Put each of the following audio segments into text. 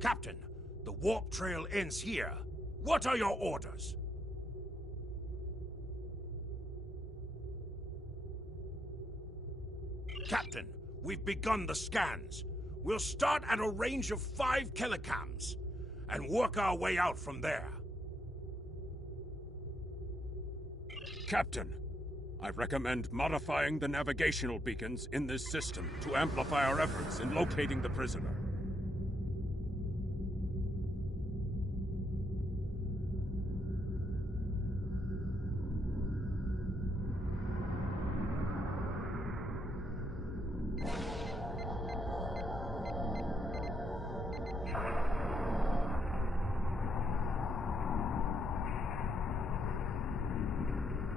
Captain, the warp trail ends here. What are your orders? Captain, we've begun the scans. We'll start at a range of 5 kilocams and work our way out from there. Captain, I recommend modifying the navigational beacons in this system to amplify our efforts in locating the prisoner.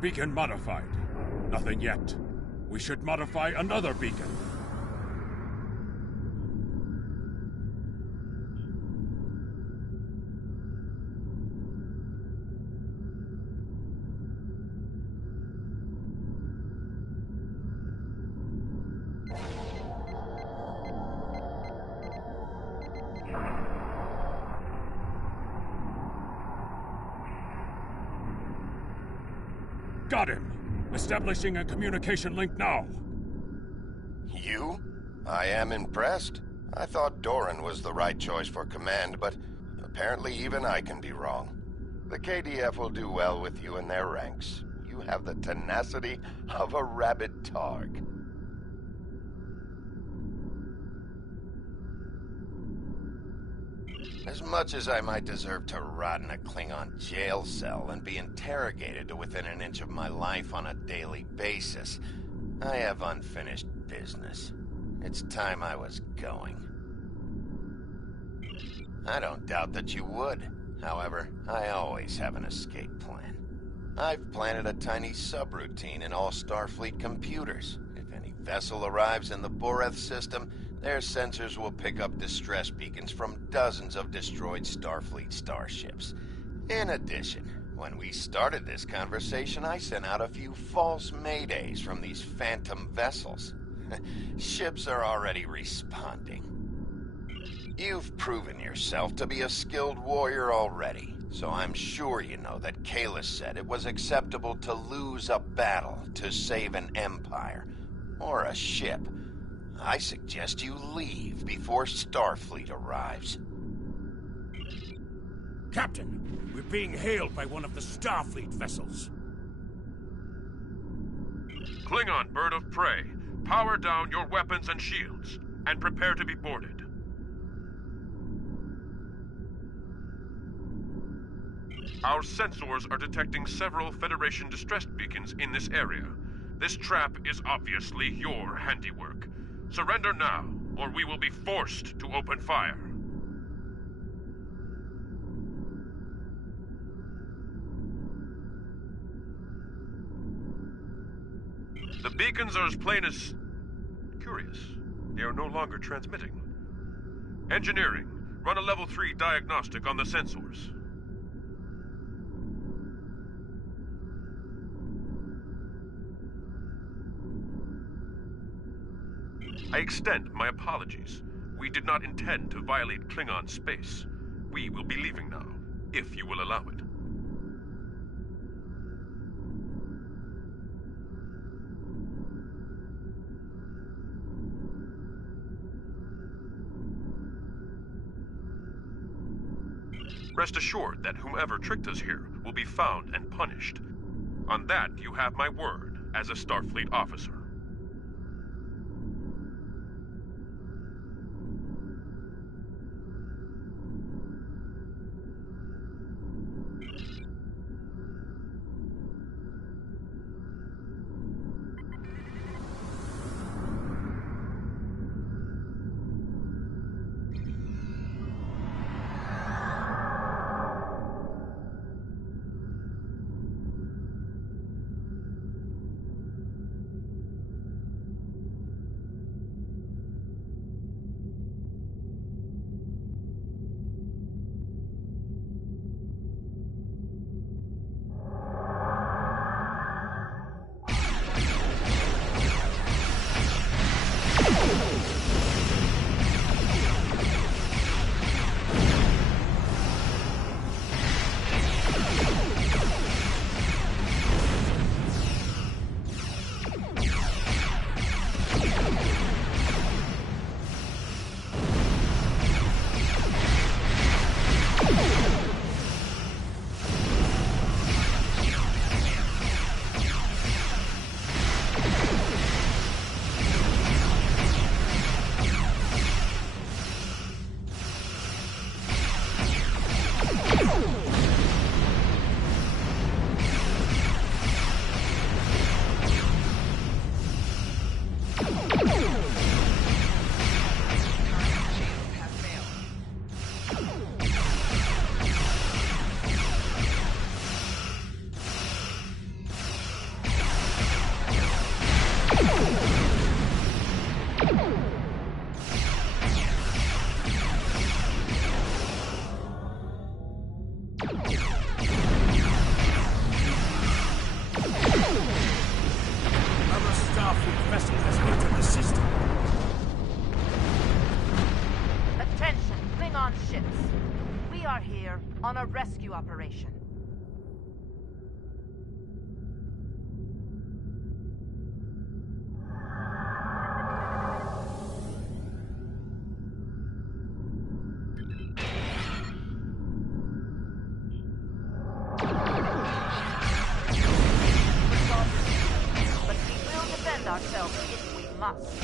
Beacon modified. Nothing yet. We should modify another beacon. Got him! Establishing a communication link now. You? I am impressed. I thought Doran was the right choice for command, but apparently even I can be wrong. The KDF will do well with you in their ranks. You have the tenacity of a rabid targ. As much as I might deserve to rot in a Klingon jail cell and be interrogated to within an inch of my life on a daily basis, I have unfinished business. It's time I was going. I don't doubt that you would. However, I always have an escape plan. I've planted a tiny subroutine in all Starfleet computers. If any vessel arrives in the Boreth system, their sensors will pick up distress beacons from dozens of destroyed Starfleet starships. In addition, when we started this conversation, I sent out a few false maydays from these phantom vessels. Ships are already responding. You've proven yourself to be a skilled warrior already, so I'm sure you know that Kalis said it was acceptable to lose a battle to save an empire, or a ship. I suggest you leave before Starfleet arrives. Captain, we're being hailed by one of the Starfleet vessels. Klingon bird of prey, power down your weapons and shields, and prepare to be boarded. Our sensors are detecting several Federation distress beacons in this area. This trap is obviously your handiwork. Surrender now, or we will be forced to open fire. The beacons are as plain as... curious. They are no longer transmitting. Engineering, run a level 3 diagnostic on the sensors. I extend my apologies. We did not intend to violate Klingon space. We will be leaving now, if you will allow it. Rest assured that whomever tricked us here will be found and punished. On that, you have my word as a Starfleet officer. ships. We are here on a rescue operation. But we will defend ourselves if we must.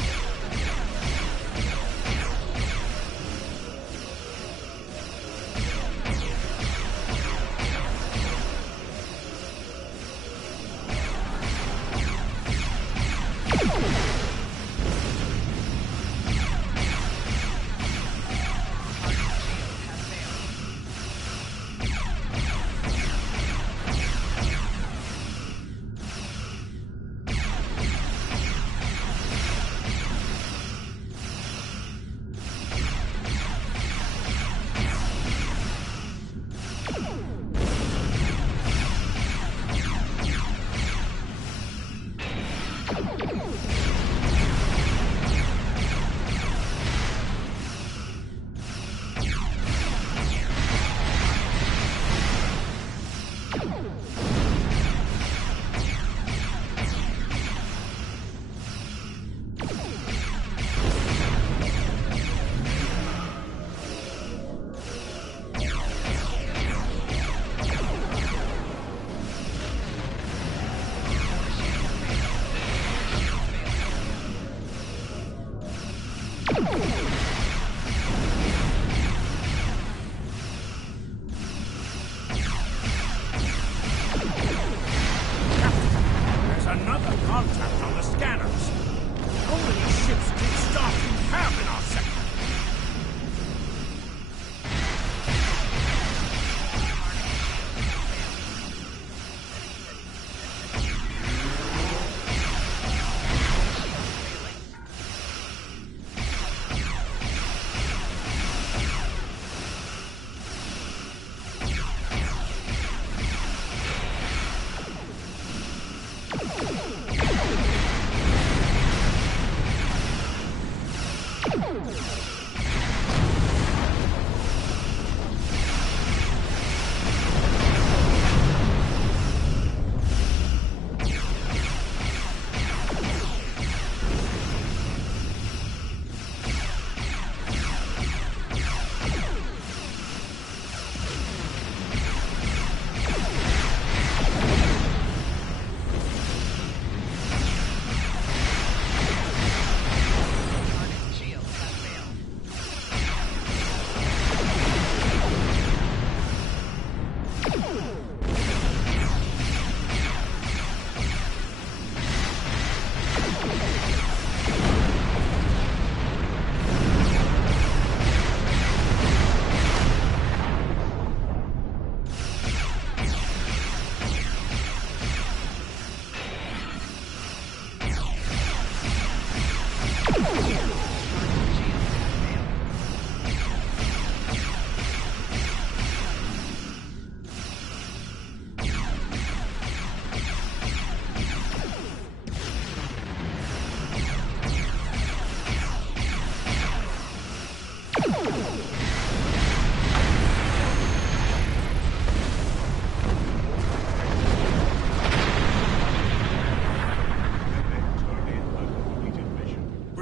There's another contact on the scanners. How many ships can Starfleet have in our sector?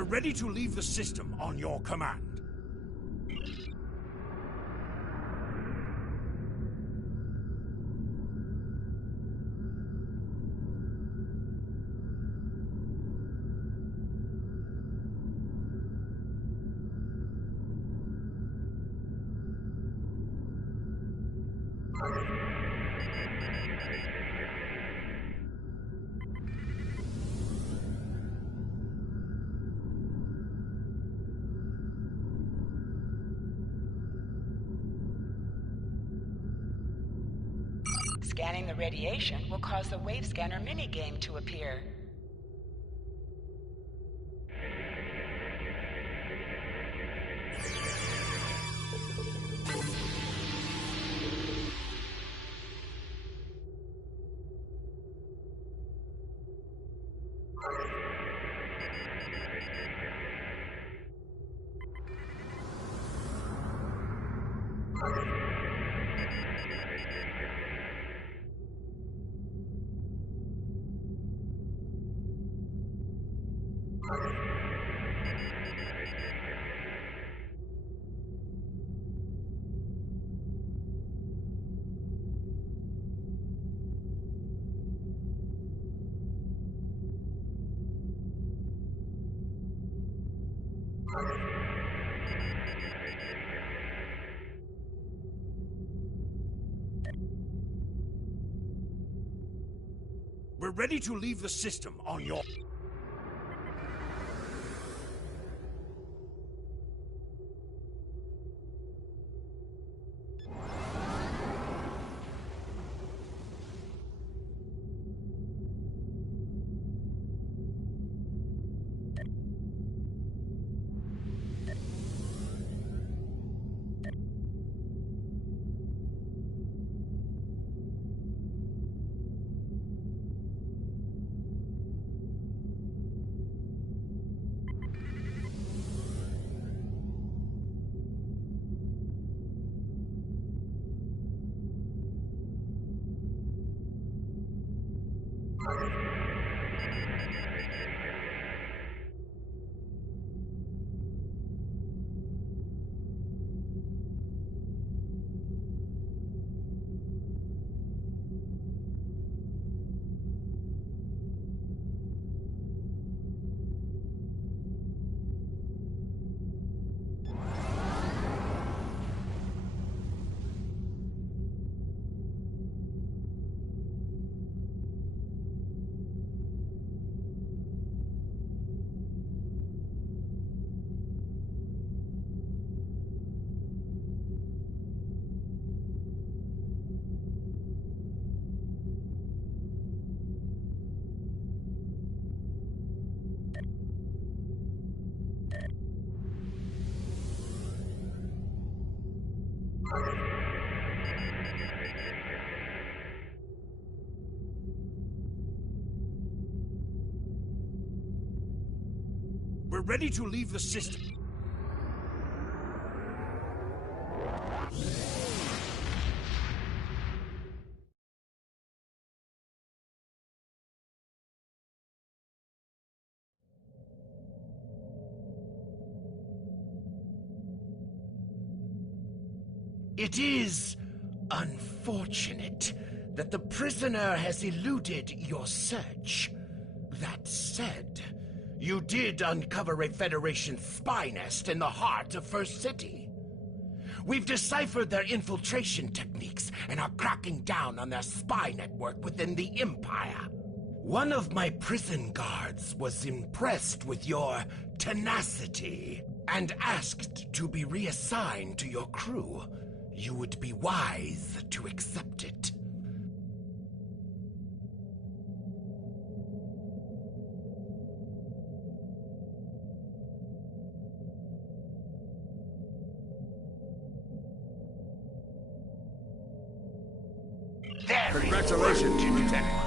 Ready to leave the system on your command. Scanning the radiation will cause the wave scanner minigame to appear. We're ready to leave the system on your... We're ready to leave the system. It is unfortunate that the prisoner has eluded your search. That said, you did uncover a Federation spy nest in the heart of First City. We've deciphered their infiltration techniques and are cracking down on their spy network within the Empire. One of my prison guards was impressed with your tenacity and asked to be reassigned to your crew. You would be wise to accept it. Congratulations, Lieutenant.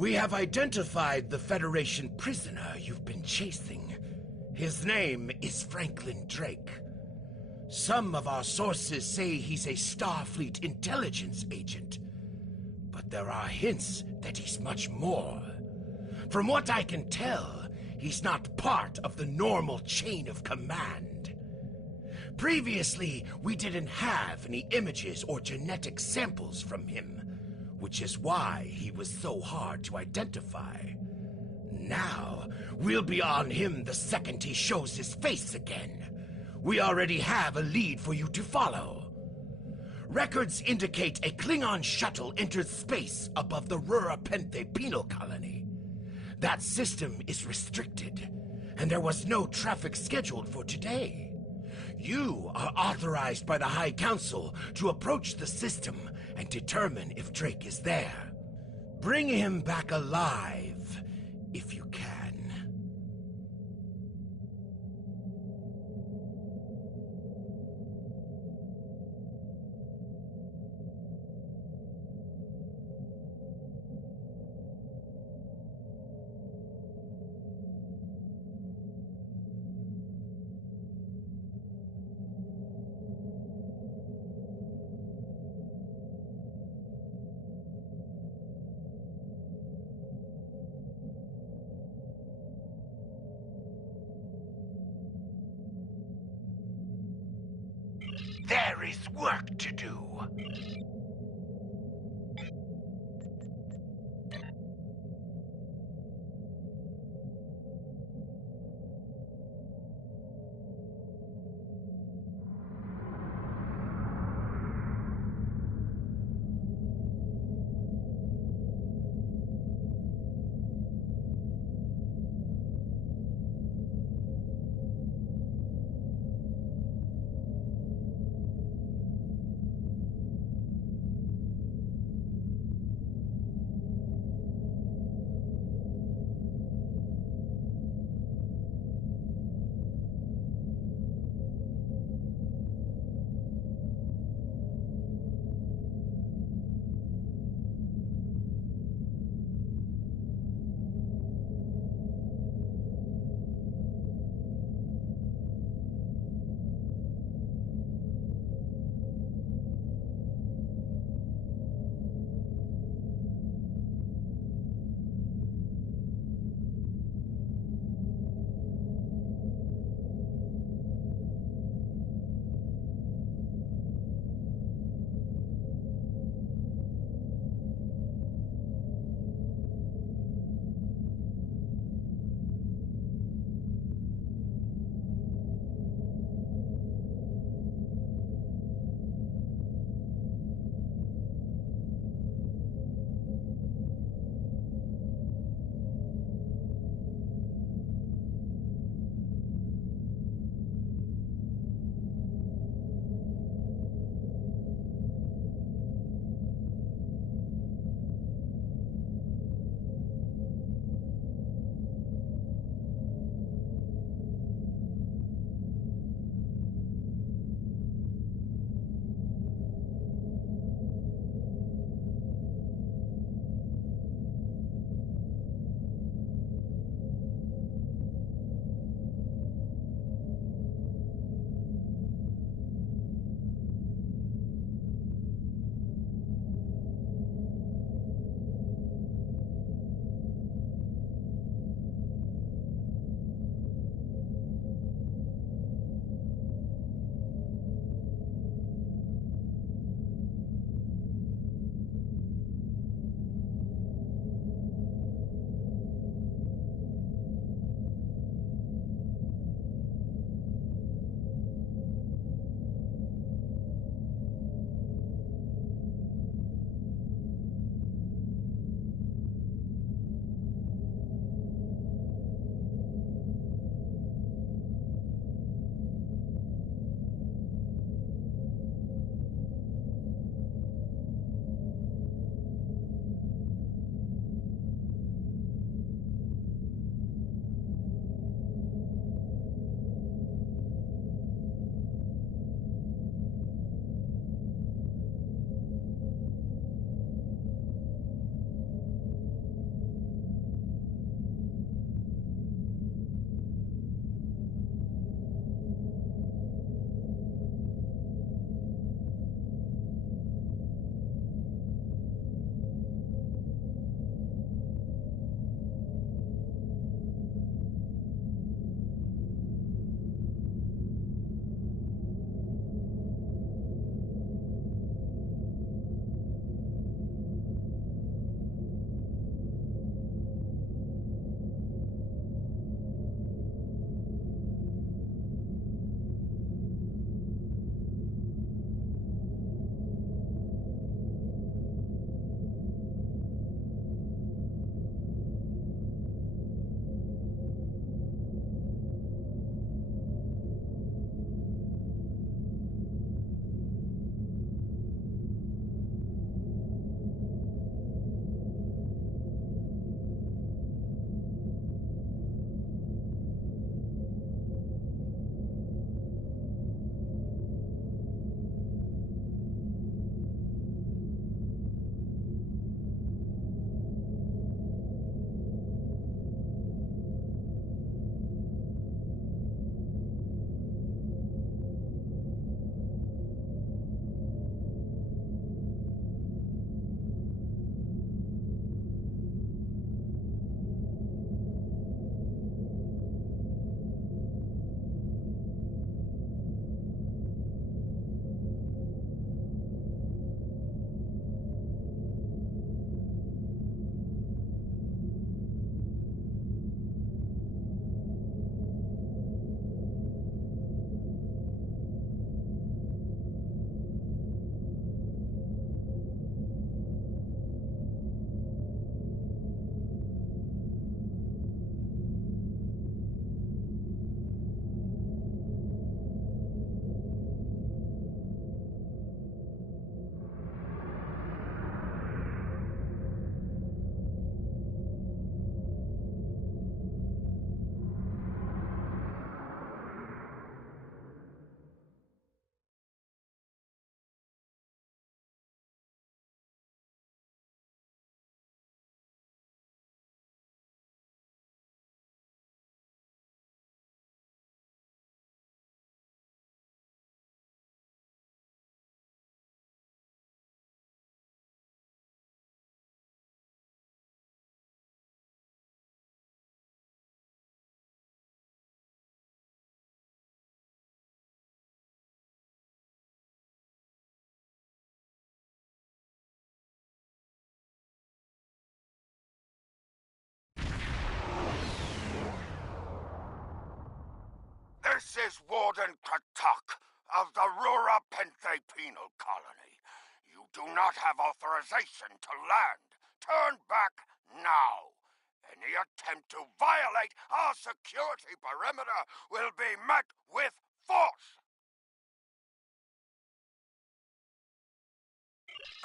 We have identified the Federation prisoner you've been chasing. His name is Franklin Drake. Some of our sources say he's a Starfleet intelligence agent, but there are hints that he's much more. From what I can tell, he's not part of the normal chain of command. Previously, we didn't have any images or genetic samples from him, which is why he was so hard to identify. Now, we'll be on him the second he shows his face again. We already have a lead for you to follow. Records indicate a Klingon shuttle entered space above the Rurapenthe penal colony. That system is restricted, and there was no traffic scheduled for today. You are authorized by the High Council to approach the system and determine if Drake is there. Bring him back alive, if you can. There is work to do. This is Warden Katak of the Rura Penthe Penal Colony. You do not have authorization to land. Turn back now. Any attempt to violate our security perimeter will be met with force.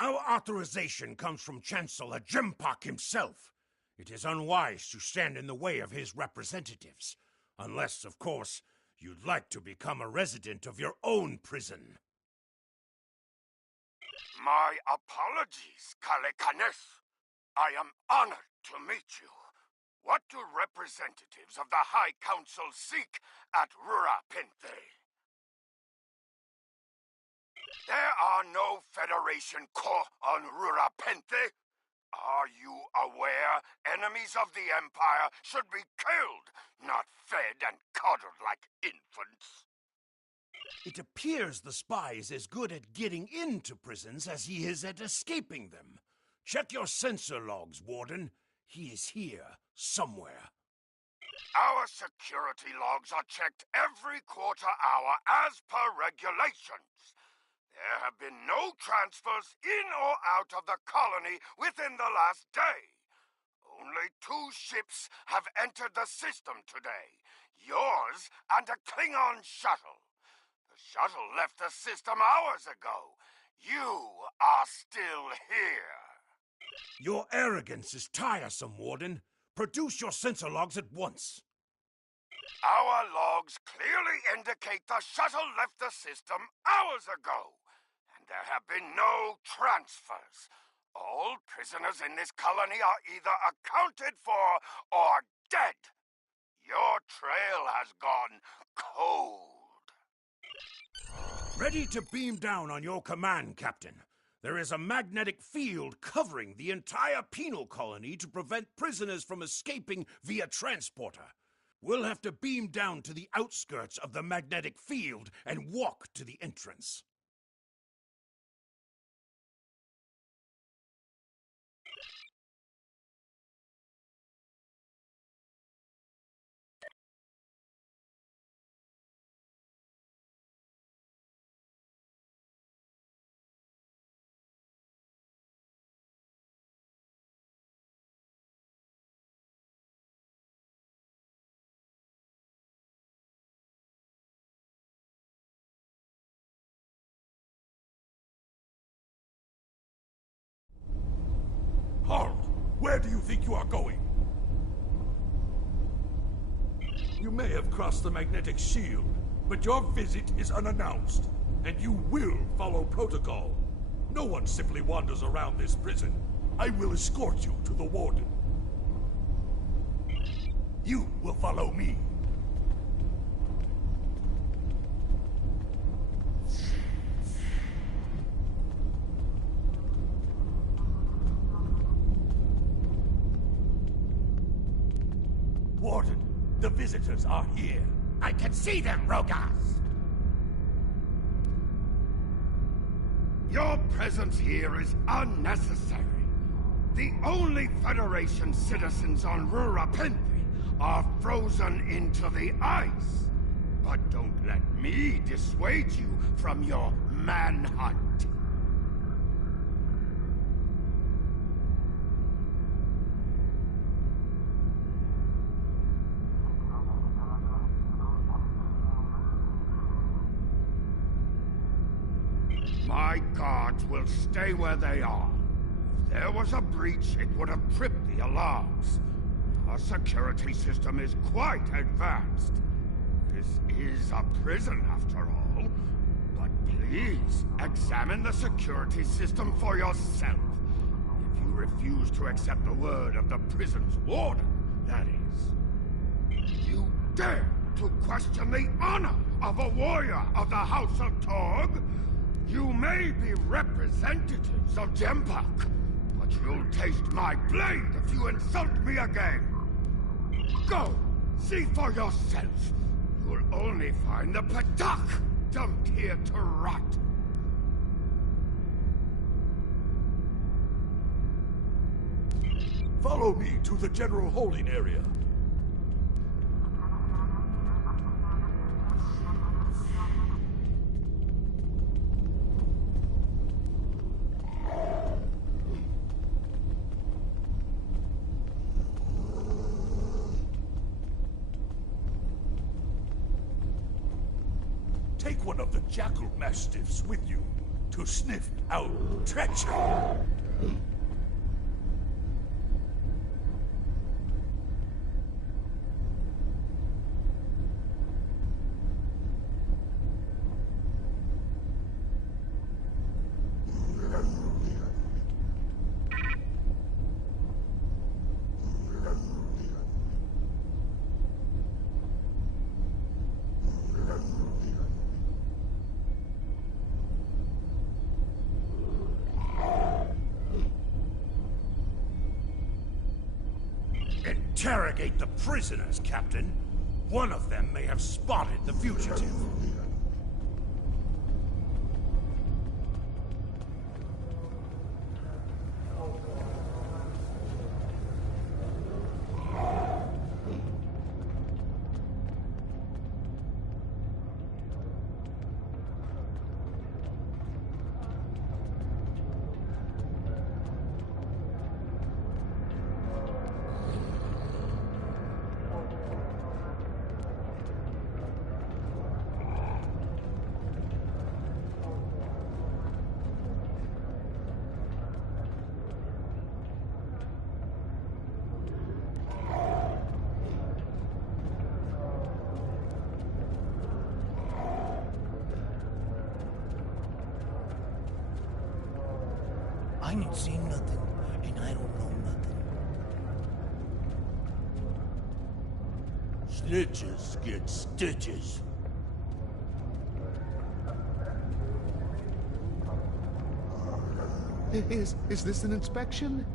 Our authorization comes from Chancellor Jimpak himself. It is unwise to stand in the way of his representatives. Unless, of course, you'd like to become a resident of your own prison. My apologies, Kalekanes. I am honored to meet you. What do representatives of the High Council seek at Rura Penthe? There are no Federation corps on Rura Penthe. Are you aware enemies of the Empire should be killed, not fed and coddled like infants? It appears the spy is as good at getting into prisons as he is at escaping them. Check your sensor logs, Warden. He is here, somewhere. Our security logs are checked every quarter hour as per regulations. There have been no transfers in or out of the colony within the last day. Only 2 ships have entered the system today. Yours and a Klingon shuttle. The shuttle left the system hours ago. You are still here. Your arrogance is tiresome, Warden. Produce your sensor logs at once. Our logs clearly indicate the shuttle left the system hours ago. There have been no transfers. All prisoners in this colony are either accounted for or dead. Your trail has gone cold. Ready to beam down on your command, Captain. There is a magnetic field covering the entire penal colony to prevent prisoners from escaping via transporter. We'll have to beam down to the outskirts of the magnetic field and walk to the entrance. Halt! Where do you think you are going? You may have crossed the magnetic shield, but your visit is unannounced, and you will follow protocol. No one simply wanders around this prison. I will escort you to the Warden. You will follow me. Warden, the visitors are here. I can see them, Rogas! Your presence here is unnecessary. The only Federation citizens on Rura Penthe are frozen into the ice. But don't let me dissuade you from your manhunt. My guards will stay where they are. If there was a breach, it would have tripped the alarms. Our security system is quite advanced. This is a prison, after all. But please, examine the security system for yourself. If you refuse to accept the word of the prison's warden, that is. You dare to question the honor of a warrior of the House of Torg? You may be representatives of Jempak, but you'll taste my blade if you insult me again. Go, see for yourself. You'll only find the Patak dumped here to rot. Follow me to the general holding area. one of the jackal mastiffs with you to sniff out treachery. Interrogate the prisoners, Captain. One of them may have spotted the fugitive. I ain't seen nothing, and I don't know nothing. Snitches get stitches. Is this an inspection?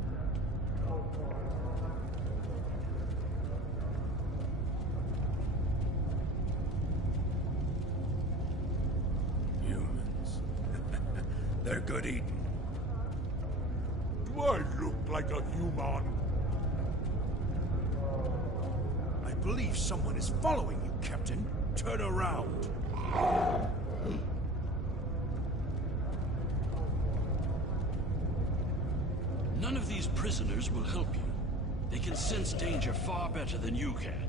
Humans. They're good eating. Do I look like a human? I believe someone is following you, Captain. Turn around. None of these prisoners will help you. They can sense danger far better than you can.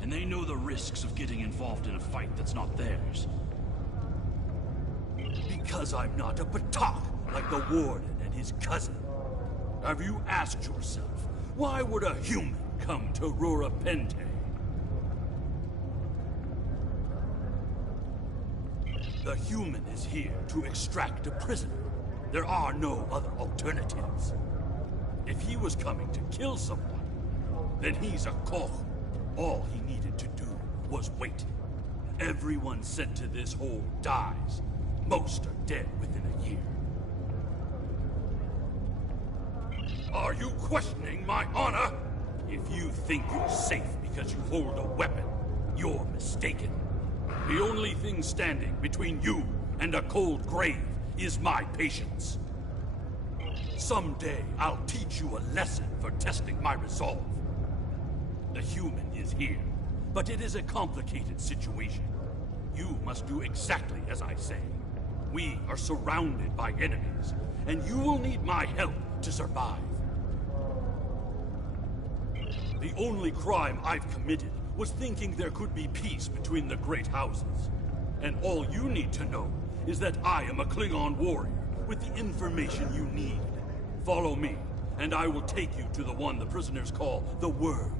And they know the risks of getting involved in a fight that's not theirs. Because I'm not a Batak like the Warden and his cousin. Have you asked yourself, why would a human come to Rura Pente? The human is here to extract a prisoner. There are no other alternatives. If he was coming to kill someone, then he's a koch. All he needed to do was wait. Everyone sent to this hole dies. Most are dead within a year. Are you questioning my honor? If you think you're safe because you hold a weapon, you're mistaken. The only thing standing between you and a cold grave is my patience. Someday, I'll teach you a lesson for testing my resolve. The human is here, but it is a complicated situation. You must do exactly as I say. We are surrounded by enemies, and you will need my help to survive. The only crime I've committed was thinking there could be peace between the great houses. And all you need to know is that I am a Klingon warrior with the information you need. Follow me, and I will take you to the one the prisoners call the Word.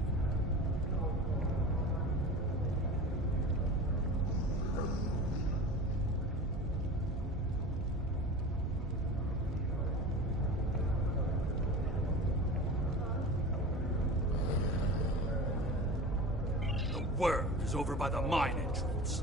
The Word is over by the mine entrance.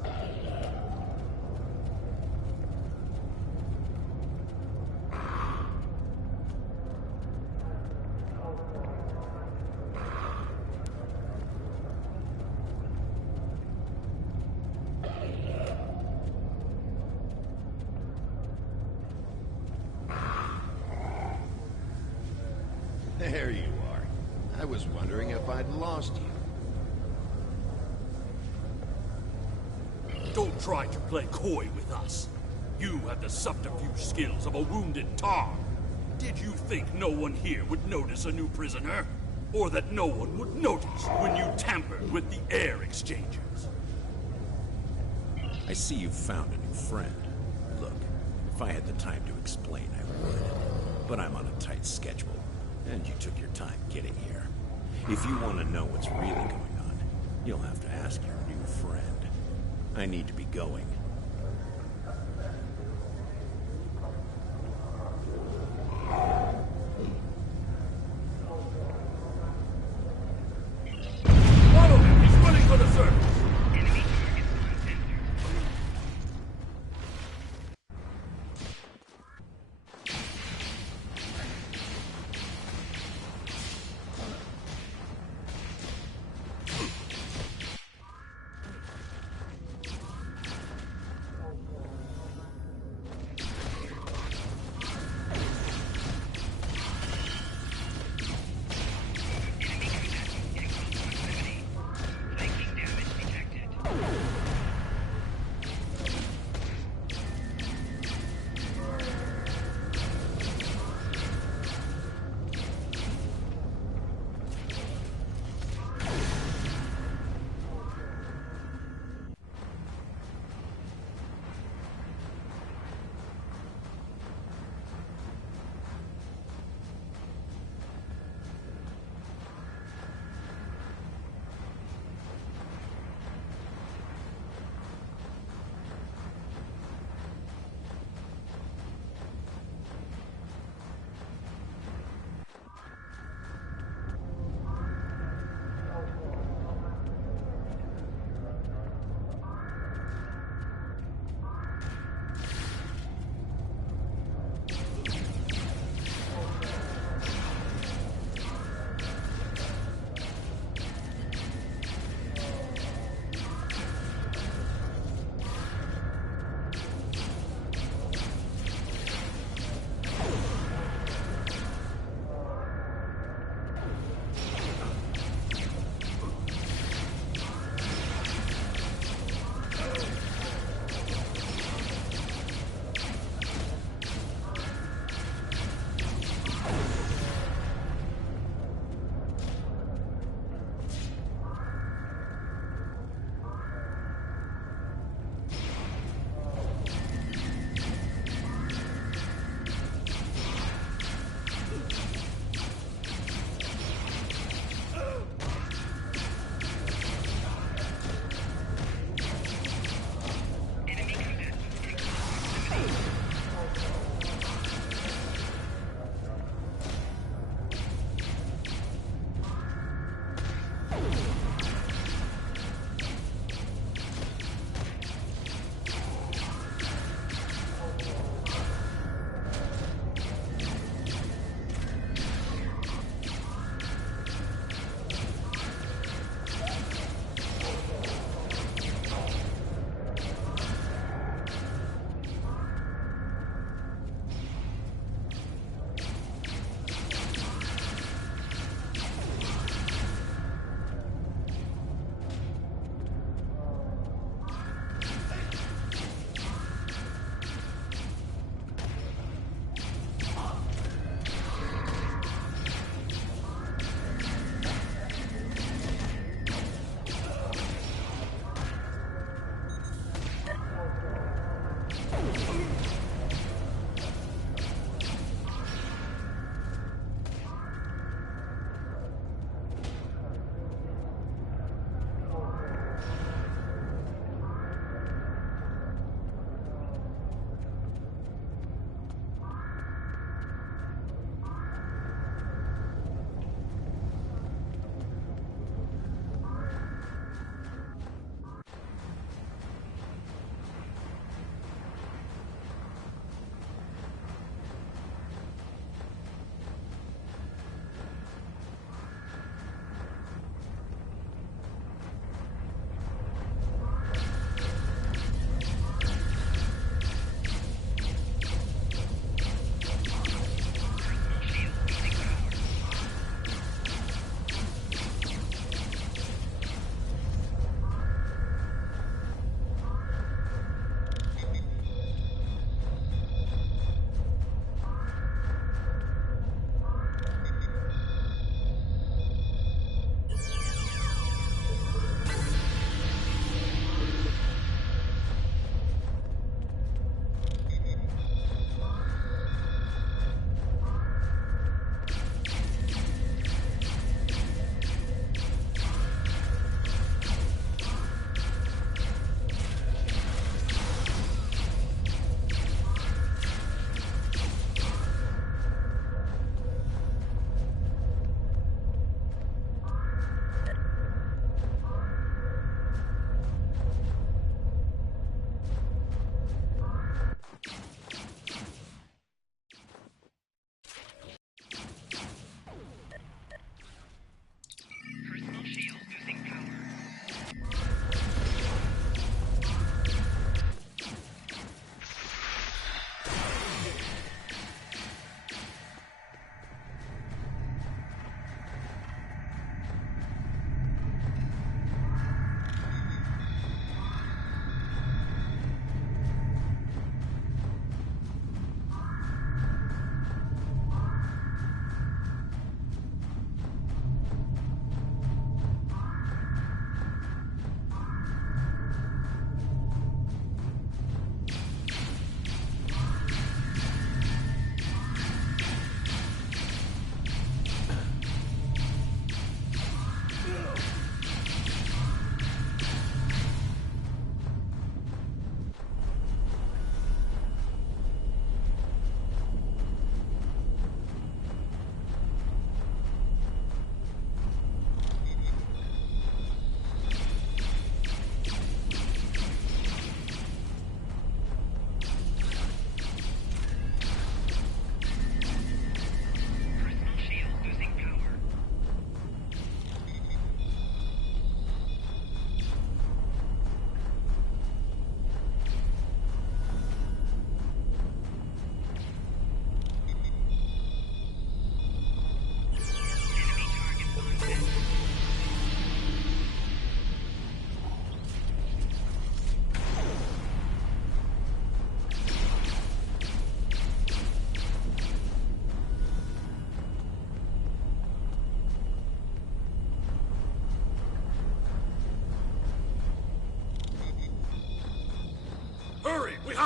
There you are. I was wondering if I'd lost you. Don't try to play coy with us. You have the subterfuge skills of a wounded tar. Did you think no one here would notice a new prisoner? Or that no one would notice when you tampered with the air exchangers? I see you've found a new friend. Look, if I had the time to explain, I would. But I'm on a tight schedule, and you took your time getting here. If you want to know what's really going on, you'll have to ask your new friend. I need to be going. Follow him! He's running for the surface!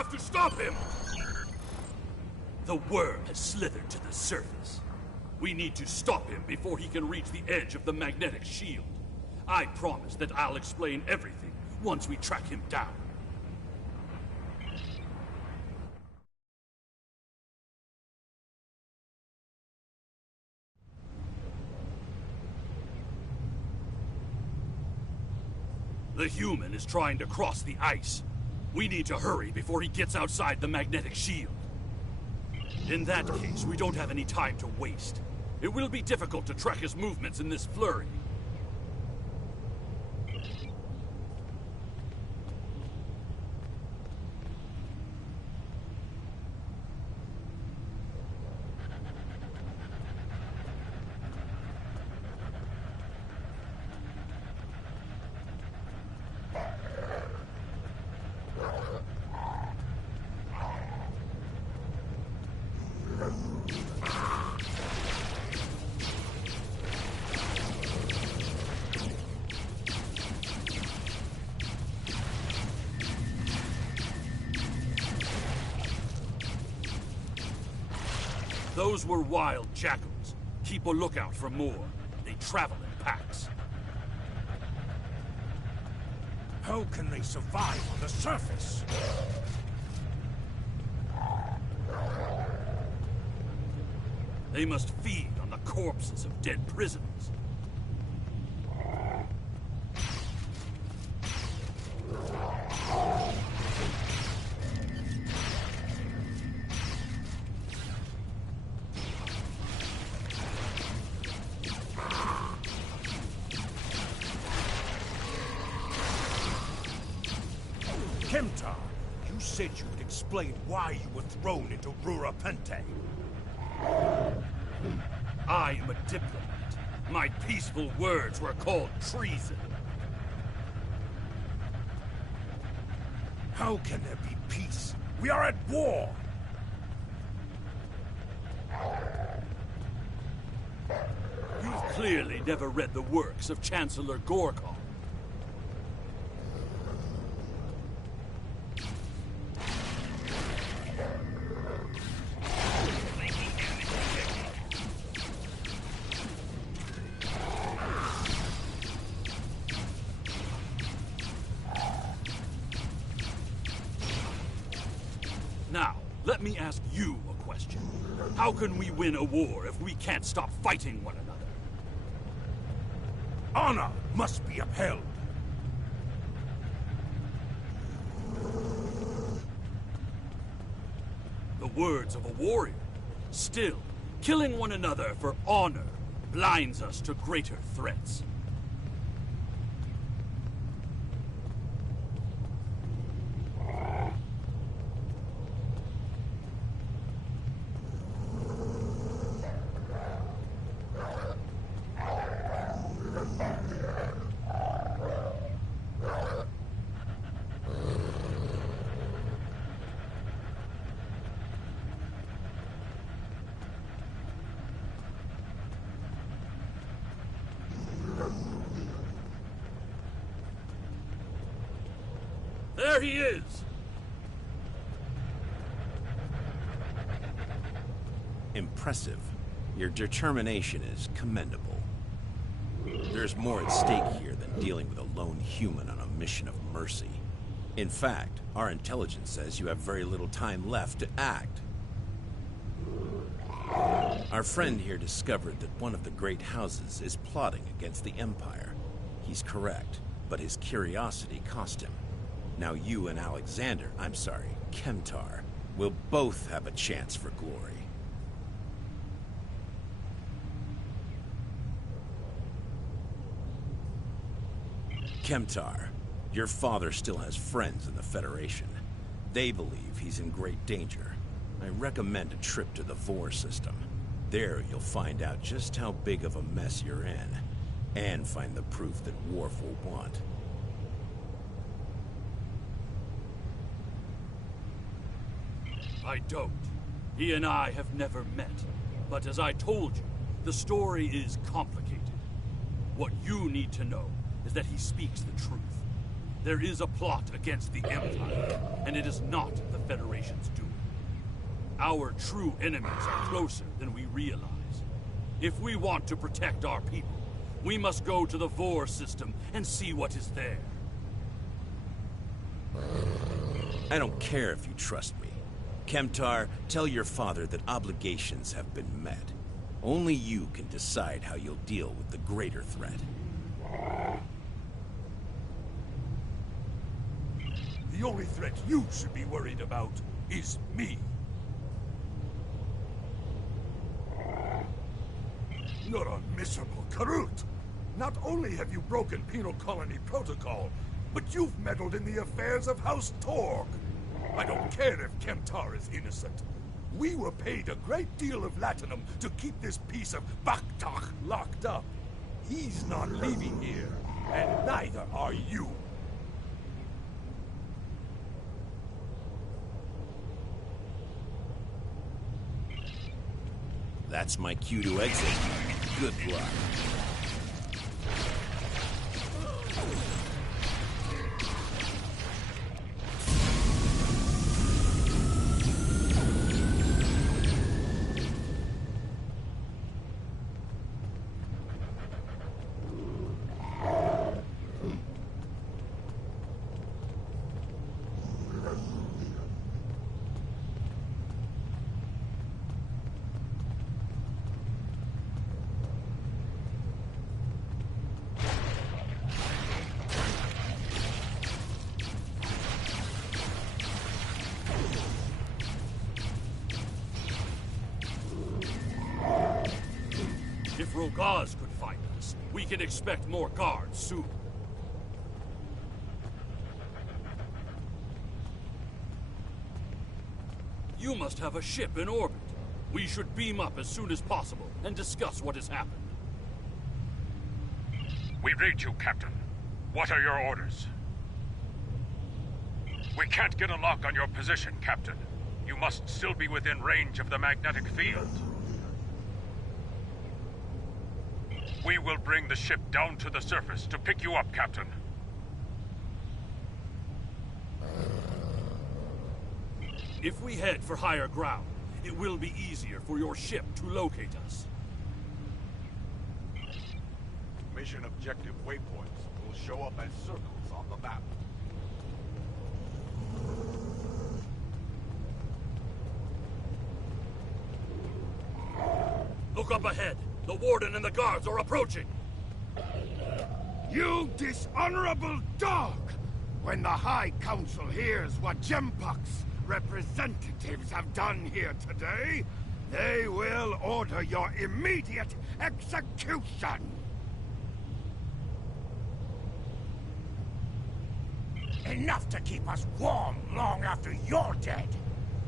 have to stop him! The worm has slithered to the surface. We need to stop him before he can reach the edge of the magnetic shield. I promise that I'll explain everything once we track him down. The human is trying to cross the ice. We need to hurry before he gets outside the magnetic shield. In that case, we don't have any time to waste. It will be difficult to track his movements in this flurry. Those were wild jackals. Keep a lookout for more. They travel in packs. How can they survive on the surface? They must feed on the corpses of dead prisoners. Kemtar, you said you would explain why you were thrown into Rura Pente. I am a diplomat. My peaceful words were called treason. How can there be peace? We are at war! You've clearly never read the works of Chancellor Gorkon. Now, let me ask you a question. How can we win a war if we can't stop fighting one another? Honor must be upheld. The words of a warrior. Still, killing one another for honor blinds us to greater threats. There he is! Impressive. Your determination is commendable. There's more at stake here than dealing with a lone human on a mission of mercy. In fact, our intelligence says you have very little time left to act. Our friend here discovered that one of the great houses is plotting against the Empire. He's correct, but his curiosity cost him. Now you and Kemtar, will both have a chance for glory. Kemtar, your father still has friends in the Federation. They believe he's in great danger. I recommend a trip to the Vor system. There you'll find out just how big of a mess you're in, and find the proof that Worf will want. I don't. He and I have never met. But as I told you, the story is complicated. What you need to know is that he speaks the truth. There is a plot against the Empire, and it is not the Federation's doing. Our true enemies are closer than we realize. If we want to protect our people, we must go to the Vor system and see what is there. I don't care if you trust me. Kemtar, tell your father that obligations have been met. Only you can decide how you'll deal with the greater threat. The only threat you should be worried about is me. You're a miserable Karut. Not only have you broken Penal Colony protocol, but you've meddled in the affairs of House Torg. I don't care if Kemtar is innocent. We were paid a great deal of latinum to keep this piece of Baktak locked up. He's not leaving here, and neither are you. That's my cue to exit. Good luck. If Rogaz could find us, we can expect more guards soon. You must have a ship in orbit. We should beam up as soon as possible and discuss what has happened. We read you, Captain. What are your orders? We can't get a lock on your position, Captain. You must still be within range of the magnetic field. We will bring the ship down to the surface to pick you up, Captain. If we head for higher ground, it will be easier for your ship to locate us. Mission objective waypoints will show up as circles on the map. Look up ahead. The Warden and the guards are approaching. You dishonorable dog! When the High Council hears what Gempok's representatives have done here today, they will order your immediate execution! Enough to keep us warm long after you're dead.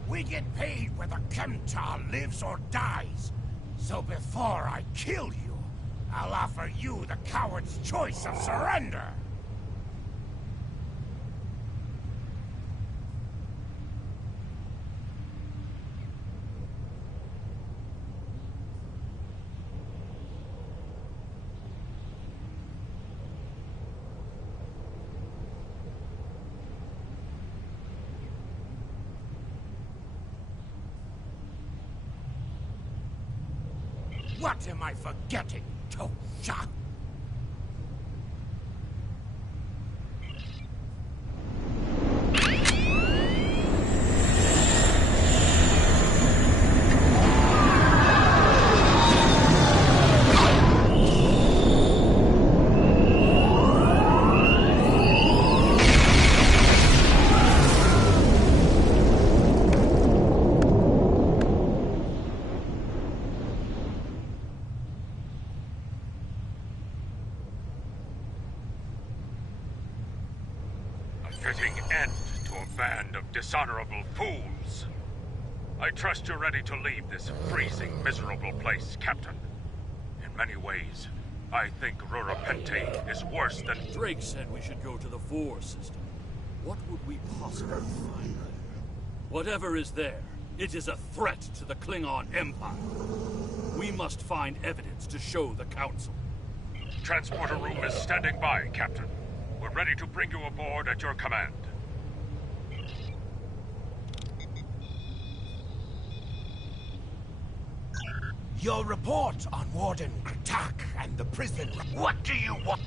We get paid whether Kemtar lives or dies. So before I kill you, I'll offer you the coward's choice of surrender. What am I forgetting, Tosha? Fitting end to a band of dishonorable fools. I trust you're ready to leave this freezing, miserable place, Captain. In many ways, I think Rurapente is worse than... Drake said we should go to the Vor system. What would we possibly find there? Whatever is there, it is a threat to the Klingon Empire. We must find evidence to show the Council. Transporter room is standing by, Captain. We're ready to bring you aboard at your command. Your report on Warden Kratak and the prison... What do you want?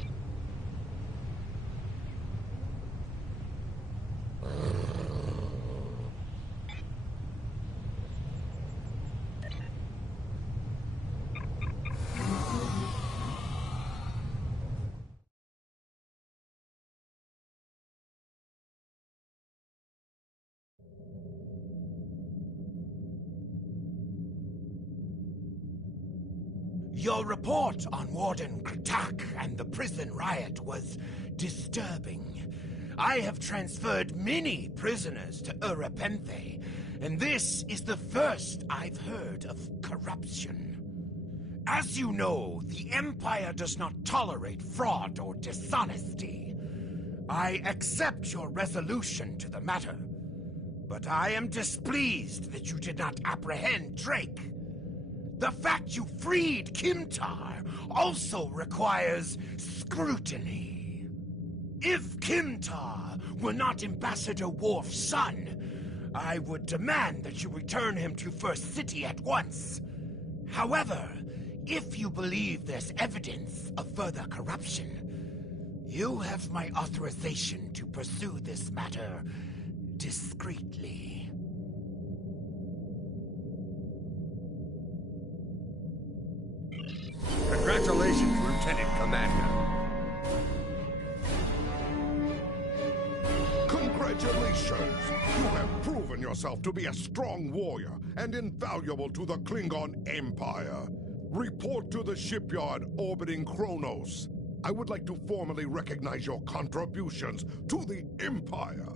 Your report on Warden Kratak and the prison riot was disturbing. I have transferred many prisoners to Urapenthe, and this is the first I've heard of corruption. As you know, the Empire does not tolerate fraud or dishonesty. I accept your resolution to the matter, but I am displeased that you did not apprehend Drake. The fact you freed Kimtar also requires scrutiny. If Kimtar were not Ambassador Worf's son, I would demand that you return him to First City at once. However, if you believe there's evidence of further corruption, you have my authorization to pursue this matter discreetly. Congratulations, Lieutenant Commander. Congratulations! You have proven yourself to be a strong warrior and invaluable to the Klingon Empire. Report to the shipyard orbiting Kronos. I would like to formally recognize your contributions to the Empire.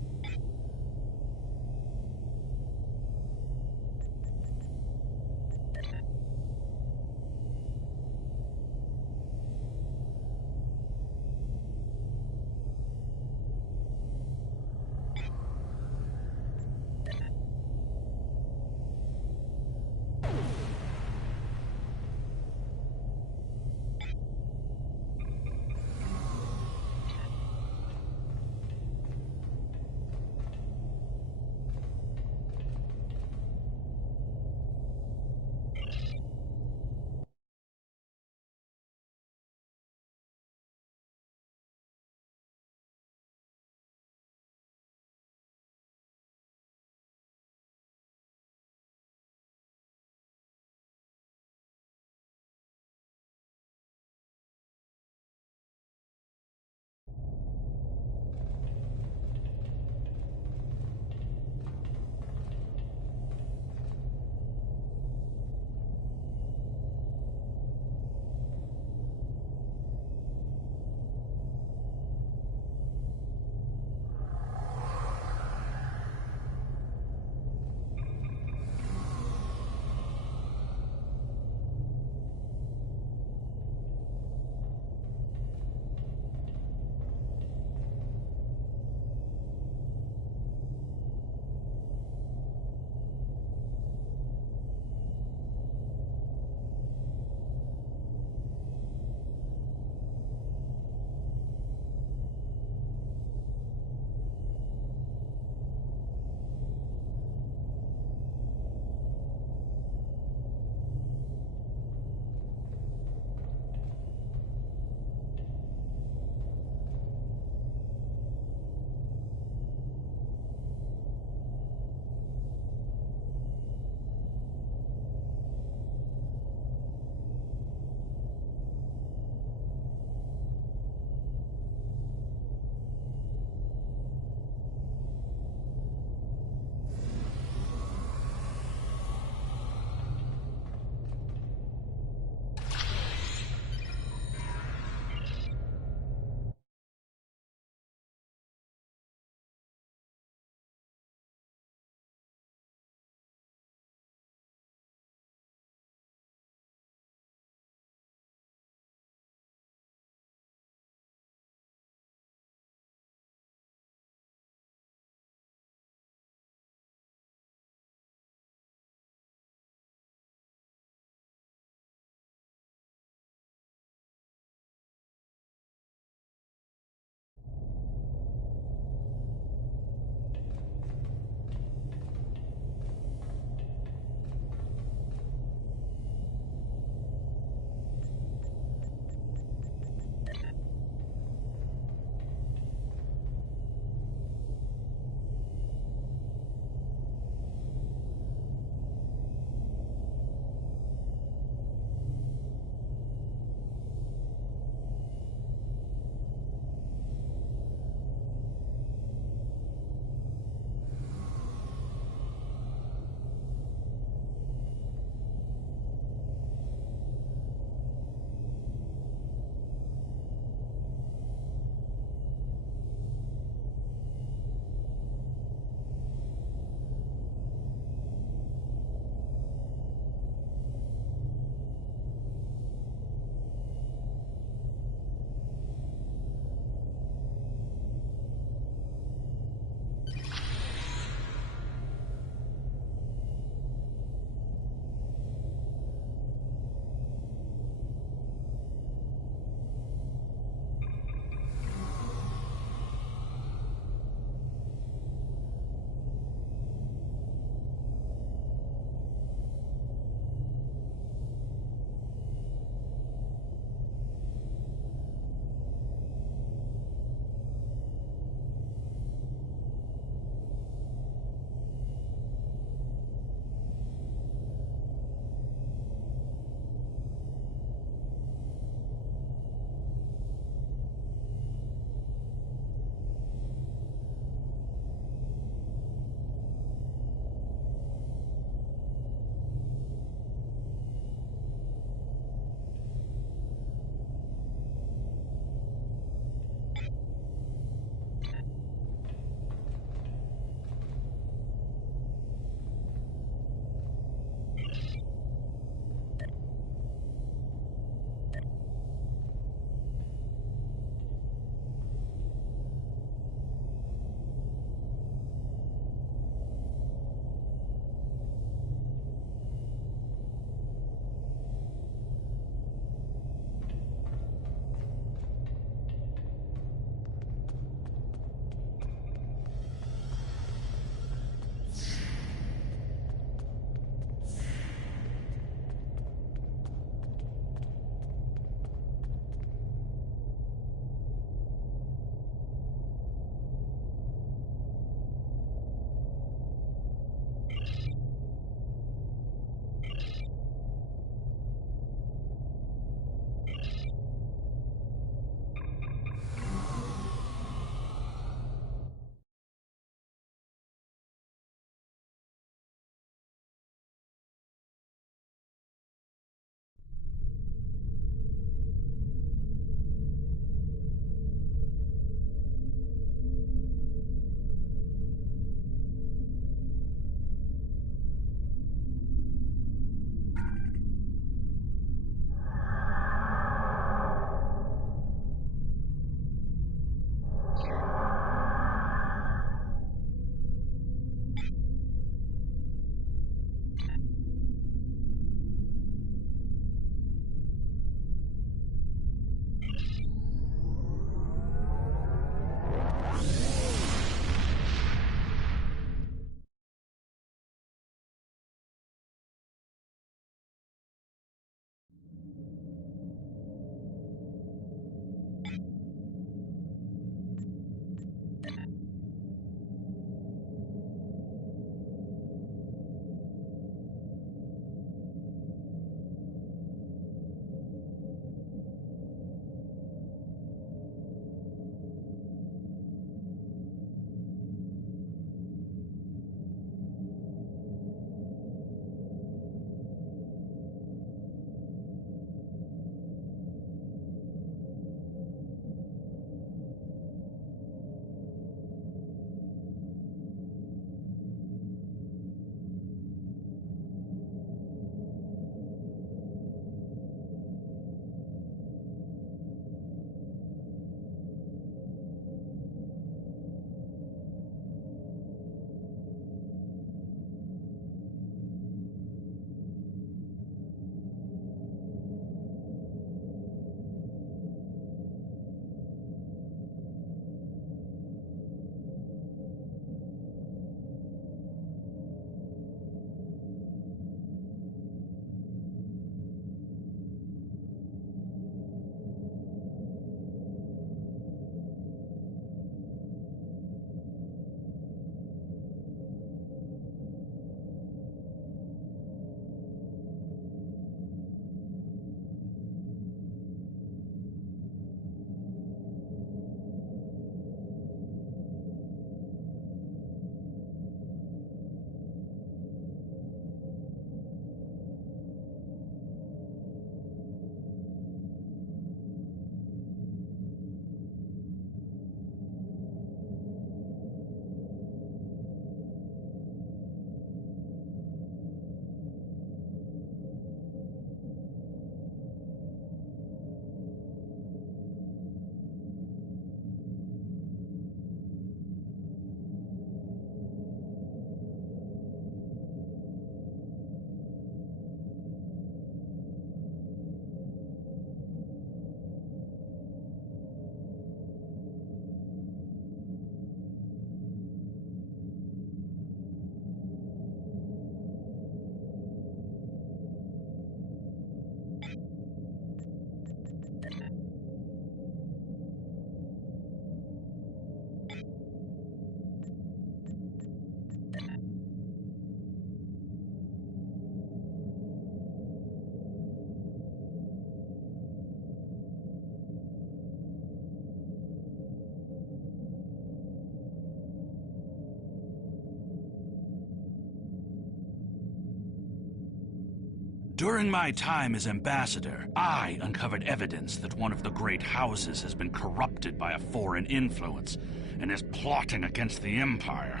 During my time as ambassador, I uncovered evidence that one of the great houses has been corrupted by a foreign influence and is plotting against the Empire.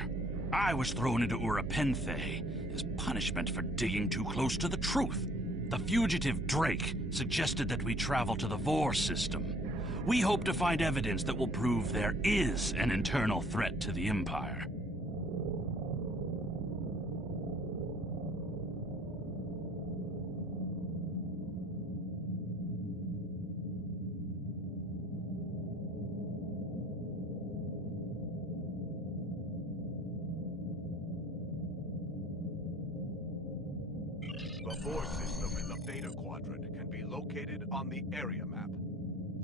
I was thrown into Urapenthe as punishment for digging too close to the truth. The fugitive Drake suggested that we travel to the Vor system. We hope to find evidence that will prove there is an internal threat to the Empire. The Vor system in the Beta Quadrant can be located on the area map.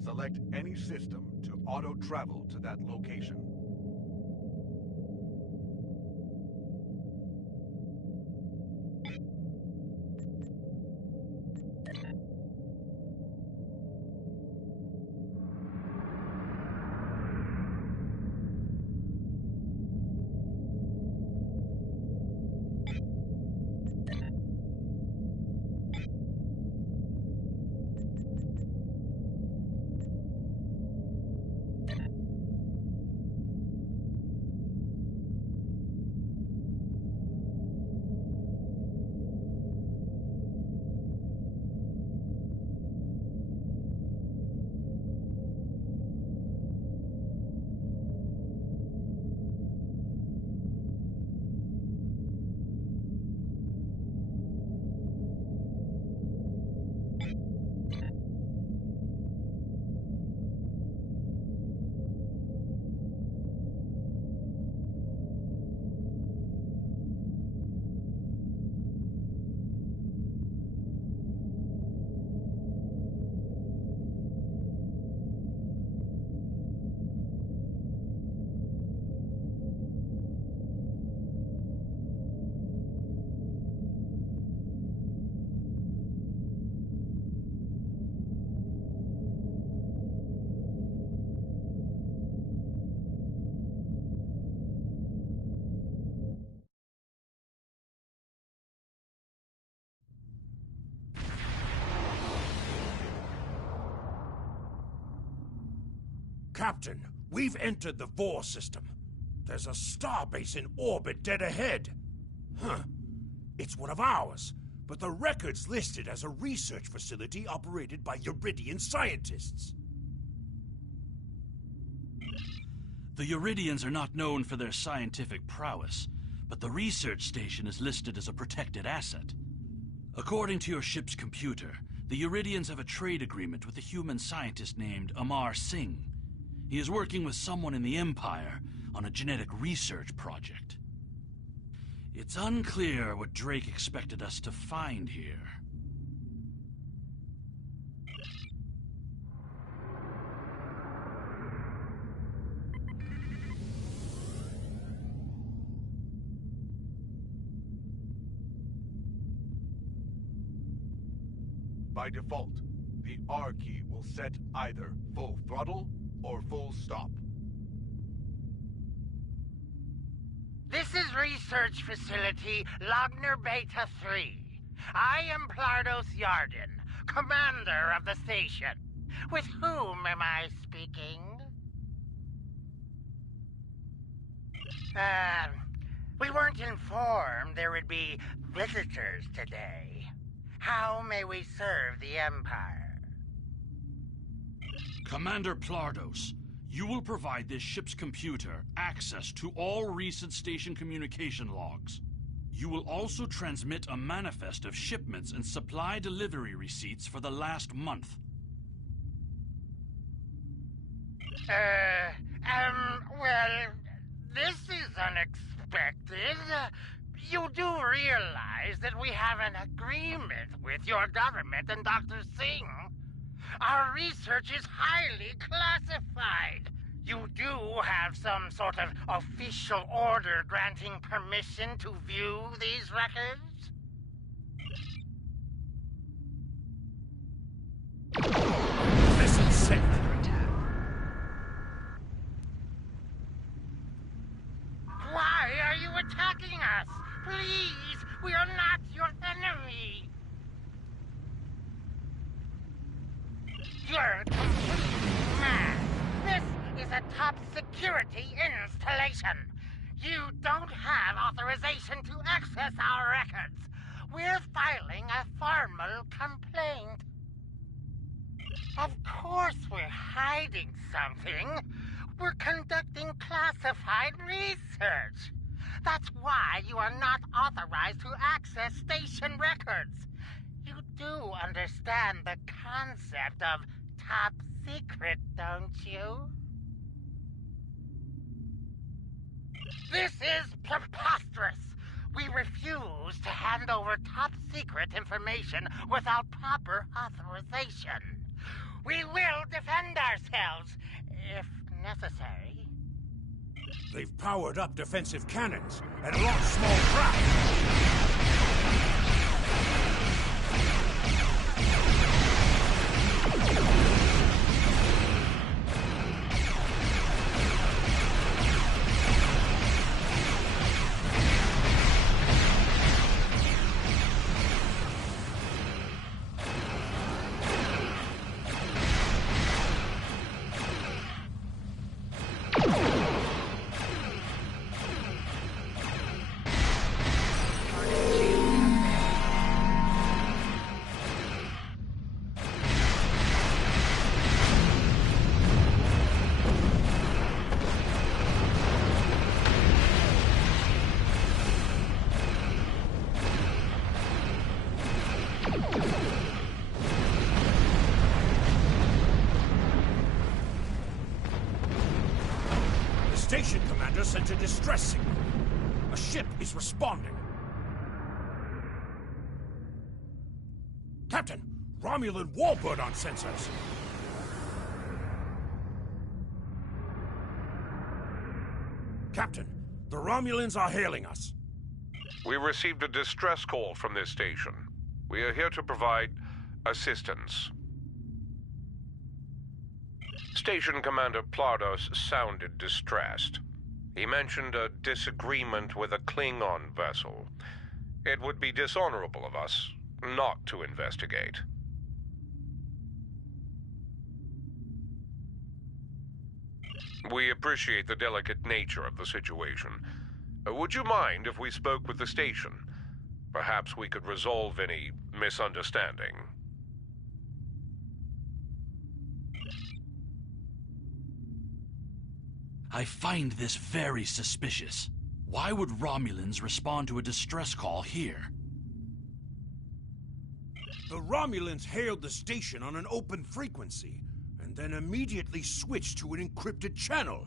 Select any system to auto-travel to that location. Captain, we've entered the Vor system. There's a starbase in orbit dead ahead. Huh. It's one of ours, but the record's listed as a research facility operated by Uridian scientists. The Uridians are not known for their scientific prowess, but the research station is listed as a protected asset. According to your ship's computer, the Uridians have a trade agreement with a human scientist named Amar Singh. He is working with someone in the Empire on a genetic research project. It's unclear what Drake expected us to find here. By default, the R key will set either full throttle or full stop. This is Research Facility Logner Beta 3. I am Plardos Yarden, commander of the station. With whom am I speaking? We weren't informed there would be visitors today. How may we serve the Empire? Commander Plardos, you will provide this ship's computer access to all recent station communication logs. You will also transmit a manifest of shipments and supply delivery receipts for the last month. Well, this is unexpected. You do realize that we have an agreement with your government and Dr. Singh. Our research is highly classified. You do have some sort of official order granting permission to view these records? Listen, Singh. Why are you attacking us? Please, we are not your enemy. top security installation. You don't have authorization to access our records. We're filing a formal complaint. Of course we're hiding something. We're conducting classified research. That's why you are not authorized to access station records. You do understand the concept of top secret, don't you? This is preposterous. We refuse to hand over top secret information without proper authorization. We will defend ourselves, if necessary. They've powered up defensive cannons and launched small craft. Station commander sent a distress signal. A ship is responding. Captain, Romulan warbird on sensors. Captain, the Romulans are hailing us. We received a distress call from this station. We are here to provide assistance. Station Commander Plardos sounded distressed. He mentioned a disagreement with a Klingon vessel. It would be dishonorable of us not to investigate. We appreciate the delicate nature of the situation. Would you mind if we spoke with the station? Perhaps we could resolve any misunderstanding. I find this very suspicious. Why would Romulans respond to a distress call here? The Romulans hailed the station on an open frequency, and then immediately switched to an encrypted channel.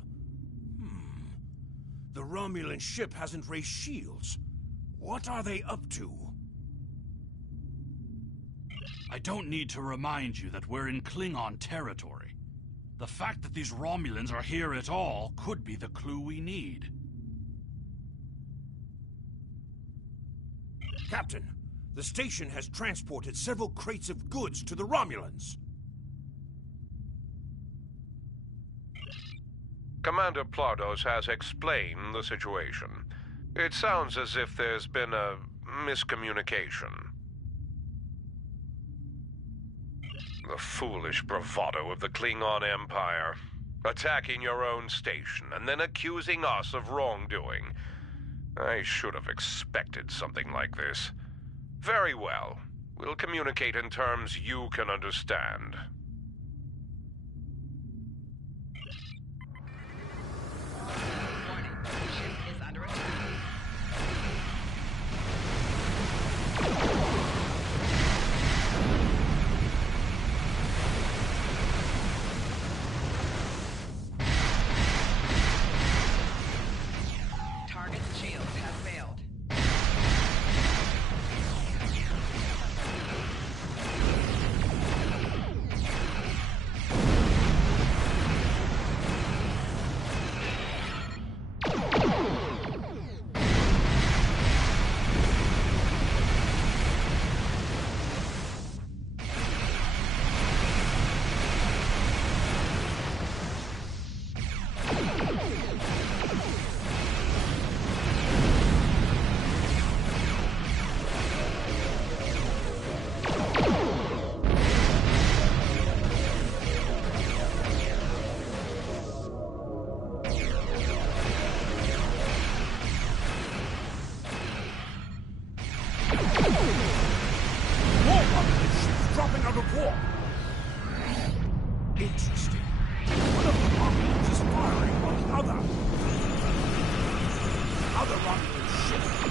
The Romulan ship hasn't raised shields. What are they up to? I don't need to remind you that we're in Klingon territory. The fact that these Romulans are here at all could be the clue we need. Captain, the station has transported several crates of goods to the Romulans. Commander Plardos has explained the situation. It sounds as if there's been a miscommunication. The foolish bravado of the Klingon Empire. Attacking your own station and then accusing us of wrongdoing. I should have expected something like this. Very well. We'll communicate in terms you can understand. Warning, the ship is under attack. Target's shields have failed.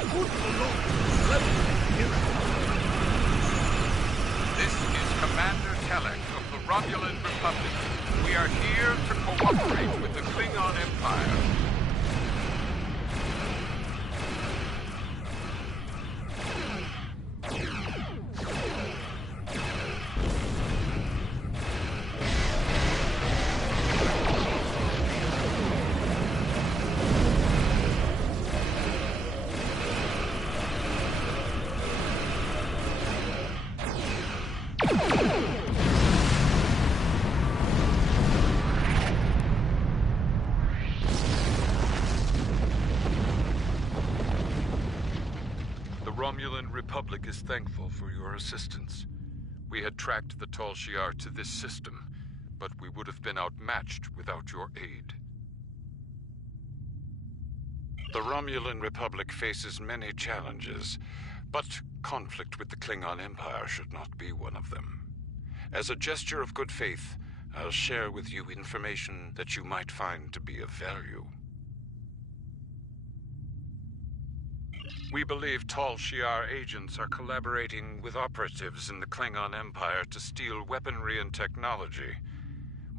This is Commander Telek of the Romulan Republic. We are here to cooperate with the Klingon Empire. The Romulan Republic is thankful for your assistance. We had tracked the Tal Shiar to this system, but we would have been outmatched without your aid. The Romulan Republic faces many challenges, but conflict with the Klingon Empire should not be one of them. As a gesture of good faith, I'll share with you information that you might find to be of value. We believe Tal Shiar agents are collaborating with operatives in the Klingon Empire to steal weaponry and technology.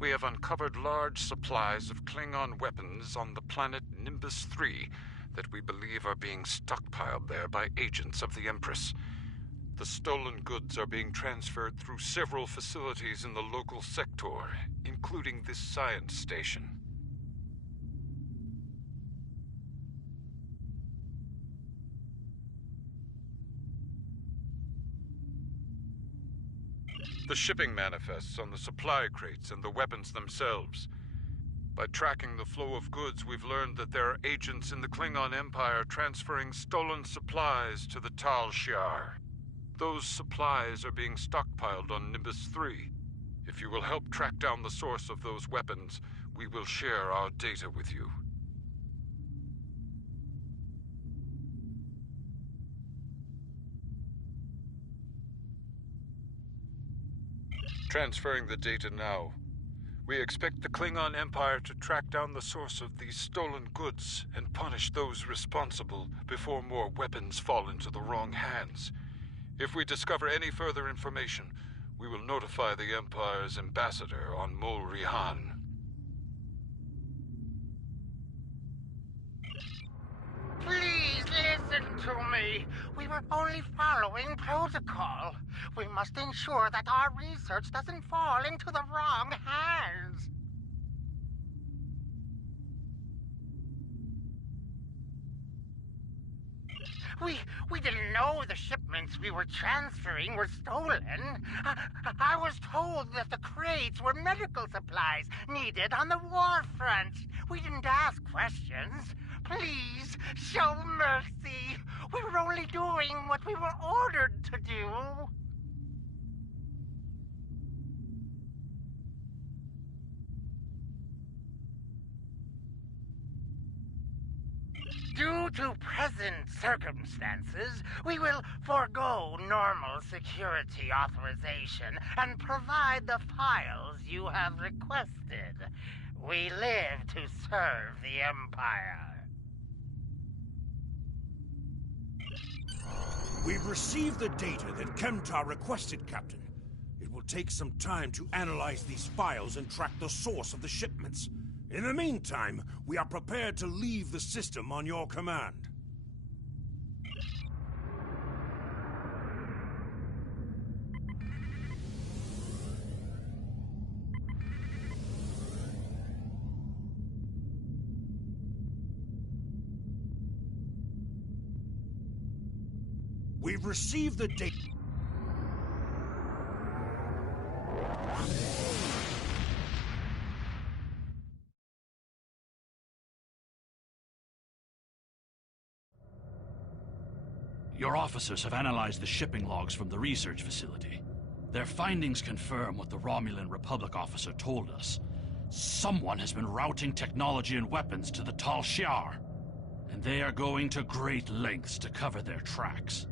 We have uncovered large supplies of Klingon weapons on the planet Nimbus 3 that we believe are being stockpiled there by agents of the Empress. The stolen goods are being transferred through several facilities in the local sector, including this science station. The shipping manifests on the supply crates and the weapons themselves. By tracking the flow of goods, we've learned that there are agents in the Klingon Empire transferring stolen supplies to the Tal Shiar. Those supplies are being stockpiled on Nimbus 3. If you will help track down the source of those weapons, we will share our data with you. Transferring the data now. We expect the Klingon Empire to track down the source of these stolen goods and punish those responsible before more weapons fall into the wrong hands. If we discover any further information, we will notify the Empire's ambassador on Mol Rihan. Please listen to me. We were only following protocol. We must ensure that our research doesn't fall into the wrong hands. We didn't know the shipments we were transferring were stolen. I was told that the crates were medical supplies needed on the war front. We didn't ask questions. Please, show mercy. We were only doing what we were ordered to do. Due to present circumstances, we will forego normal security authorization and provide the files you have requested. We live to serve the Empire. We've received the data that Kemtar requested, Captain. It will take some time to analyze these files and track the source of the shipments. In the meantime, we are prepared to leave the system on your command. We've received the data. Your officers have analyzed the shipping logs from the research facility. Their findings confirm what the Romulan Republic officer told us. Someone has been routing technology and weapons to the Tal Shiar, and they are going to great lengths to cover their tracks.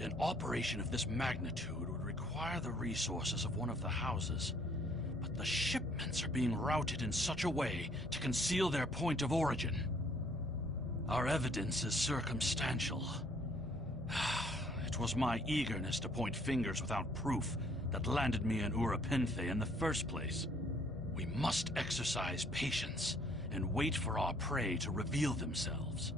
An operation of this magnitude would require acquire the resources of one of the houses, but the shipments are being routed in such a way to conceal their point of origin. Our evidence is circumstantial. It was my eagerness to point fingers without proof that landed me in Urapinthe in the first place. We must exercise patience and wait for our prey to reveal themselves.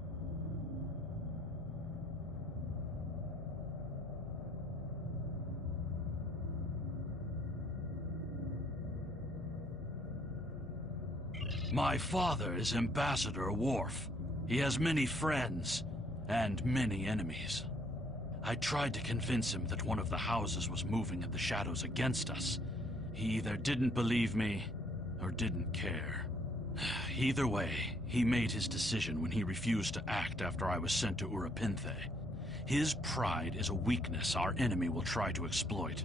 My father is Ambassador Worf. He has many friends and many enemies. I tried to convince him that one of the houses was moving in the shadows against us. He either didn't believe me or didn't care. Either way, he made his decision when he refused to act after I was sent to Urapinthe. His pride is a weakness our enemy will try to exploit.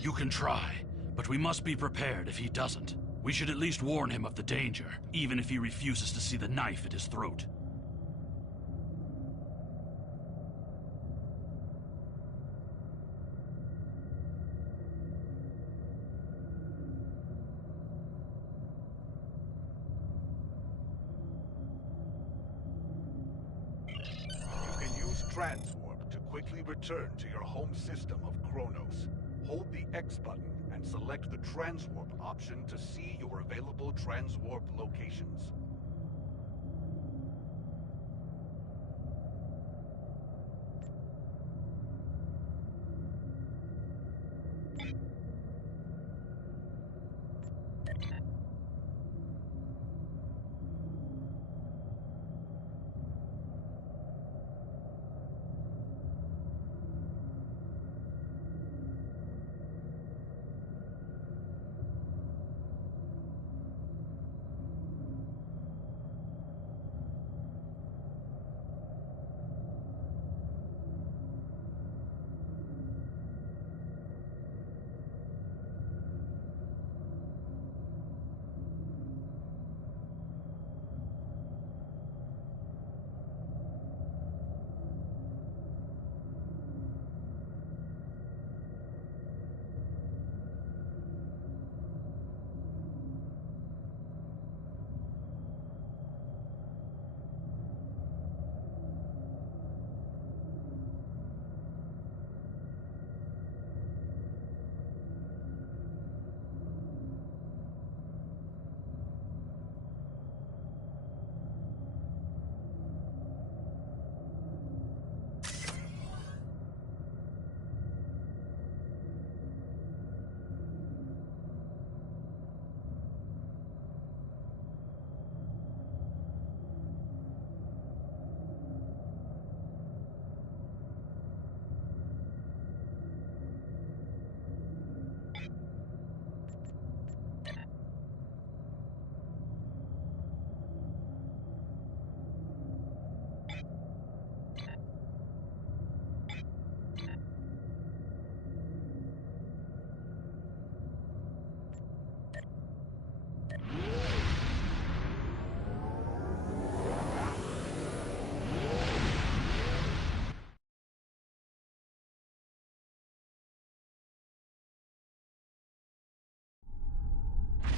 You can try, but we must be prepared if he doesn't. We should at least warn him of the danger, even if he refuses to see the knife at his throat. You can use Transwarp to quickly return to your home system of Kronos. Hold the X button and select the Transwarp option to see your available Transwarp locations.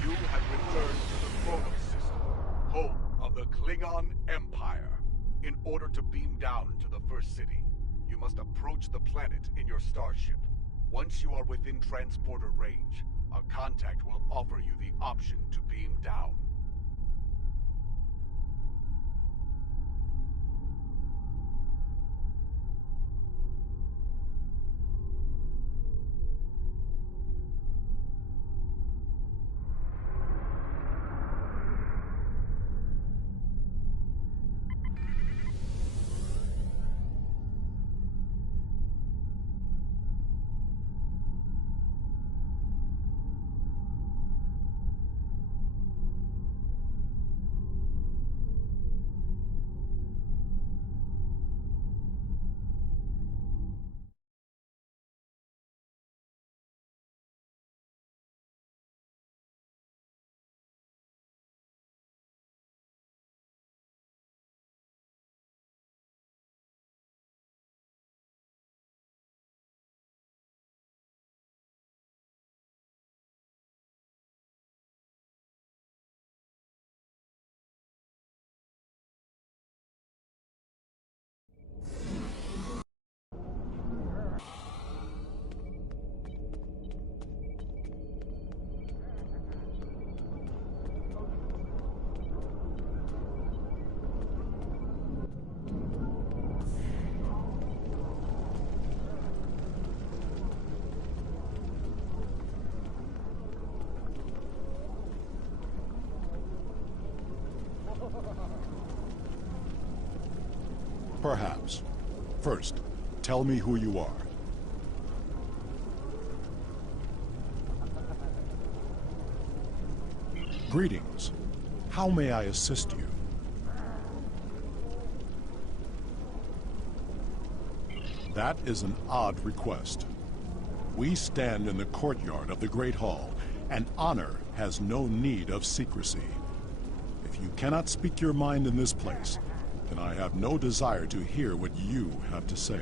You have returned to the Kronos system, home of the Klingon Empire. In order to beam down to the first city, you must approach the planet in your starship. Once you are within transporter range, a contact will offer you the option to beam down. Perhaps. First, tell me who you are. Greetings. How may I assist you? That is an odd request. We stand in the courtyard of the Great Hall, and honor has no need of secrecy. If you cannot speak your mind in this place, then I have no desire to hear what you have to say.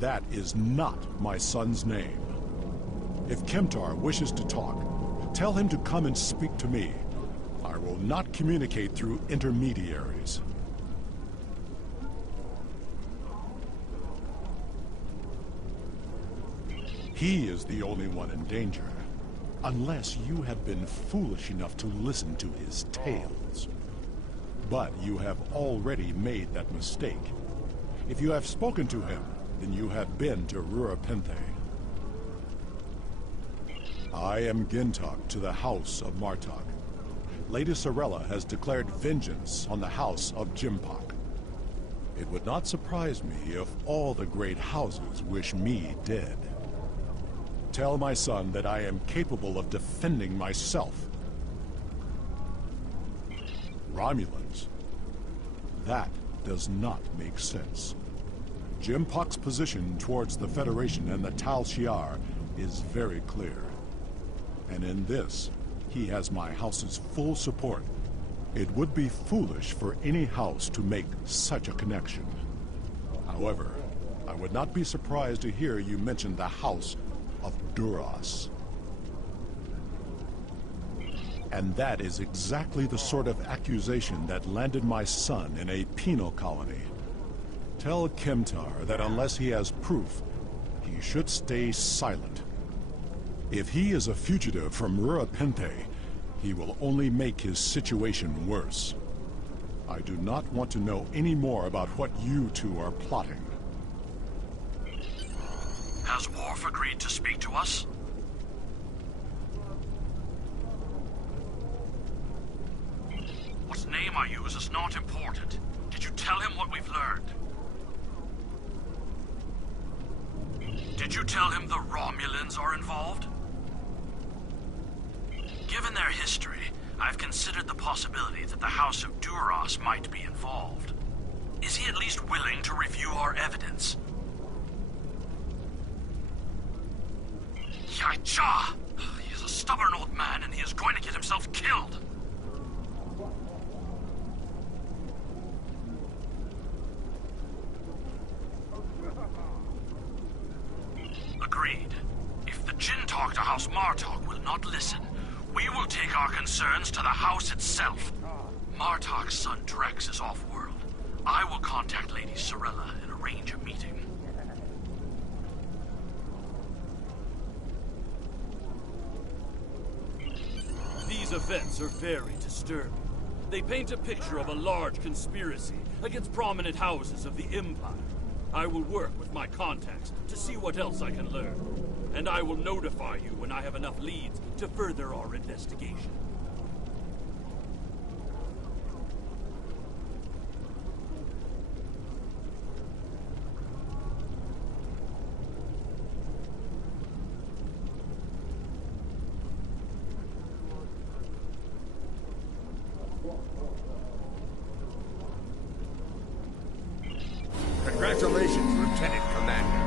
That is not my son's name. If Kemtar wishes to talk, tell him to come and speak to me. I will not communicate through intermediaries. He is the only one in danger, unless you have been foolish enough to listen to his tales. But you have already made that mistake. If you have spoken to him, then you have been to Rurapenthe. I am Gintok to the House of Martok. Lady Sorella has declared vengeance on the House of Jimpok. It would not surprise me if all the great houses wish me dead. Tell my son that I am capable of defending myself. Romulans? That does not make sense. Jimpok's position towards the Federation and the Tal Shiar is very clear. And in this, he has my house's full support. It would be foolish for any house to make such a connection. However, I would not be surprised to hear you mention the House of Duras. And that is exactly the sort of accusation that landed my son in a penal colony. Tell Kemtar that unless he has proof, he should stay silent. If he is a fugitive from Rurapenthe, he will only make his situation worse. I do not want to know any more about what you two are plotting. Has Worf agreed to speak to us? What name I use is not important. Did you tell him what we've learned? Did you tell him the Romulans are involved? Given their history, I've considered the possibility that the House of Duras might be involved. Is he at least willing to review our evidence? Yai-cha! He is a stubborn old man, and he is going to get himself killed! Agreed. If the Gintok to House Martok will not listen, we will take our concerns to the house itself. Martok's son Drex is off-world. I will contact Lady Sorella and arrange a meeting. These events are very disturbing. They paint a picture of a large conspiracy against prominent houses of the Empire. I will work with my contacts to see what else I can learn. And I will notify you when I have enough leads to further our investigation. Congratulations, Lieutenant Commander.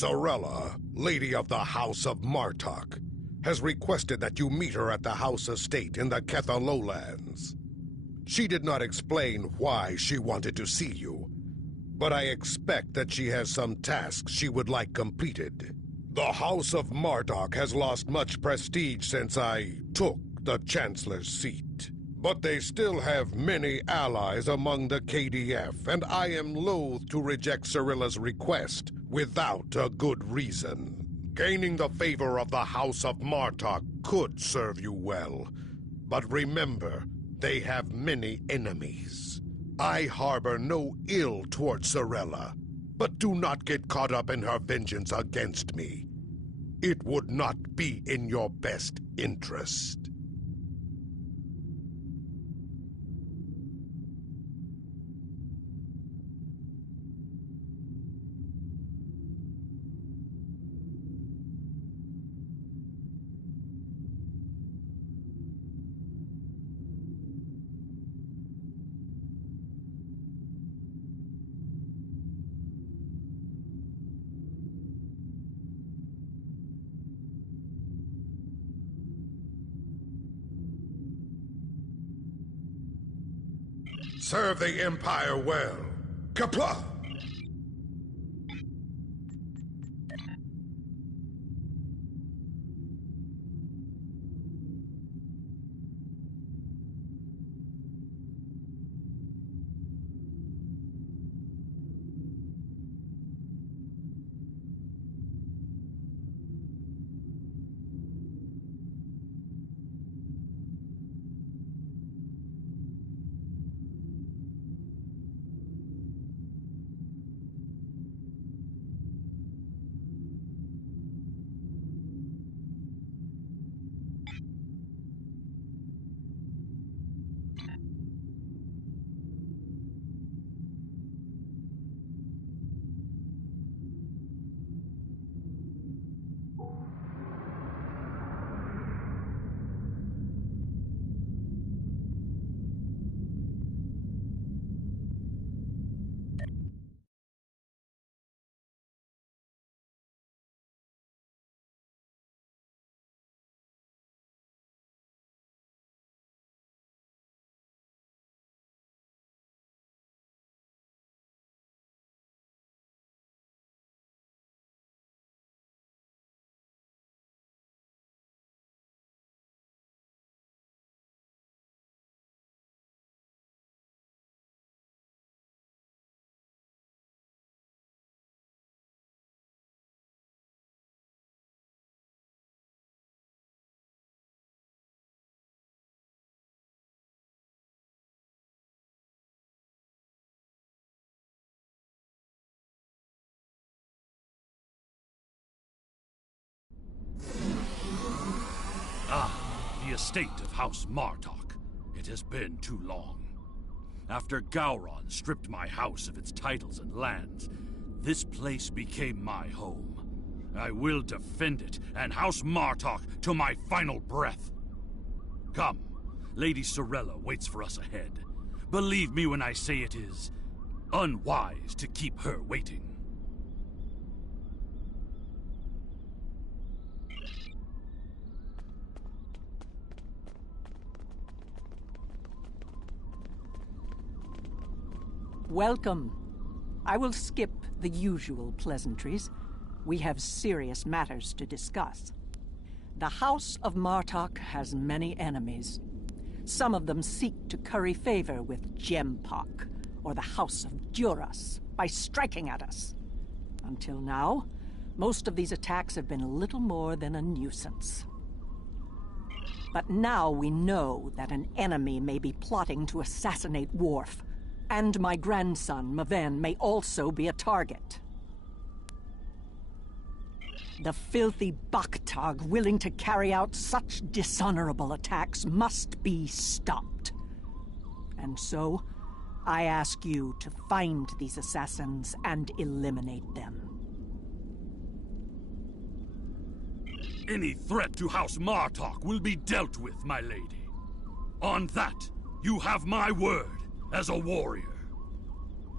Sorella, Lady of the House of Martok, has requested that you meet her at the House Estate in the Ketha Lowlands. She did not explain why she wanted to see you, but I expect that she has some tasks she would like completed. The House of Martok has lost much prestige since I took the Chancellor's seat. But they still have many allies among the KDF, and I am loath to reject Sorella's request without a good reason. Gaining the favor of the House of Martok could serve you well, but remember, they have many enemies. I harbor no ill towards Sorella, but do not get caught up in her vengeance against me. It would not be in your best interest. Serve the Empire well. Kapla! The estate of House Martok. It has been too long. After Gowron stripped my house of its titles and lands, this place became my home. I will defend it and House Martok to my final breath. Come, Lady Sorella waits for us ahead. Believe me when I say it is unwise to keep her waiting. Welcome. I will skip the usual pleasantries. We have serious matters to discuss. The House of Martok has many enemies. Some of them seek to curry favor with Gempok, or the House of Duras, by striking at us. Until now, most of these attacks have been little more than a nuisance. But now we know that an enemy may be plotting to assassinate Worf, and my grandson, Maven, may also be a target. The filthy Baktag willing to carry out such dishonorable attacks must be stopped. And so, I ask you to find these assassins and eliminate them. Any threat to House Martok will be dealt with, my lady. On that, you have my word as a warrior.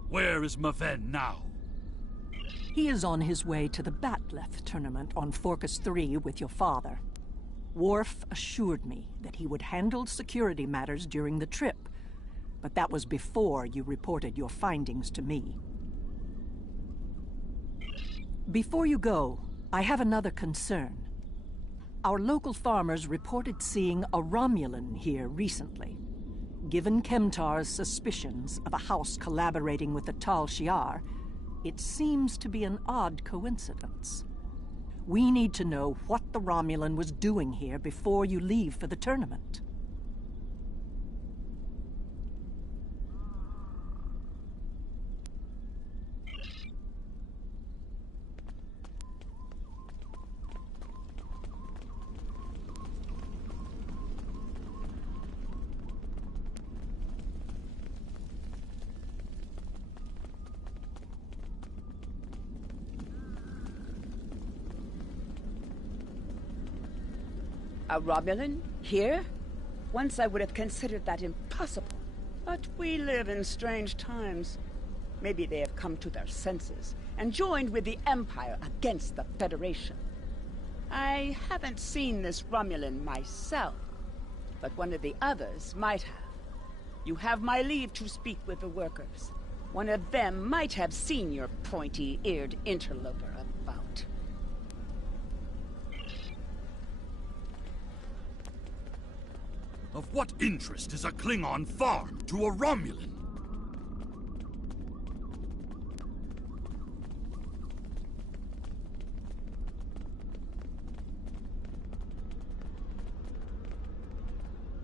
Where is Maven now? He is on his way to the Batleth tournament on Forcus 3 with your father. Worf assured me that he would handle security matters during the trip, but that was before you reported your findings to me. Before you go, I have another concern. Our local farmers reported seeing a Romulan here recently. Given Kemtar's suspicions of a house collaborating with the Tal Shiar, it seems to be an odd coincidence. We need to know what the Romulan was doing here before you leave for the tournament. A Romulan? Here? Once I would have considered that impossible. But we live in strange times. Maybe they have come to their senses and joined with the Empire against the Federation. I haven't seen this Romulan myself, but one of the others might have. You have my leave to speak with the workers. One of them might have seen your pointy-eared interloper about. Of what interest is a Klingon farm to a Romulan?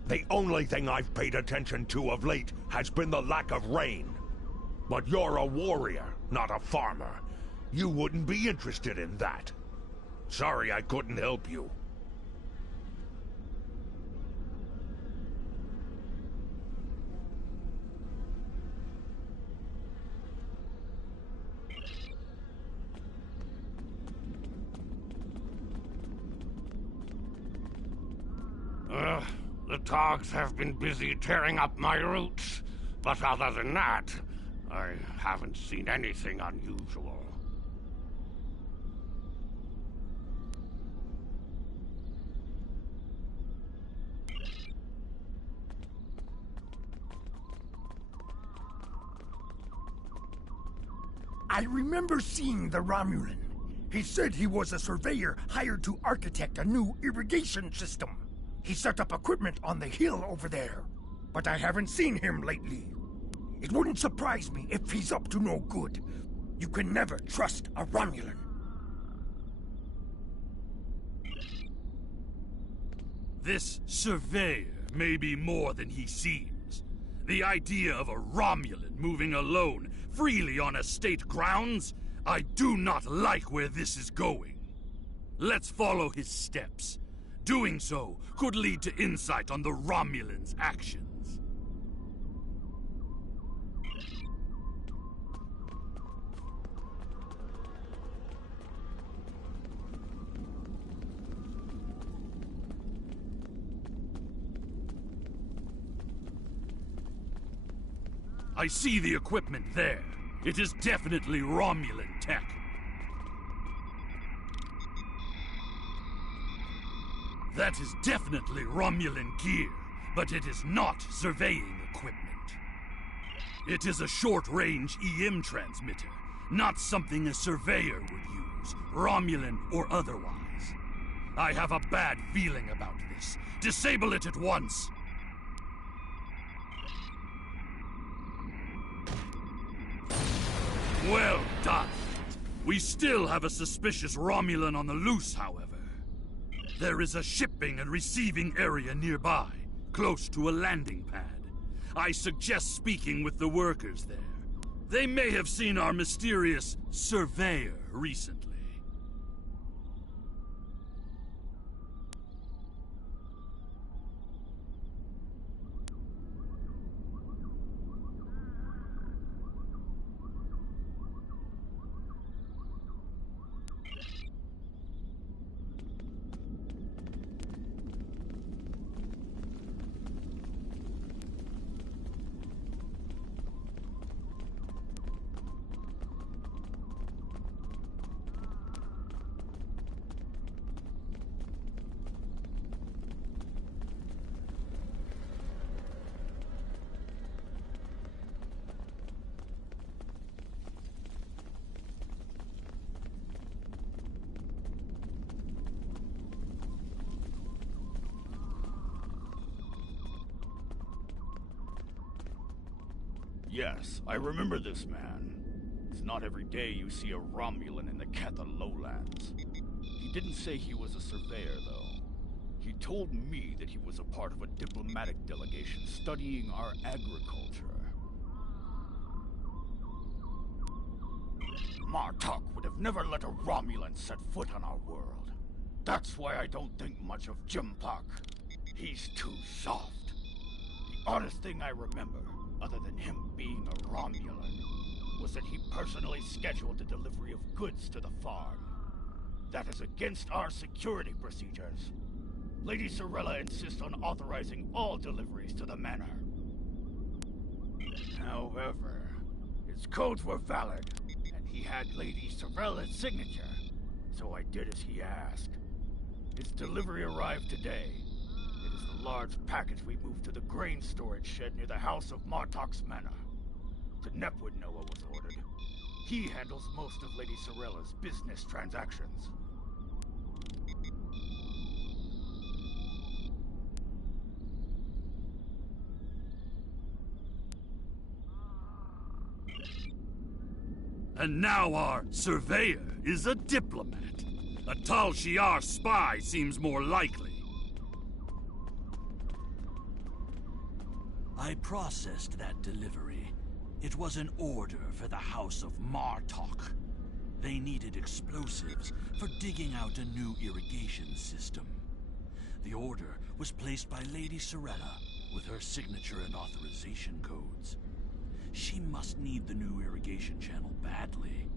The only thing I've paid attention to of late has been the lack of rain. But you're a warrior, not a farmer. You wouldn't be interested in that. Sorry I couldn't help you. The dogs have been busy tearing up my roots, but other than that, I haven't seen anything unusual. I remember seeing the Romulan. He said he was a surveyor hired to architect a new irrigation system. He set up equipment on the hill over there, but I haven't seen him lately. It wouldn't surprise me if he's up to no good. You can never trust a Romulan. This surveyor may be more than he seems. The idea of a Romulan moving alone, freely on estate grounds? I do not like where this is going. Let's follow his steps. Doing so could lead to insight on the Romulan's actions. I see the equipment there. It is definitely Romulan tech. That is definitely Romulan gear, but it is not surveying equipment. It is a short-range EM transmitter, not something a surveyor would use, Romulan or otherwise. I have a bad feeling about this. Disable it at once! Well done. We still have a suspicious Romulan on the loose, however. There is a shipping and receiving area nearby, close to a landing pad. I suggest speaking with the workers there. They may have seen our mysterious surveyor recently. Yes, I remember this man. It's not every day you see a Romulan in the Ketha lowlands. He didn't say he was a surveyor, though. He told me that he was a part of a diplomatic delegation studying our agriculture. Martok would have never let a Romulan set foot on our world. That's why I don't think much of Jimpak. He's too soft. The oddest thing I remember, other than him being a Romulan, was that he personally scheduled the delivery of goods to the farm. That is against our security procedures. Lady Sorella insists on authorizing all deliveries to the manor. However, his codes were valid, and he had Lady Sorella's signature, so I did as he asked. His delivery arrived today. It is the large package we moved to the grain storage shed near the house of Martok's manor. Tenep would know what was ordered. He handles most of Lady Sorella's business transactions. And now our surveyor is a diplomat. A Tal Shiar spy seems more likely. I processed that delivery. It was an order for the House of Martok. They needed explosives for digging out a new irrigation system. The order was placed by Lady Sorella with her signature and authorization codes. She must need the new irrigation channel badly.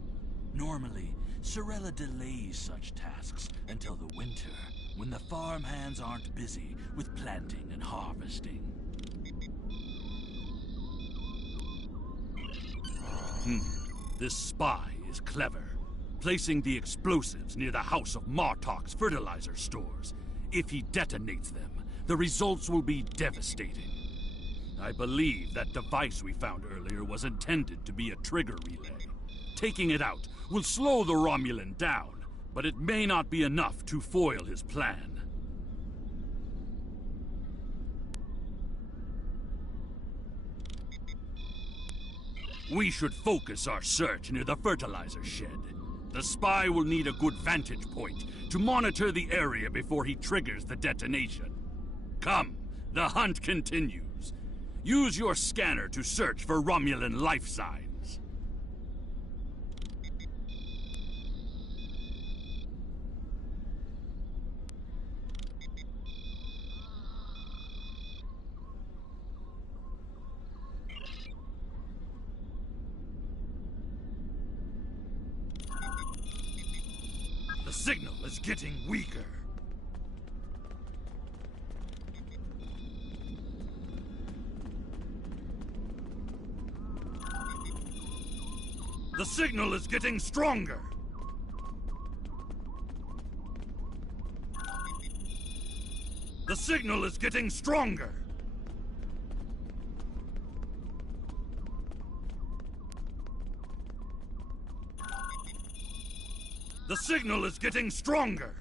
Normally, Sorella delays such tasks until the winter, when the farm hands aren't busy with planting and harvesting. This spy is clever, placing the explosives near the House of Martok's fertilizer stores. If he detonates them, the results will be devastating. I believe that device we found earlier was intended to be a trigger relay. Taking it out will slow the Romulan down, but it may not be enough to foil his plan. We should focus our search near the fertilizer shed. The spy will need a good vantage point to monitor the area before he triggers the detonation. Come, the hunt continues. Use your scanner to search for Romulan life signs. The signal is getting weaker. The signal is getting stronger. The signal is getting stronger. The signal is getting stronger.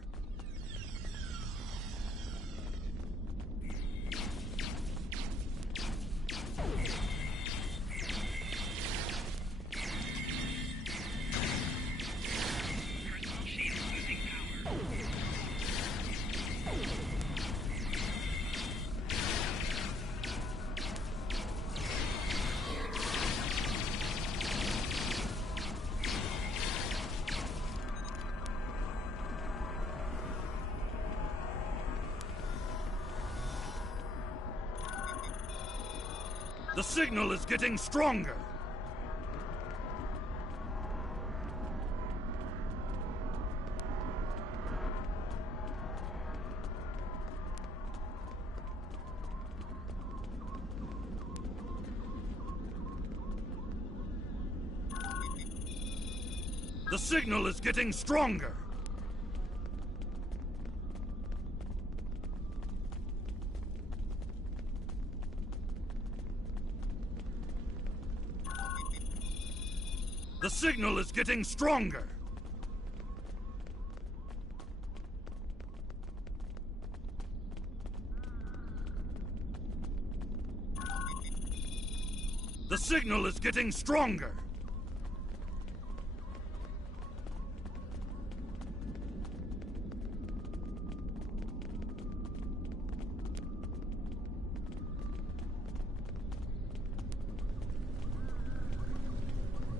The signal is getting stronger. The signal is getting stronger. The signal is getting stronger. The signal is getting stronger!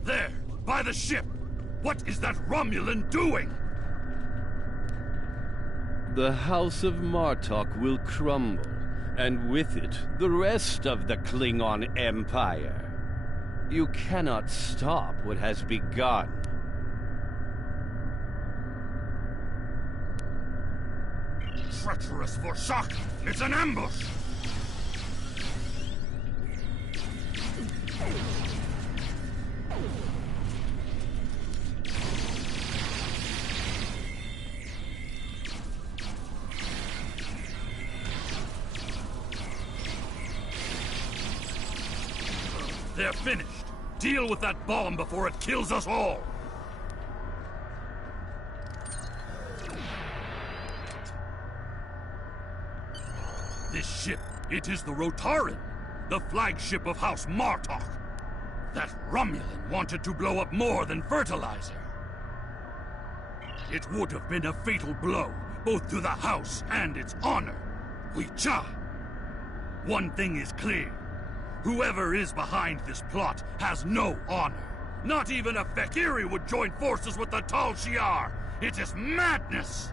There! By the ship! What is that Romulan doing? The House of Martok will crumble, and with it, the rest of the Klingon Empire. You cannot stop what has begun. Treacherous Vorsak! It's an ambush! They're finished. Deal with that bomb before it kills us all. This ship, it is the Rotaran, the flagship of House Martok. That Romulan wanted to blow up more than fertilizer. It would have been a fatal blow, both to the House and its honor. Wicha! One thing is clear. Whoever is behind this plot has no honor. Not even a Fekiri would join forces with the Tal Shiar. It is madness!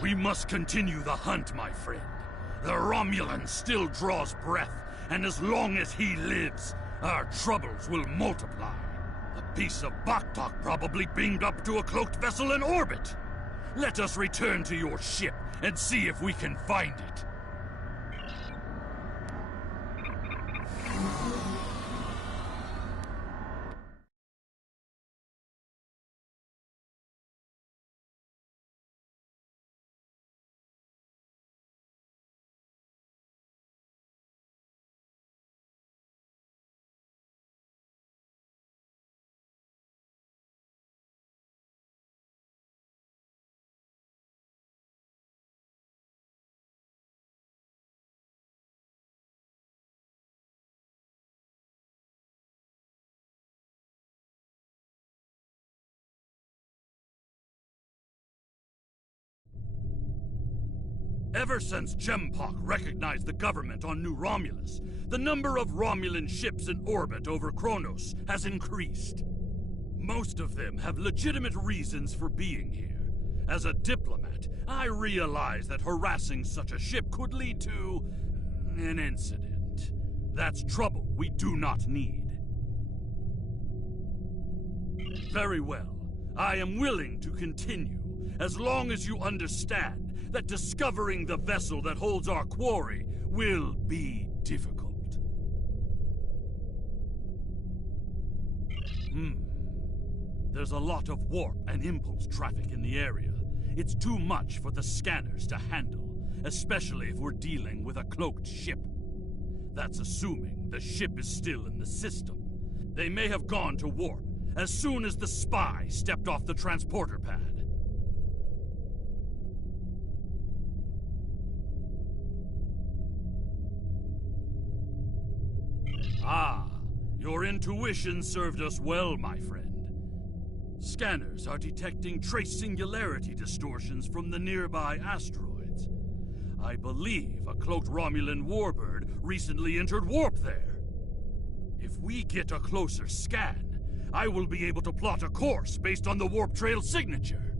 We must continue the hunt, my friend. The Romulan still draws breath, and as long as he lives, our troubles will multiply. A piece of Baktok probably beamed up to a cloaked vessel in orbit. Let us return to your ship and see if we can find it. Ever since Jempok recognized the government on New Romulus, the number of Romulan ships in orbit over Kronos has increased. Most of them have legitimate reasons for being here. As a diplomat, I realize that harassing such a ship could lead to an incident. That's trouble we do not need. Very well. I am willing to continue, as long as you understand that discovering the vessel that holds our quarry will be difficult. There's a lot of warp and impulse traffic in the area. It's too much for the scanners to handle, especially if we're dealing with a cloaked ship. That's assuming the ship is still in the system. They may have gone to warp as soon as the spy stepped off the transporter pad. Ah, your intuition served us well, my friend. Scanners are detecting trace singularity distortions from the nearby asteroids. I believe a cloaked Romulan warbird recently entered warp there. If we get a closer scan, I will be able to plot a course based on the warp trail signature.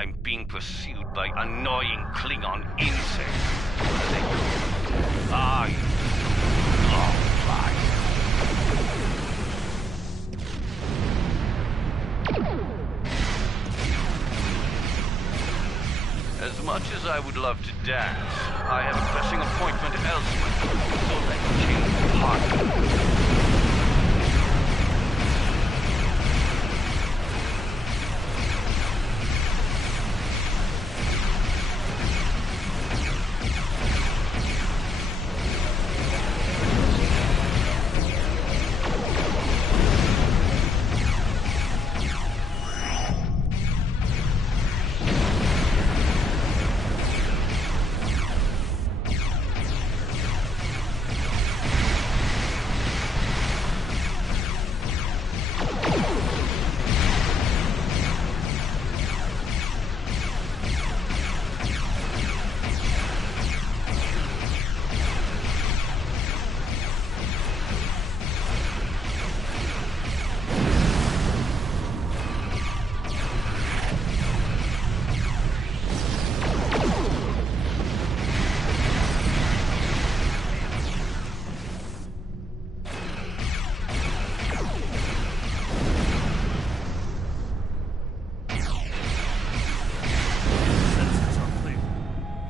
I'm being pursued by annoying Klingon insects. What are they called? As much as I would love to dance, I have a pressing appointment elsewhere, so let's change partners.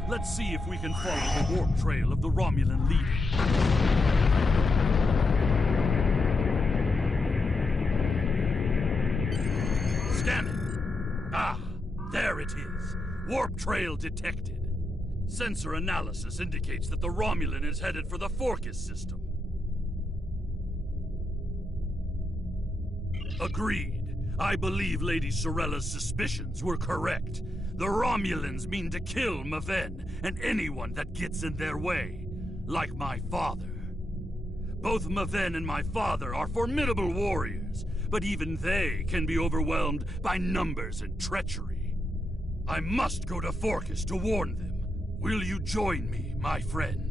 Let's see if we can follow the warp trail of the Romulan leader. Scanning. Ah, there it is. Warp trail detected. Sensor analysis indicates that the Romulan is headed for the Forcus system. Agreed. I believe Lady Sorella's suspicions were correct. The Romulans mean to kill Maven and anyone that gets in their way, like my father. Both Maven and my father are formidable warriors, but even they can be overwhelmed by numbers and treachery. I must go to Forcus to warn them. Will you join me, my friend?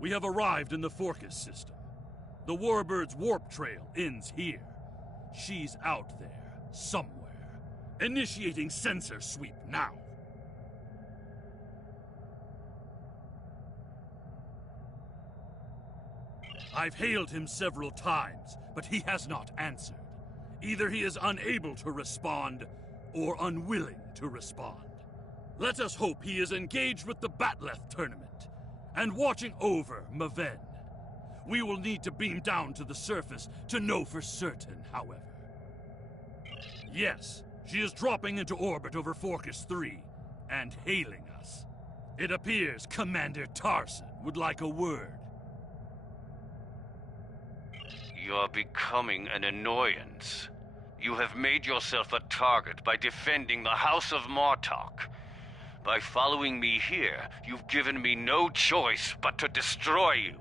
We have arrived in the Forcus system. The Warbird's warp trail ends here. She's out there, somewhere. Initiating sensor sweep now. I've hailed him several times, but he has not answered. Either he is unable to respond, or unwilling to respond. Let us hope he is engaged with the Batleth tournament, and watching over Maven. We will need to beam down to the surface to know for certain, however. Yes, she is dropping into orbit over Forcus 3, and hailing us. It appears Commander Tarson would like a word. You're becoming an annoyance. You have made yourself a target by defending the House of Martok. By following me here, you've given me no choice but to destroy you.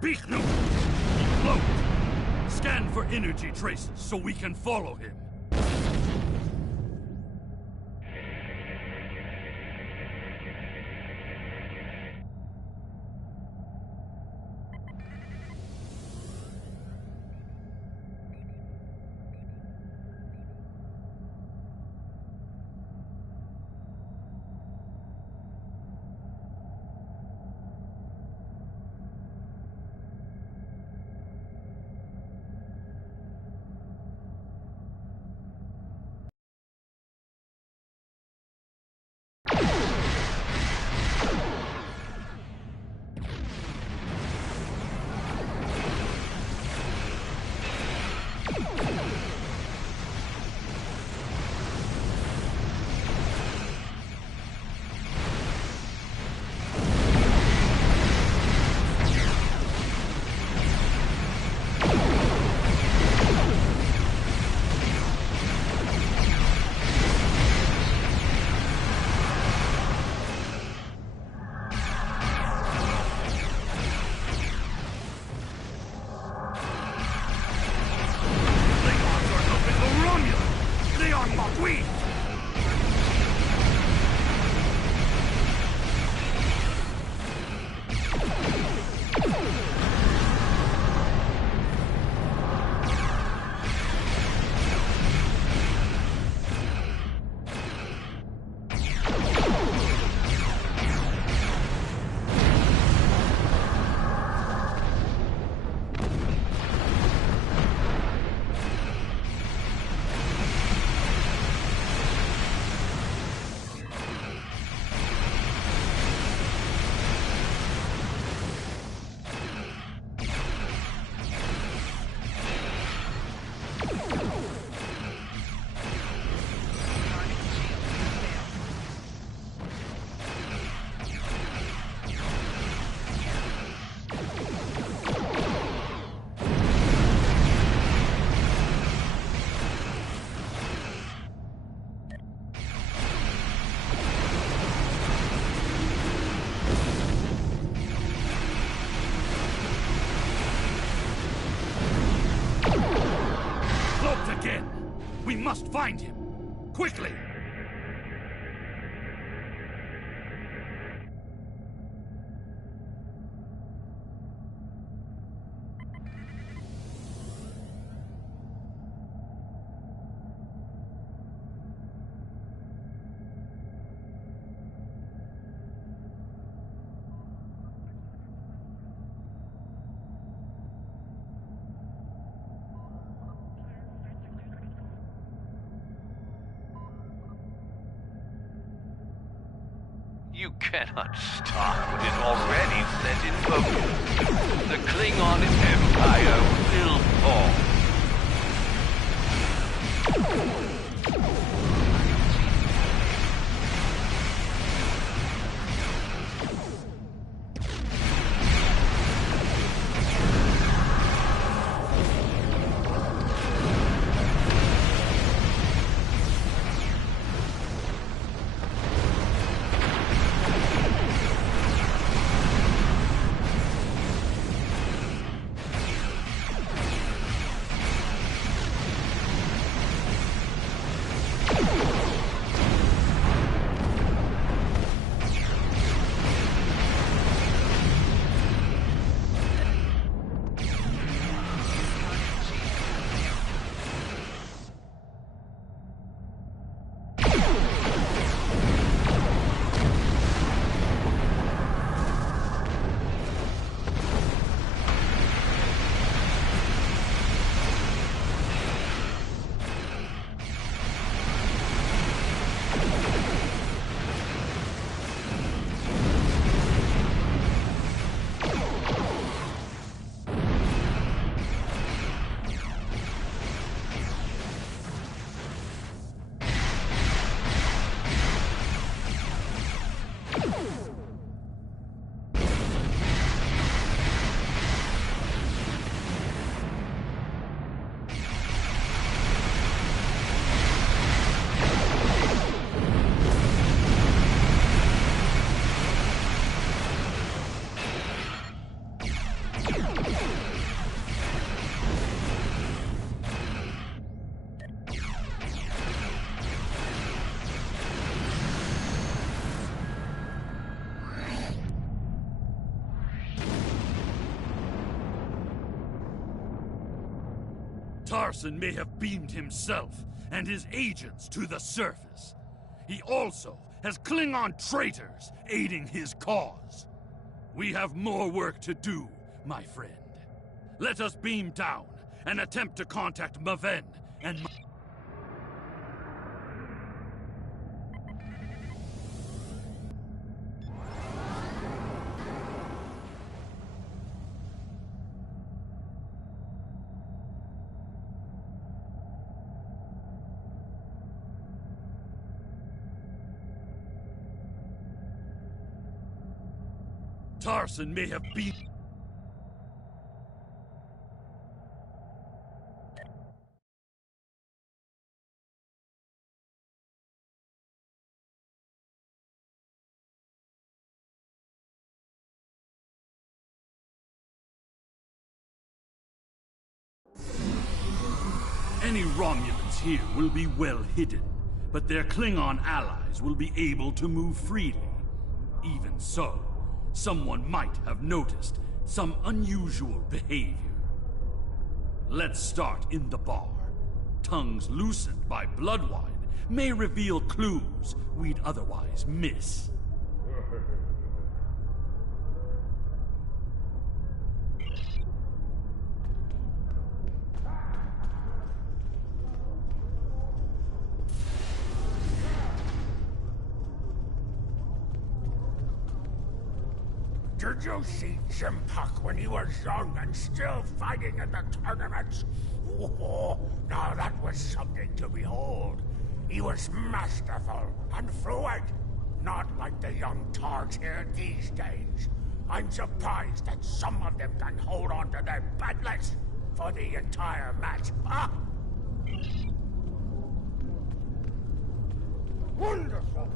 Beeknu! Float! Scan for energy traces so we can follow him. We must find him! Quickly! You cannot stop what is already set in motion. The Klingon Empire will fall. Tarson may have beamed himself and his agents to the surface. He also has Klingon traitors aiding his cause. We have more work to do, my friend. Let us beam down and attempt to contact Maven and... Tarson may have been... Any Romulans here will be well hidden, but their Klingon allies will be able to move freely. Even so, someone might have noticed some unusual behavior. Let's start in the bar. Tongues loosened by blood wine may reveal clues we'd otherwise miss. Did you see Jimpuck when he was young and still fighting in the tournaments? Oh, now that was something to behold. He was masterful and fluent, not like the young tards here these days. I'm surprised that some of them can hold on to their batlets for the entire match. Ah! Wonderful!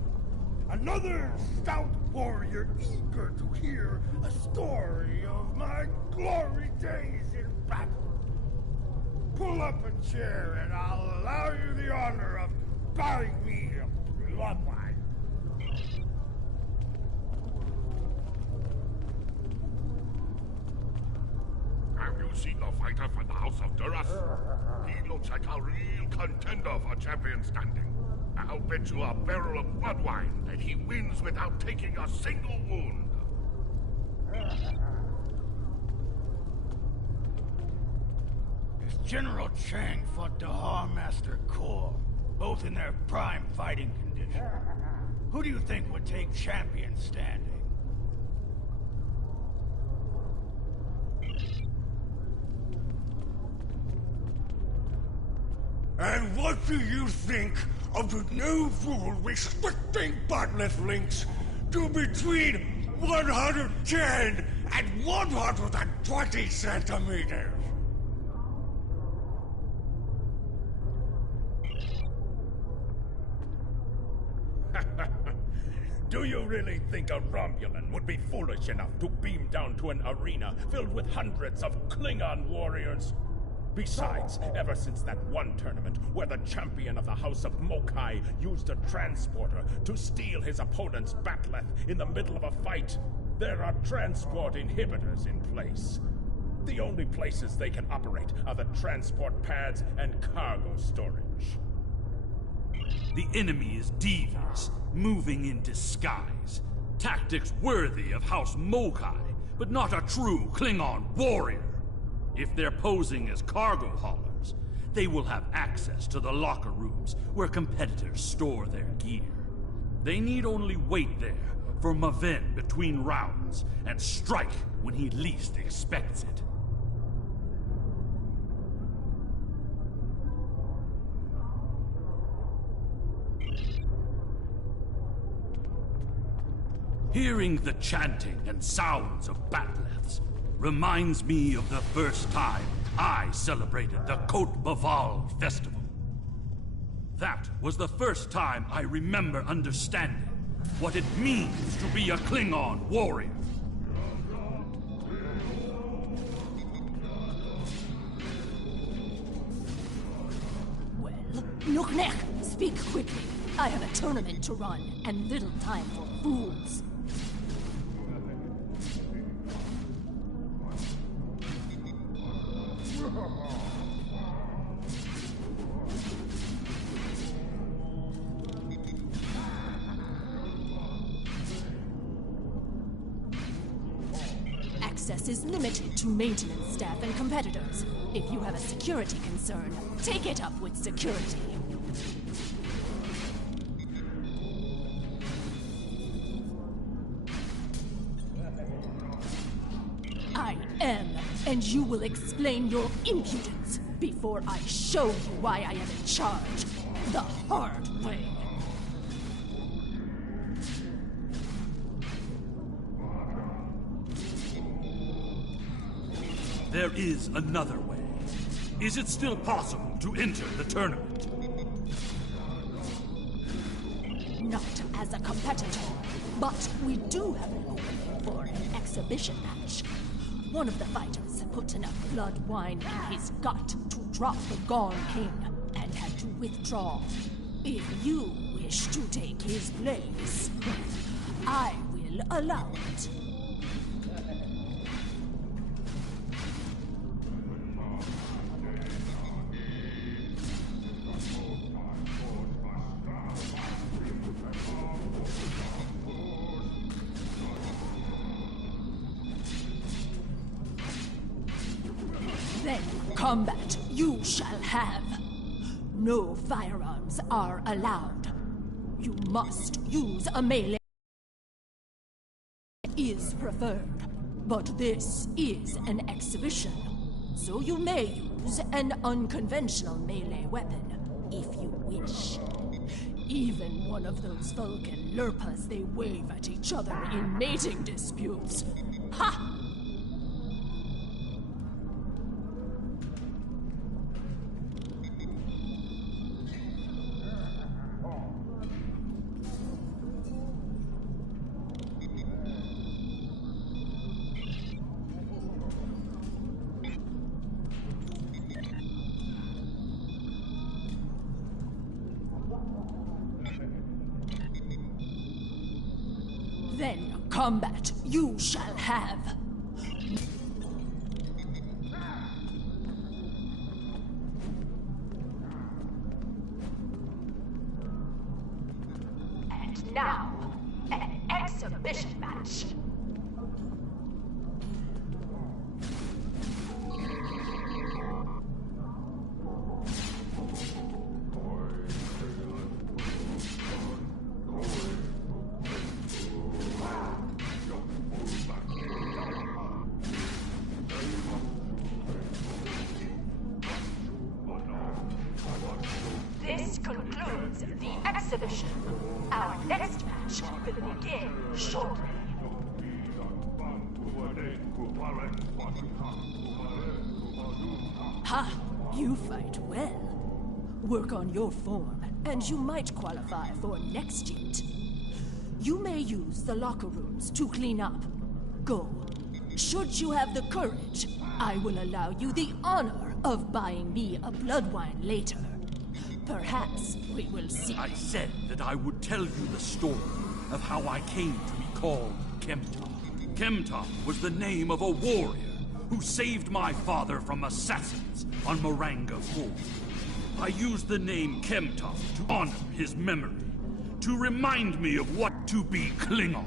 Another stout warrior eager to hear a story of my glory days in battle. Pull up a chair and I'll allow you the honor of buying me a blood wine. Have you seen the fighter from the House of Duras? He looks like a real contender for champion standing. I'll bet you a barrel of blood wine that he wins without taking a single wound. As General Chang fought Dahar Master Kor, both in their prime fighting condition, who do you think would take champion standing? And what do you think of the new rule restricting botnet links to between 110 and 120 centimeters? Do you really think a Romulan would be foolish enough to beam down to an arena filled with hundreds of Klingon warriors? Besides, ever since that one tournament where the champion of the House of Mokai used a transporter to steal his opponent's batleth in the middle of a fight, there are transport inhibitors in place. The only places they can operate are the transport pads and cargo storage. The enemy is devious, moving in disguise. Tactics worthy of House Mokai, but not a true Klingon warrior. If they're posing as cargo haulers, they will have access to the locker rooms where competitors store their gear. They need only wait there for Maven between rounds and strike when he least expects it. Hearing the chanting and sounds of batleths reminds me of the first time I celebrated the Côte Baval festival. That was the first time I remember understanding what it means to be a Klingon warrior. Well, Nuknek, speak quickly. I have a tournament to run, and little time for fools. Access is limited to maintenance staff and competitors. If you have a security concern, take it up with security. I am, and you will explain your impudence before I show you why I am in charge. The hard way. There is another way. Is it still possible to enter the tournament? Not as a competitor, but we do have an opening for an exhibition match. One of the fighters put enough blood wine in his gut to drop the Gone King and had to withdraw. If you wish to take his place, I will allow it. Then combat you shall have. No firearms are allowed. You must use a melee. Is preferred, but this is an exhibition, so you may use an unconventional melee weapon if you wish. Even one of those Vulcan lurpas they wave at each other in mating disputes. Ha! Then combat you shall have. And now, an exhibition match. This concludes the exhibition. Our next match will begin shortly. Ha! You fight well. Work on your form, and you might qualify for next heat. You may use the locker rooms to clean up. Go. Should you have the courage, I will allow you the honor of buying me a blood wine later. Perhaps we will see. I said that I would tell you the story of how I came to be called Chemtop. Chemtop was the name of a warrior who saved my father from assassins on Moranga Ford. I used the name Chemtop to honor his memory, to remind me of what to be Klingon.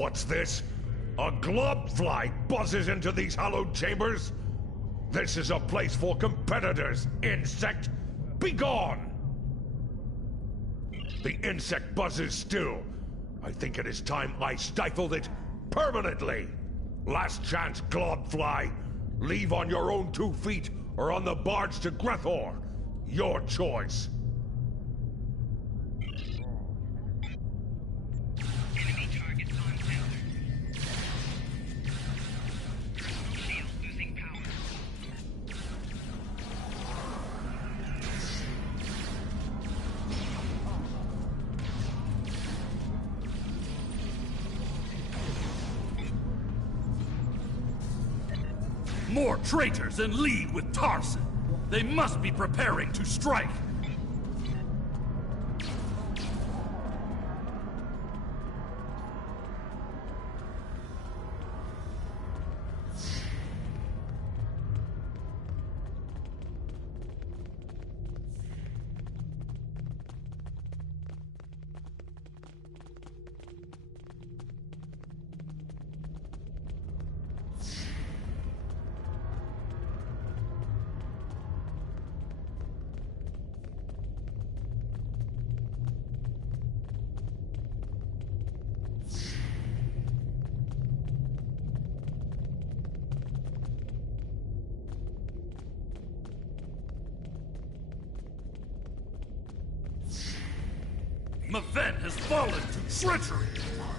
What's this? A globfly buzzes into these hallowed chambers? This is a place for competitors, insect! Begone! The insect buzzes still. I think it is time I stifled it permanently. Last chance, globfly. Leave on your own 2 feet or on the barge to Grethor. Your choice. More traitors in league with Tarson. They must be preparing to strike. Maven has fallen to treachery!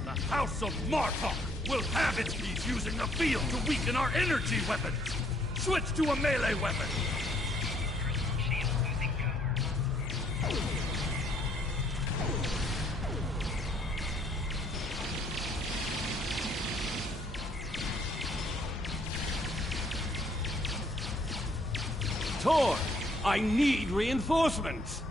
The House of Martok will have its piece using the field to weaken our energy weapons! Switch to a melee weapon! Tor, I need reinforcements!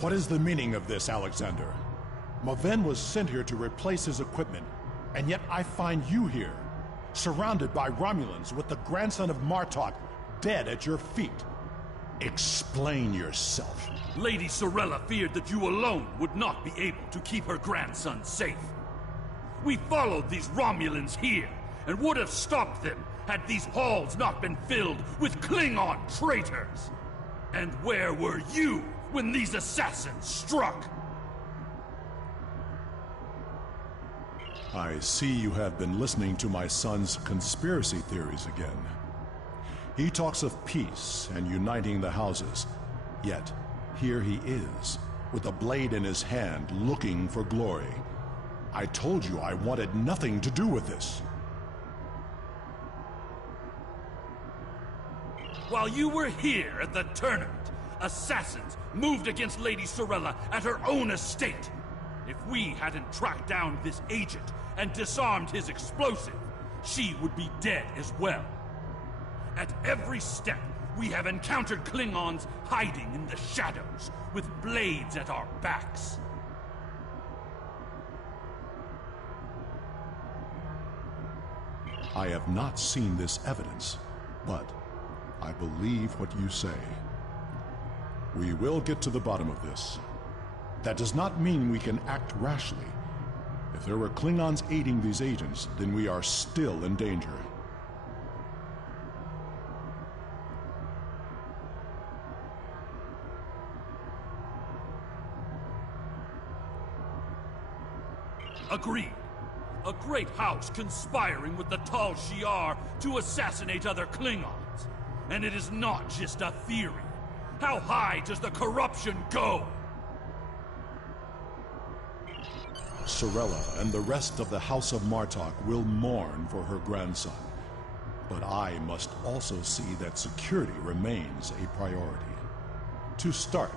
What is the meaning of this, Alexander? Maven was sent here to replace his equipment, and yet I find you here, surrounded by Romulans with the grandson of Martok dead at your feet. Explain yourself. Lady Sorella feared that you alone would not be able to keep her grandson safe. We followed these Romulans here, and would have stopped them had these halls not been filled with Klingon traitors. And where were you when these assassins struck? I see you have been listening to my son's conspiracy theories again. He talks of peace and uniting the houses, yet here he is, with a blade in his hand, looking for glory. I told you I wanted nothing to do with this. While you were here at the tournament, assassins moved against Lady Sorella at her own estate. If we hadn't tracked down this agent and disarmed his explosive, she would be dead as well. At every step, we have encountered Klingons hiding in the shadows, with blades at our backs. I have not seen this evidence, but I believe what you say. We will get to the bottom of this. That does not mean we can act rashly. If there were Klingons aiding these agents, then we are still in danger. Agreed. A great house conspiring with the Tal Shiar to assassinate other Klingons. And it is not just a theory. How high does the corruption go? Sorella and the rest of the House of Martok will mourn for her grandson. But I must also see that security remains a priority. To start,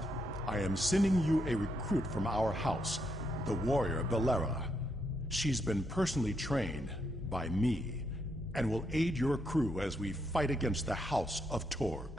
I am sending you a recruit from our house, the warrior Belera. She's been personally trained by me and will aid your crew as we fight against the House of Torg.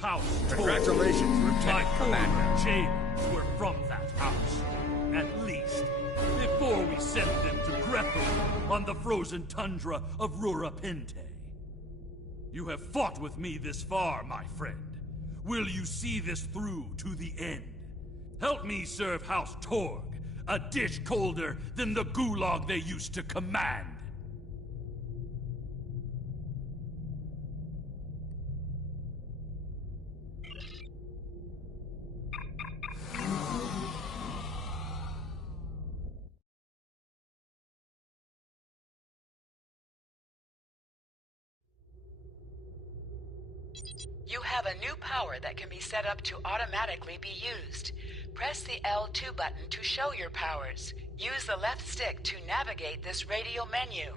House Congratulations, my Lieutenant Commander. James were from that house. At least, before we sent them to Greppel on the frozen tundra of Rurapente. You have fought with me this far, my friend. Will you see this through to the end? Help me serve House Torg, a dish colder than the gulag they used to command. You have a new power that can be set up to automatically be used. Press the L2 button to show your powers. Use the left stick to navigate this radial menu.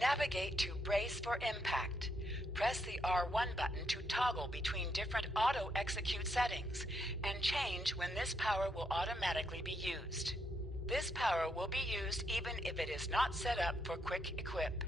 Navigate to Brace for Impact. Press the R1 button to toggle between different auto-execute settings, and change when this power will automatically be used. This power will be used even if it is not set up for quick equip.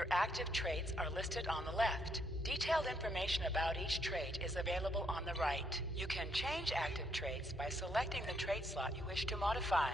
Your active traits are listed on the left. Detailed information about each trait is available on the right. You can change active traits by selecting the trait slot you wish to modify.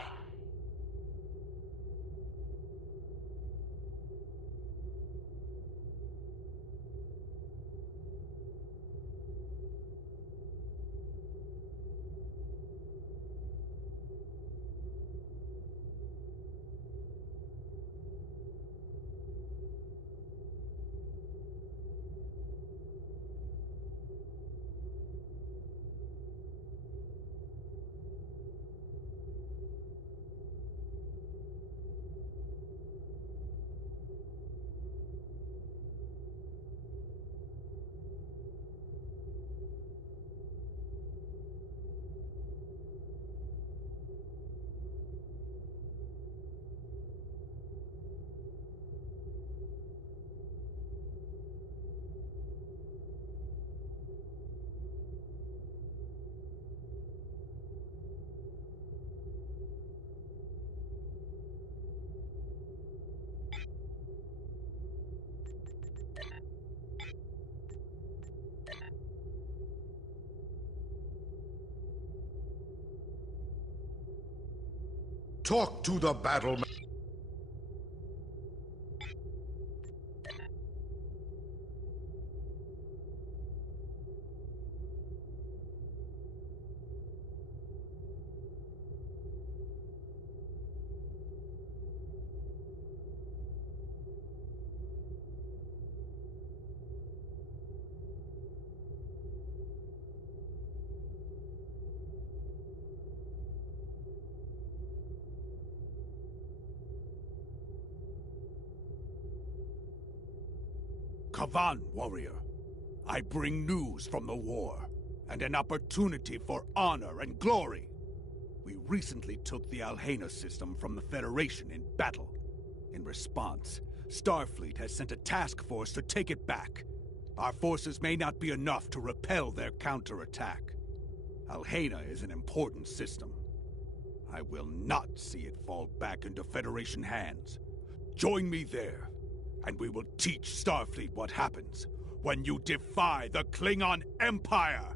Talk to the battle. Kavan, warrior. I bring news from the war, and an opportunity for honor and glory. We recently took the Alhena system from the Federation in battle. In response, Starfleet has sent a task force to take it back. Our forces may not be enough to repel their counterattack. Alhena is an important system. I will not see it fall back into Federation hands. Join me there, and we will teach Starfleet what happens when you defy the Klingon Empire!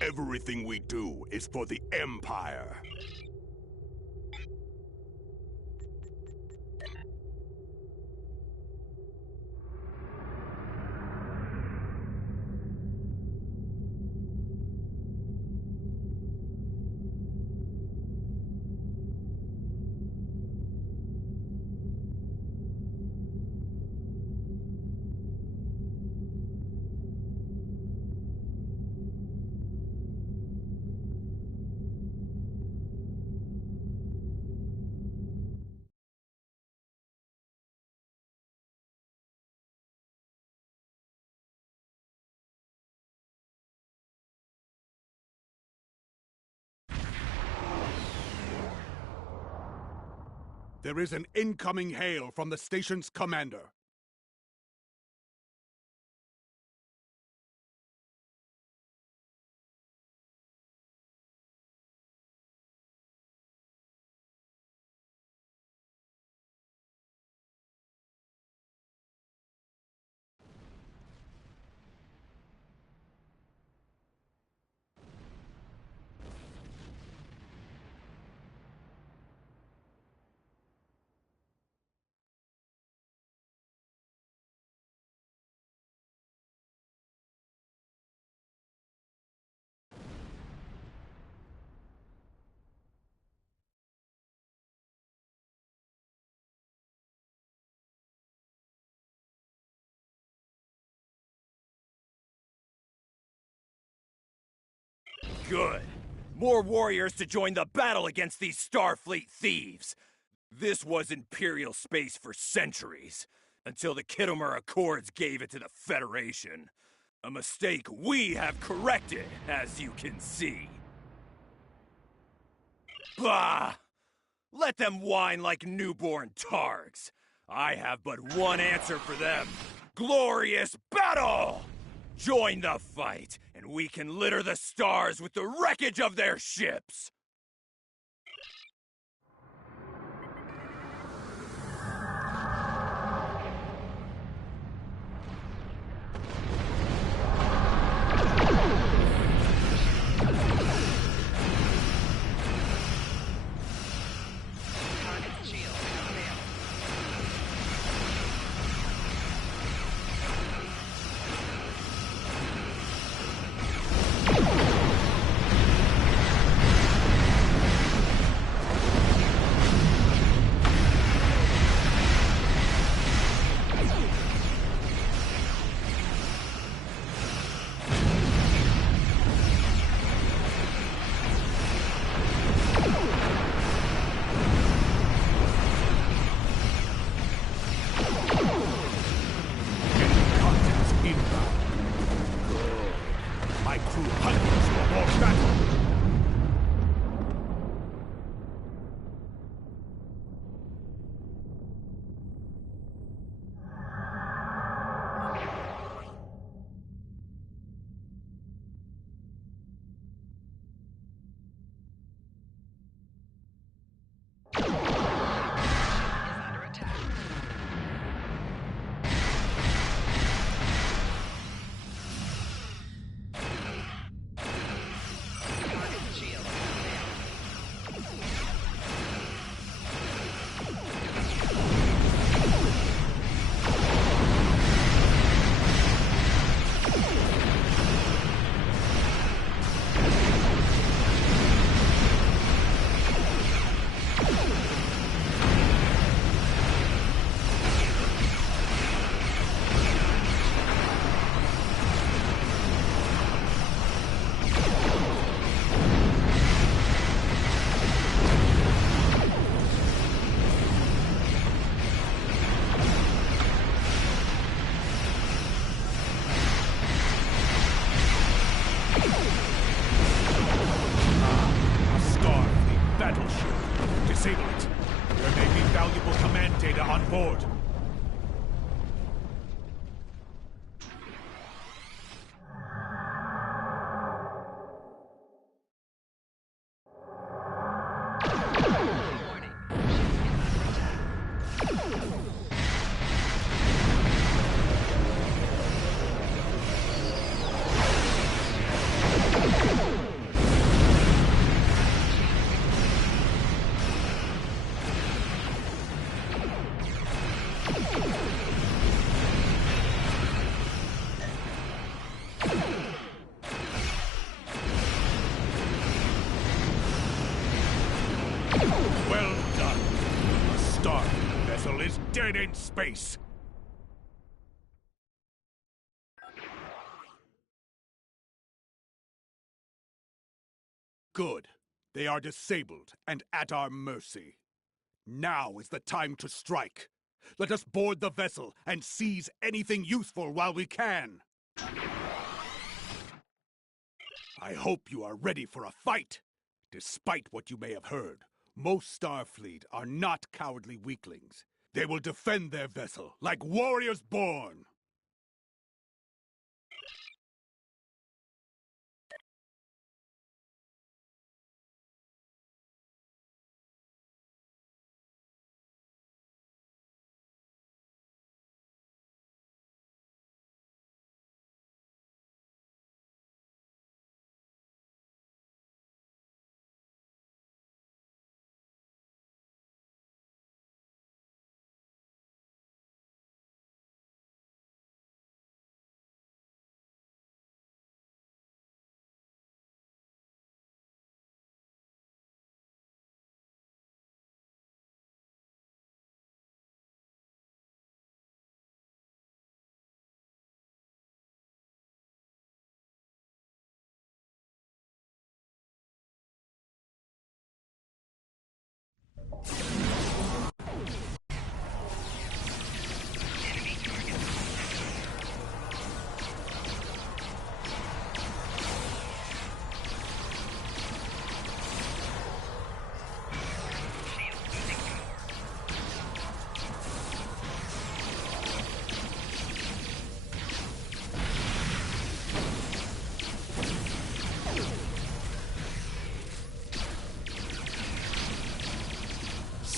Everything we do is for the Empire. There is an incoming hail from the station's commander. Good. More warriors to join the battle against these Starfleet thieves. This was Imperial space for centuries, until the Khitomer Accords gave it to the Federation. A mistake we have corrected, as you can see. Bah! Let them whine like newborn targs. I have but one answer for them. Glorious battle! Join the fight, and we can litter the stars with the wreckage of their ships! Disable it. There may be valuable command data on board. Well done. A star vessel is dead in space. Good. They are disabled and at our mercy. Now is the time to strike. Let us board the vessel and seize anything useful while we can. I hope you are ready for a fight. Despite what you may have heard, most Starfleet are not cowardly weaklings. They will defend their vessel like warriors born.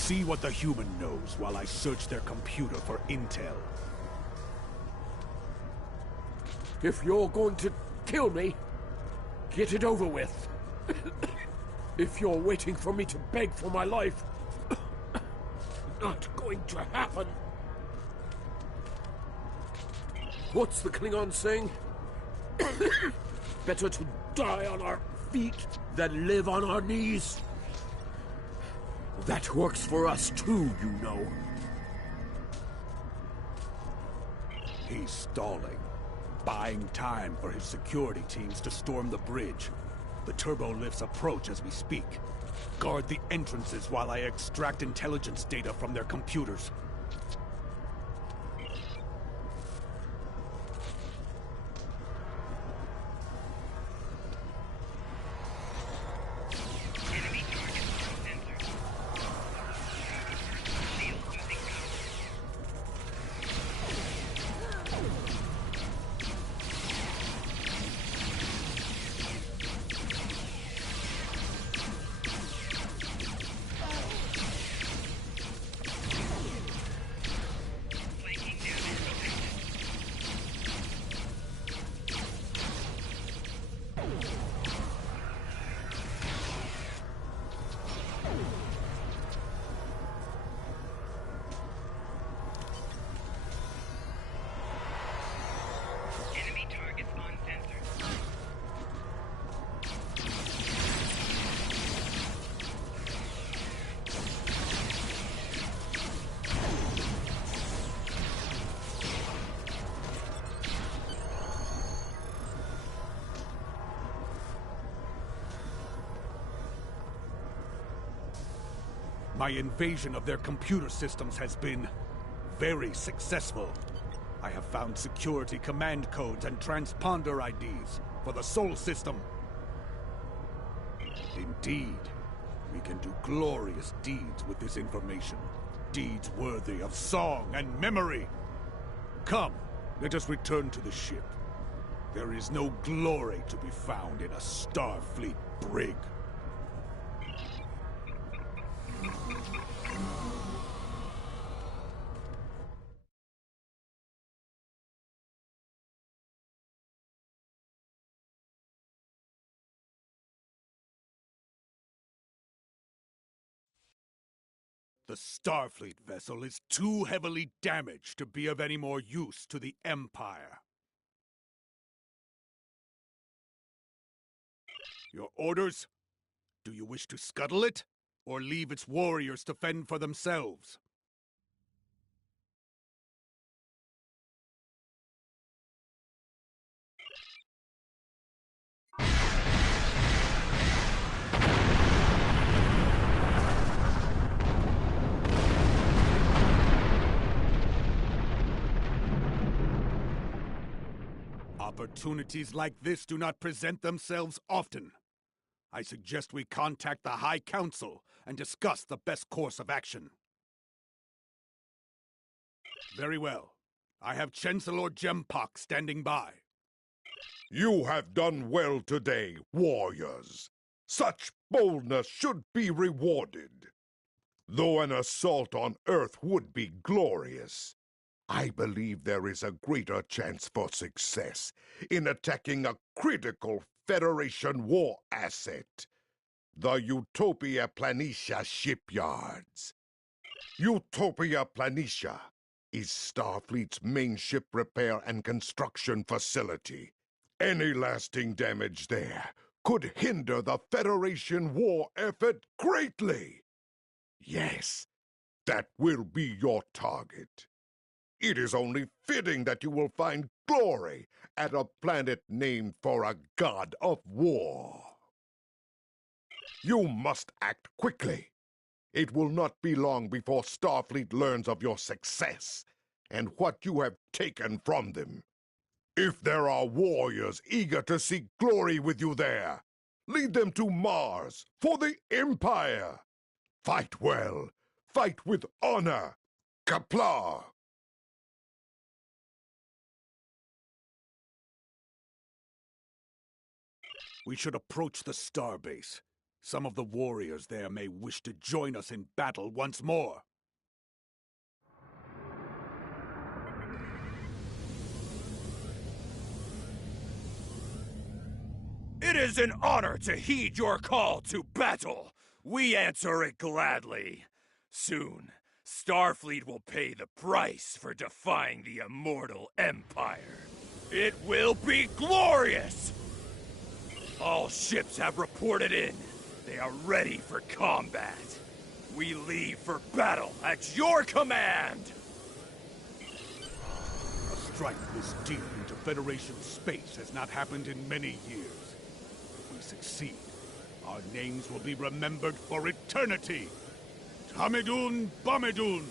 See what the human knows while I search their computer for intel. If you're going to kill me, get it over with. If you're waiting for me to beg for my life, not going to happen. What's the Klingon saying? Better to die on our feet than live on our knees. That works for us too, you know. He's stalling, buying time for his security teams to storm the bridge. The turbo lifts approach as we speak. Guard the entrances while I extract intelligence data from their computers. My invasion of their computer systems has been very successful. I have found security command codes and transponder IDs for the Sol system. Indeed, we can do glorious deeds with this information. Deeds worthy of song and memory. Come, let us return to the ship. There is no glory to be found in a Starfleet brig. The Starfleet vessel is too heavily damaged to be of any more use to the Empire. Your orders? Do you wish to scuttle it, or leave its warriors to fend for themselves? Opportunities like this do not present themselves often. I suggest we contact the High Council and discuss the best course of action. Very well. I have Chancellor Jempak standing by. You have done well today, warriors. Such boldness should be rewarded. Though an assault on Earth would be glorious, I believe there is a greater chance for success in attacking a critical Federation war asset, the Utopia Planitia shipyards. Utopia Planitia is Starfleet's main ship repair and construction facility. Any lasting damage there could hinder the Federation war effort greatly. Yes, that will be your target. It is only fitting that you will find glory at a planet named for a god of war. You must act quickly. It will not be long before Starfleet learns of your success and what you have taken from them. If there are warriors eager to seek glory with you there, lead them to Mars for the Empire. Fight well. Fight with honor. Qapla'! We should approach the starbase. Some of the warriors there may wish to join us in battle once more. It is an honor to heed your call to battle. We answer it gladly. Soon, Starfleet will pay the price for defying the immortal Empire. It will be glorious! All ships have reported in. They are ready for combat. We leave for battle at your command! A strike this deep into Federation space has not happened in many years. If we succeed, our names will be remembered for eternity. Tamidun Bamidun!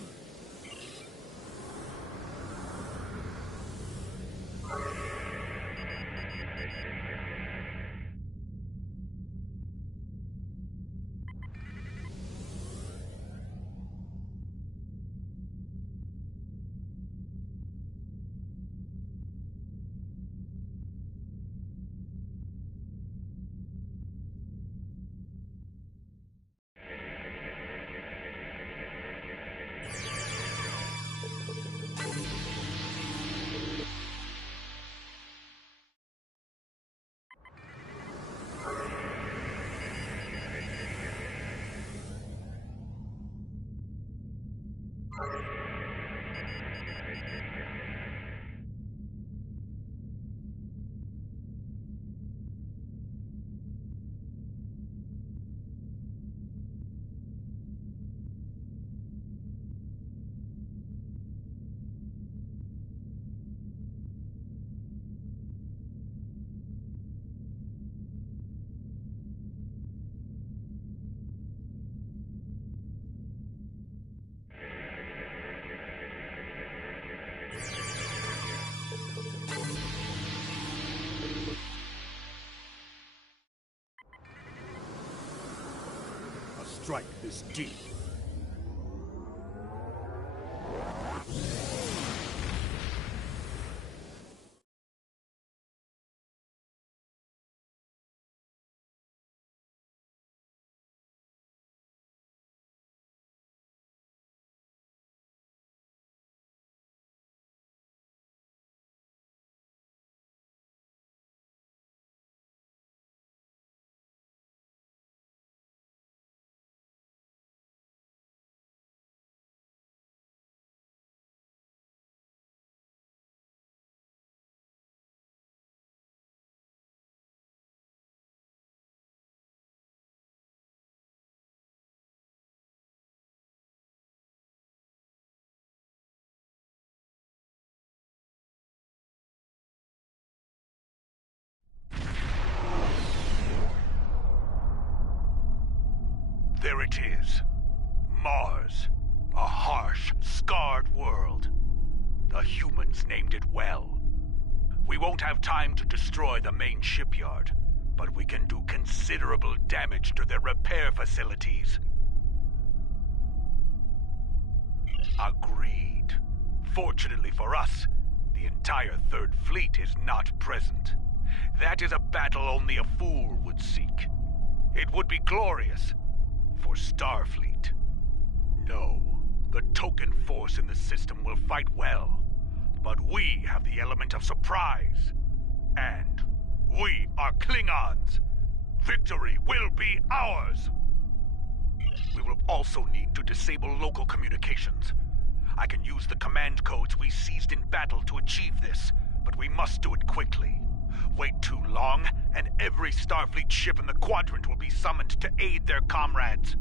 Strike this deep. There it is. Mars. A harsh, scarred world. The humans named it well. We won't have time to destroy the main shipyard, but we can do considerable damage to their repair facilities. Agreed. Fortunately for us, the entire Third Fleet is not present. That is a battle only a fool would seek. It would be glorious for Starfleet. No, the token force in the system will fight well, but we have the element of surprise. And we are Klingons. Victory will be ours. We will also need to disable local communications. I can use the command codes we seized in battle to achieve this, but we must do it quickly. Wait too long, and every Starfleet ship in the quadrant will be summoned to aid their comrades.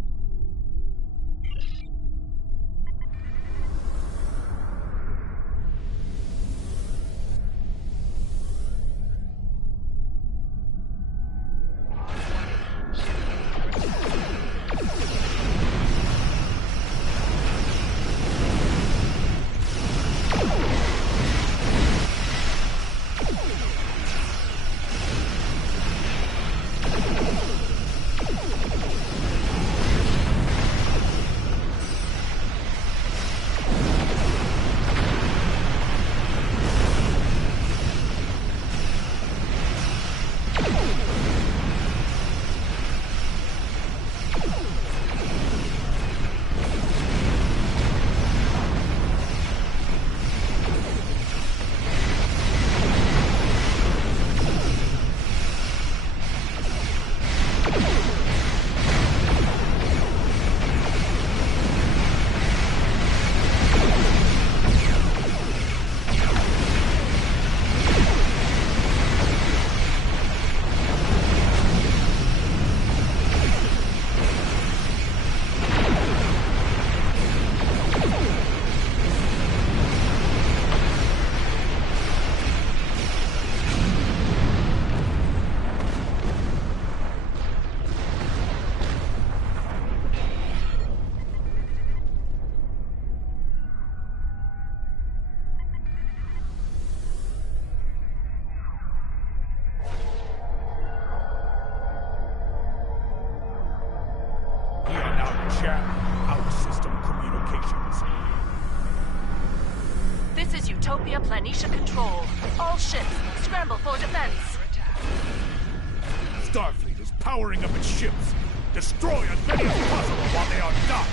Jam out-system communications. This is Utopia Planitia Control. All ships, scramble for defense. Starfleet is powering up its ships. Destroy as many as possible while they are docked.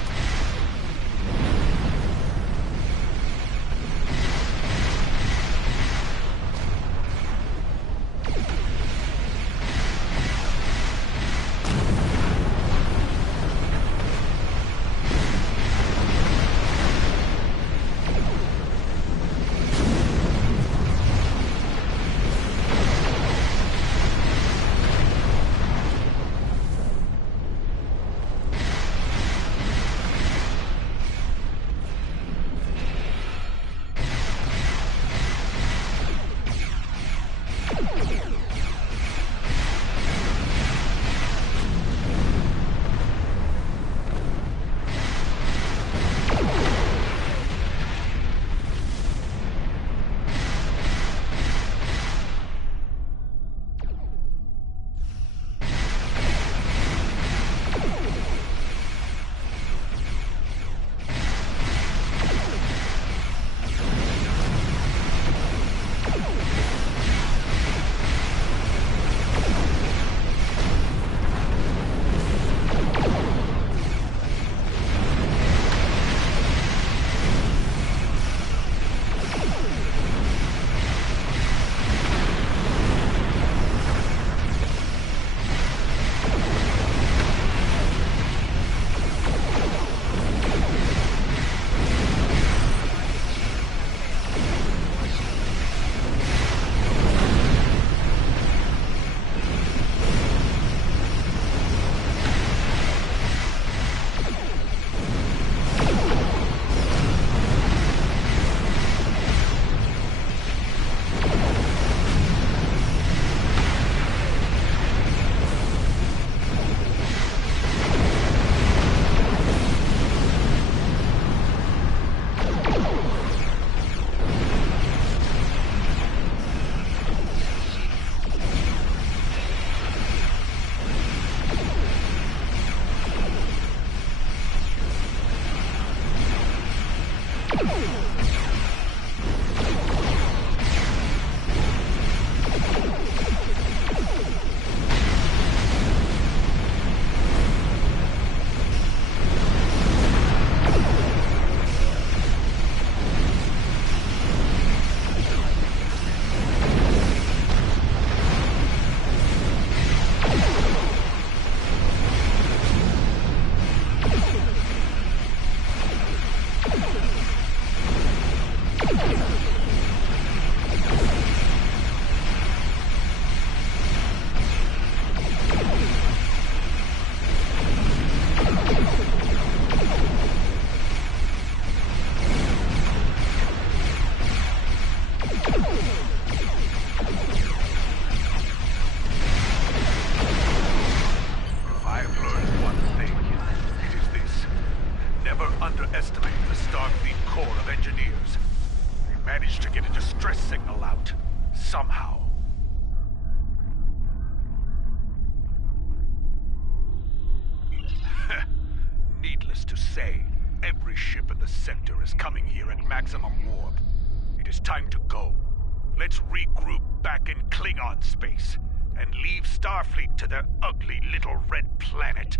Space and leave Starfleet to their ugly little red planet.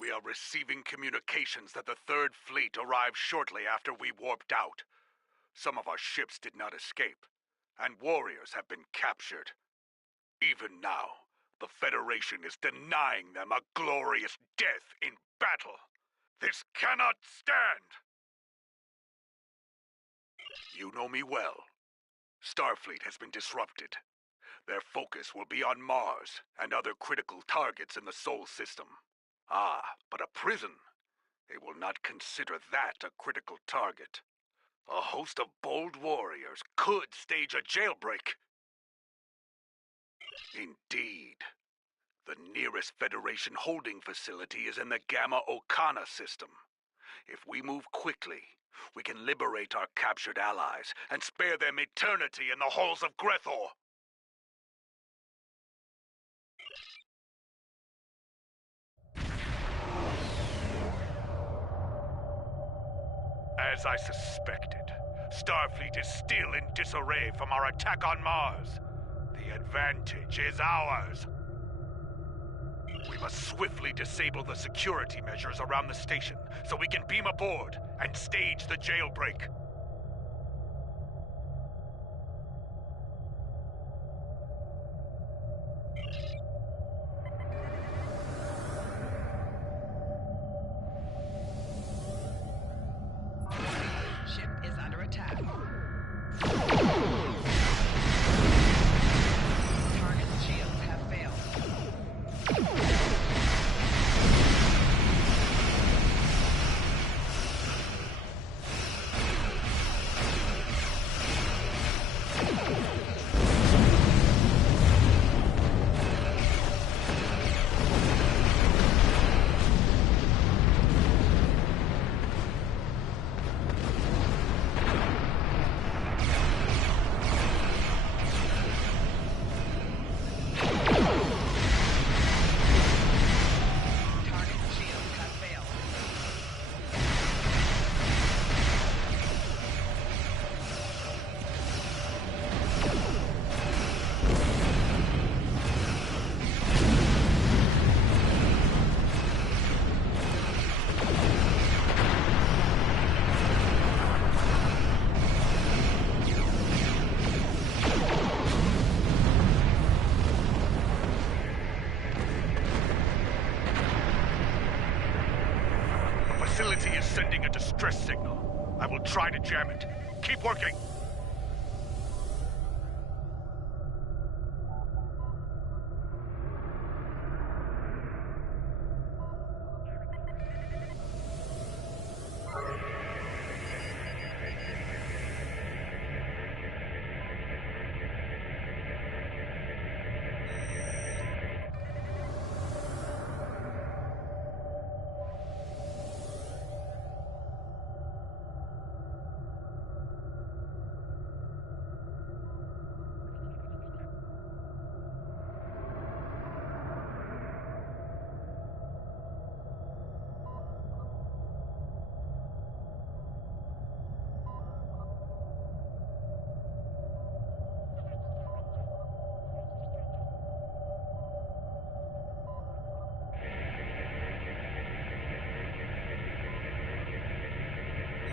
We are receiving communications that the Third Fleet arrived shortly after we warped out. Some of our ships did not escape, and warriors have been captured. Even now, The Federation is denying them a glorious death in battle. This cannot stand! You know me well. Starfleet has been disrupted. Their focus will be on Mars and other critical targets in the Sol system. Ah, but a prison? They will not consider that a critical target. A host of bold warriors could stage a jailbreak. Indeed. The nearest Federation holding facility is in the Gamma Okana system. If we move quickly, we can liberate our captured allies and spare them eternity in the halls of Grethor. As I suspected, Starfleet is still in disarray from our attack on Mars. The advantage is ours. We must swiftly disable the security measures around the station so we can beam aboard and stage the jailbreak. Ship is under attack. Target shields have failed. Facility is sending a distress signal. I will try to jam it. Keep working.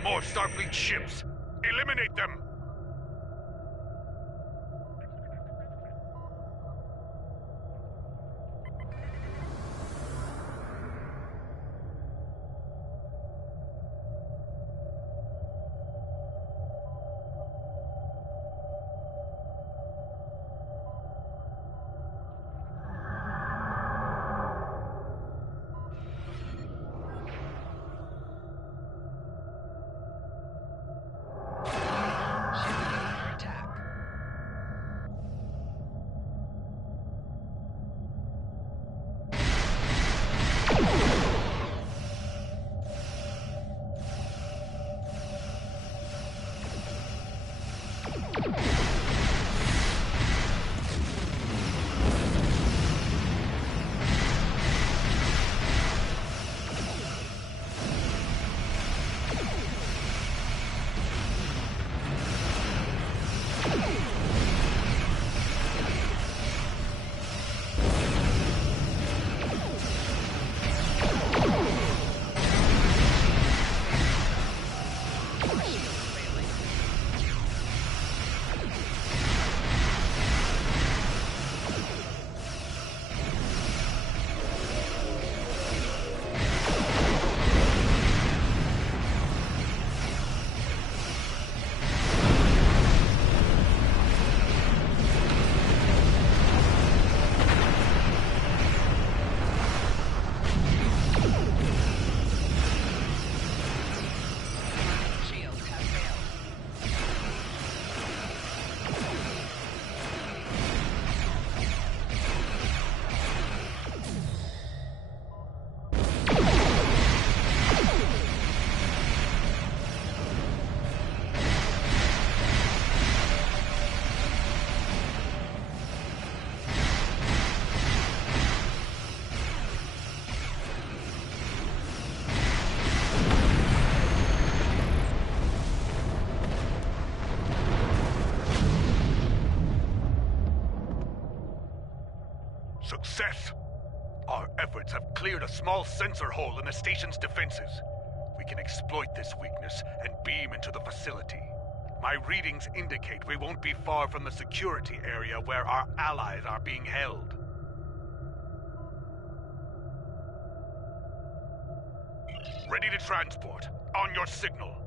More Starfleet ships! Eliminate them! success. Our efforts have cleared a small sensor hole in the station's defenses. We can exploit this weakness and beam into the facility. My readings indicate we won't be far from the security area where our allies are being held. Ready to transport. On your signal.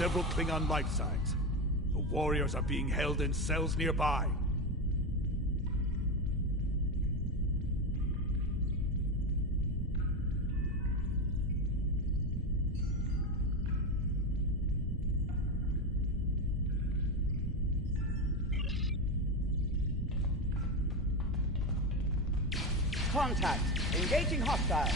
Several Klingon life signs. The warriors are being held in cells nearby. Contact. Engaging hostile.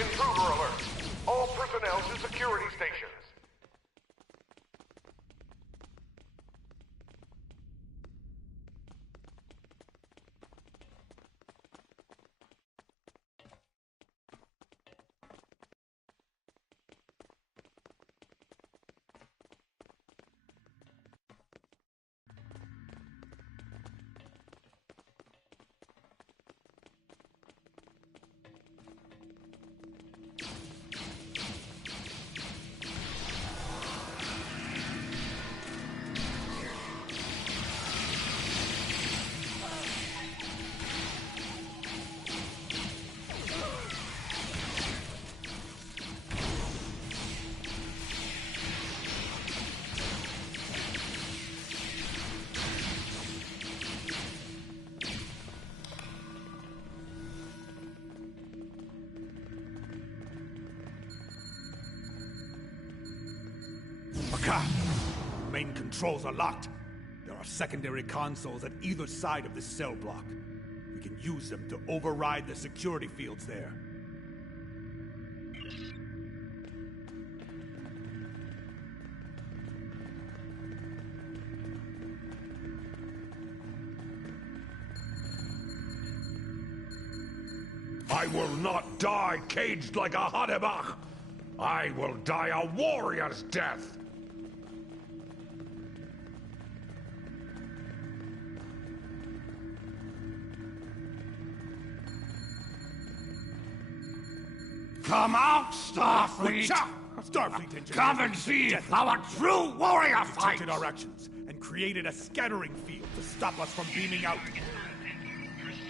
Intruder alert! All personnel to security stations. Main controls are locked. There are secondary consoles at either side of this cell block. We can use them to override the security fields there. I will not die caged like a Hadebach. I will die a warrior's death. Come out, Starfleet! Starfleet engineers Come and see how a true warrior fights! Detected our actions and created a scattering field to stop us from beaming out.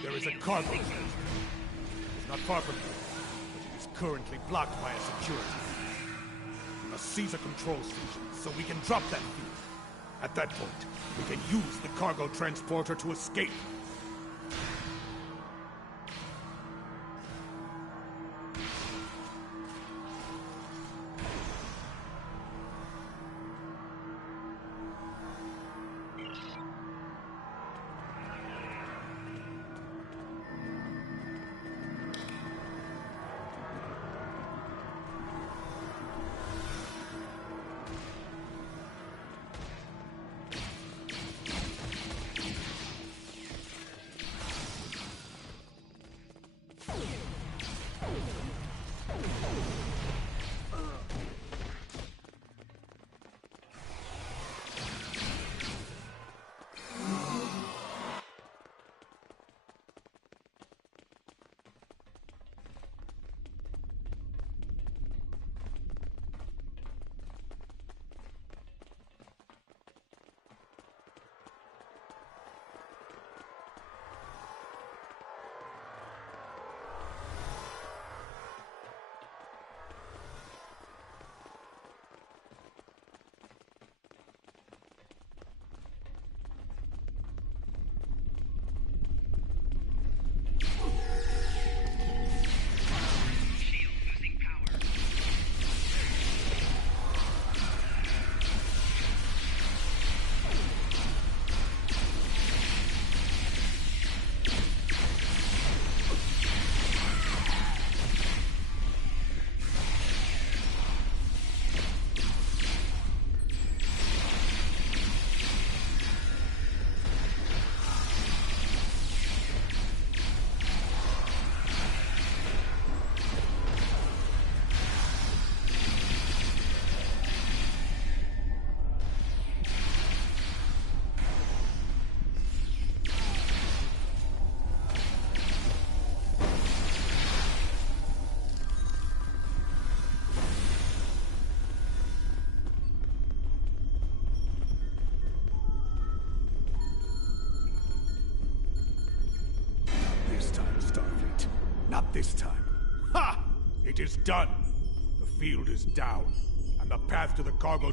There is a cargo field. It's not far from here, but it is currently blocked by a security. We must seize a control station so we can drop that field. At that point, we can use the cargo transporter to escape. Not this time. Ha! It is done. The field is down, and the path to the cargo...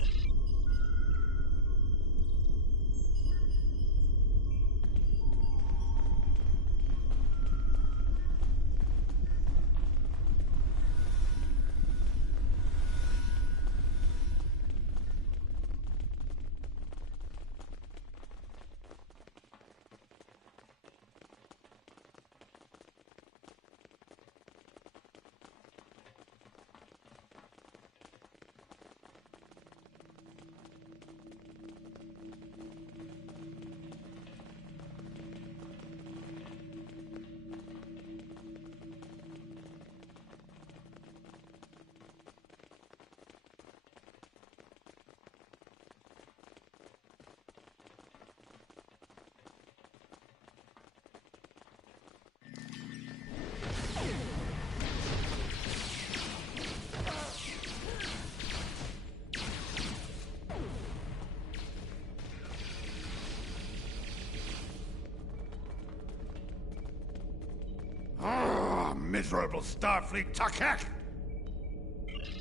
Miserable Starfleet Takek!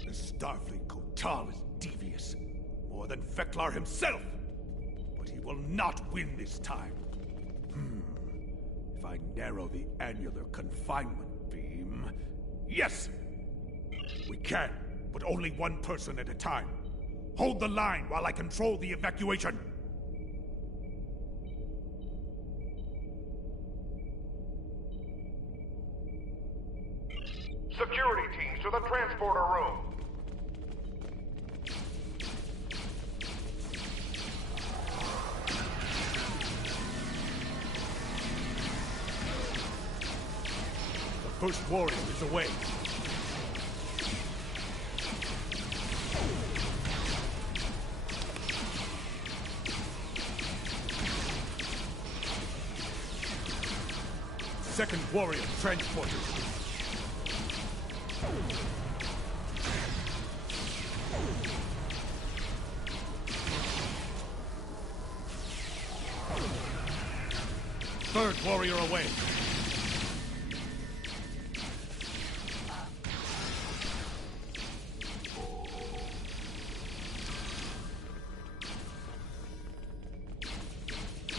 The Starfleet Kotal is devious, more than Feklar himself! But he will not win this time. If I narrow the annular confinement beam... Yes! We can, but only one person at a time. Hold the line while I control the evacuation! Security teams to the transporter room. The first warrior is away. Second warrior transported. Third warrior away.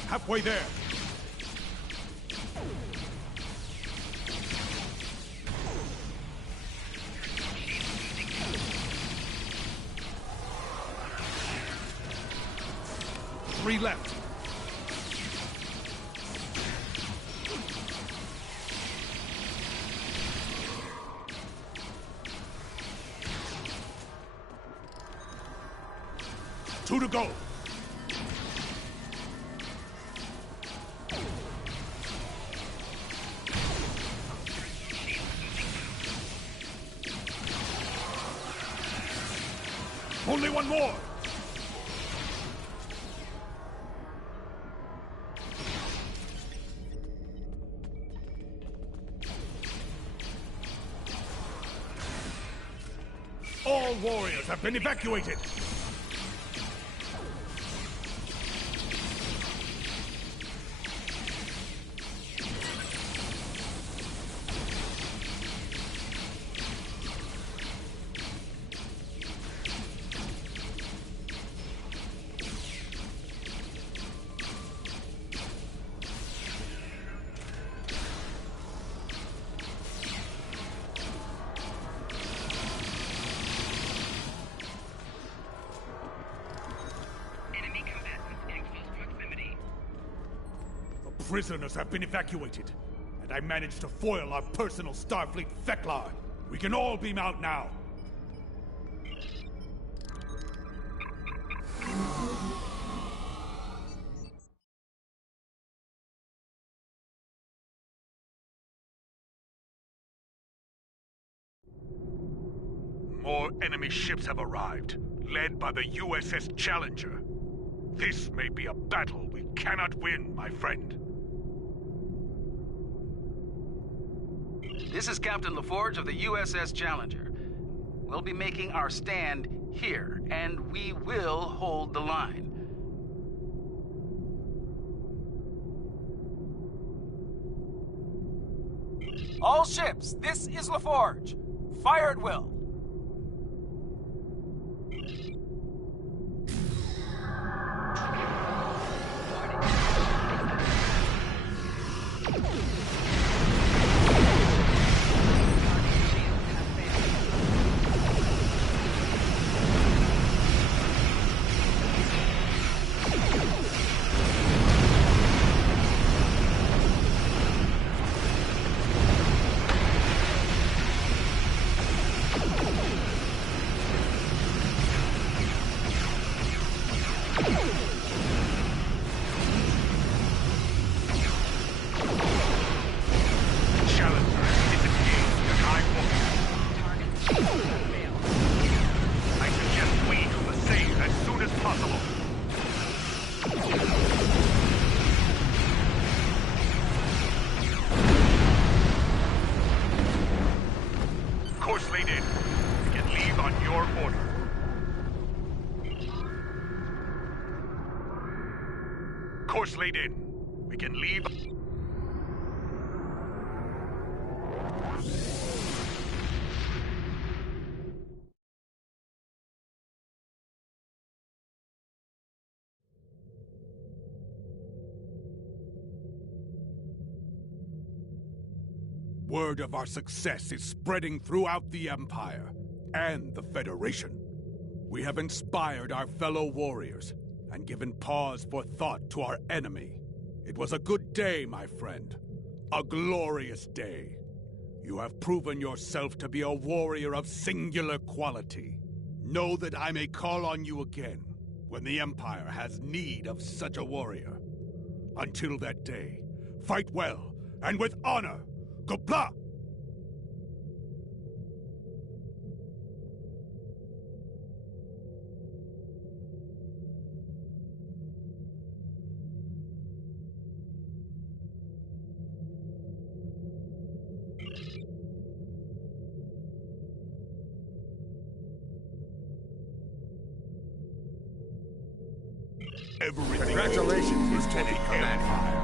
Halfway there. Three left. Two to go. Only one more. All warriors have been evacuated. Prisoners have been evacuated, and I managed to foil our personal Starfleet Feklar. We can all beam out now. More enemy ships have arrived, led by the USS Challenger. This may be a battle we cannot win, my friend. This is Captain LaForge of the USS Challenger. We'll be making our stand here, and we will hold the line. All ships, this is LaForge. Fire at will. Course laid in. We can leave on your order. Course laid in. We can leave. Word of our success is spreading throughout the Empire and the Federation. We have inspired our fellow warriors and given pause for thought to our enemy. It was a good day, my friend. A glorious day. You have proven yourself to be a warrior of singular quality. Know that I may call on you again when the Empire has need of such a warrior. Until that day, fight well and with honor. Gobla! Everything Congratulations, is for the Empire.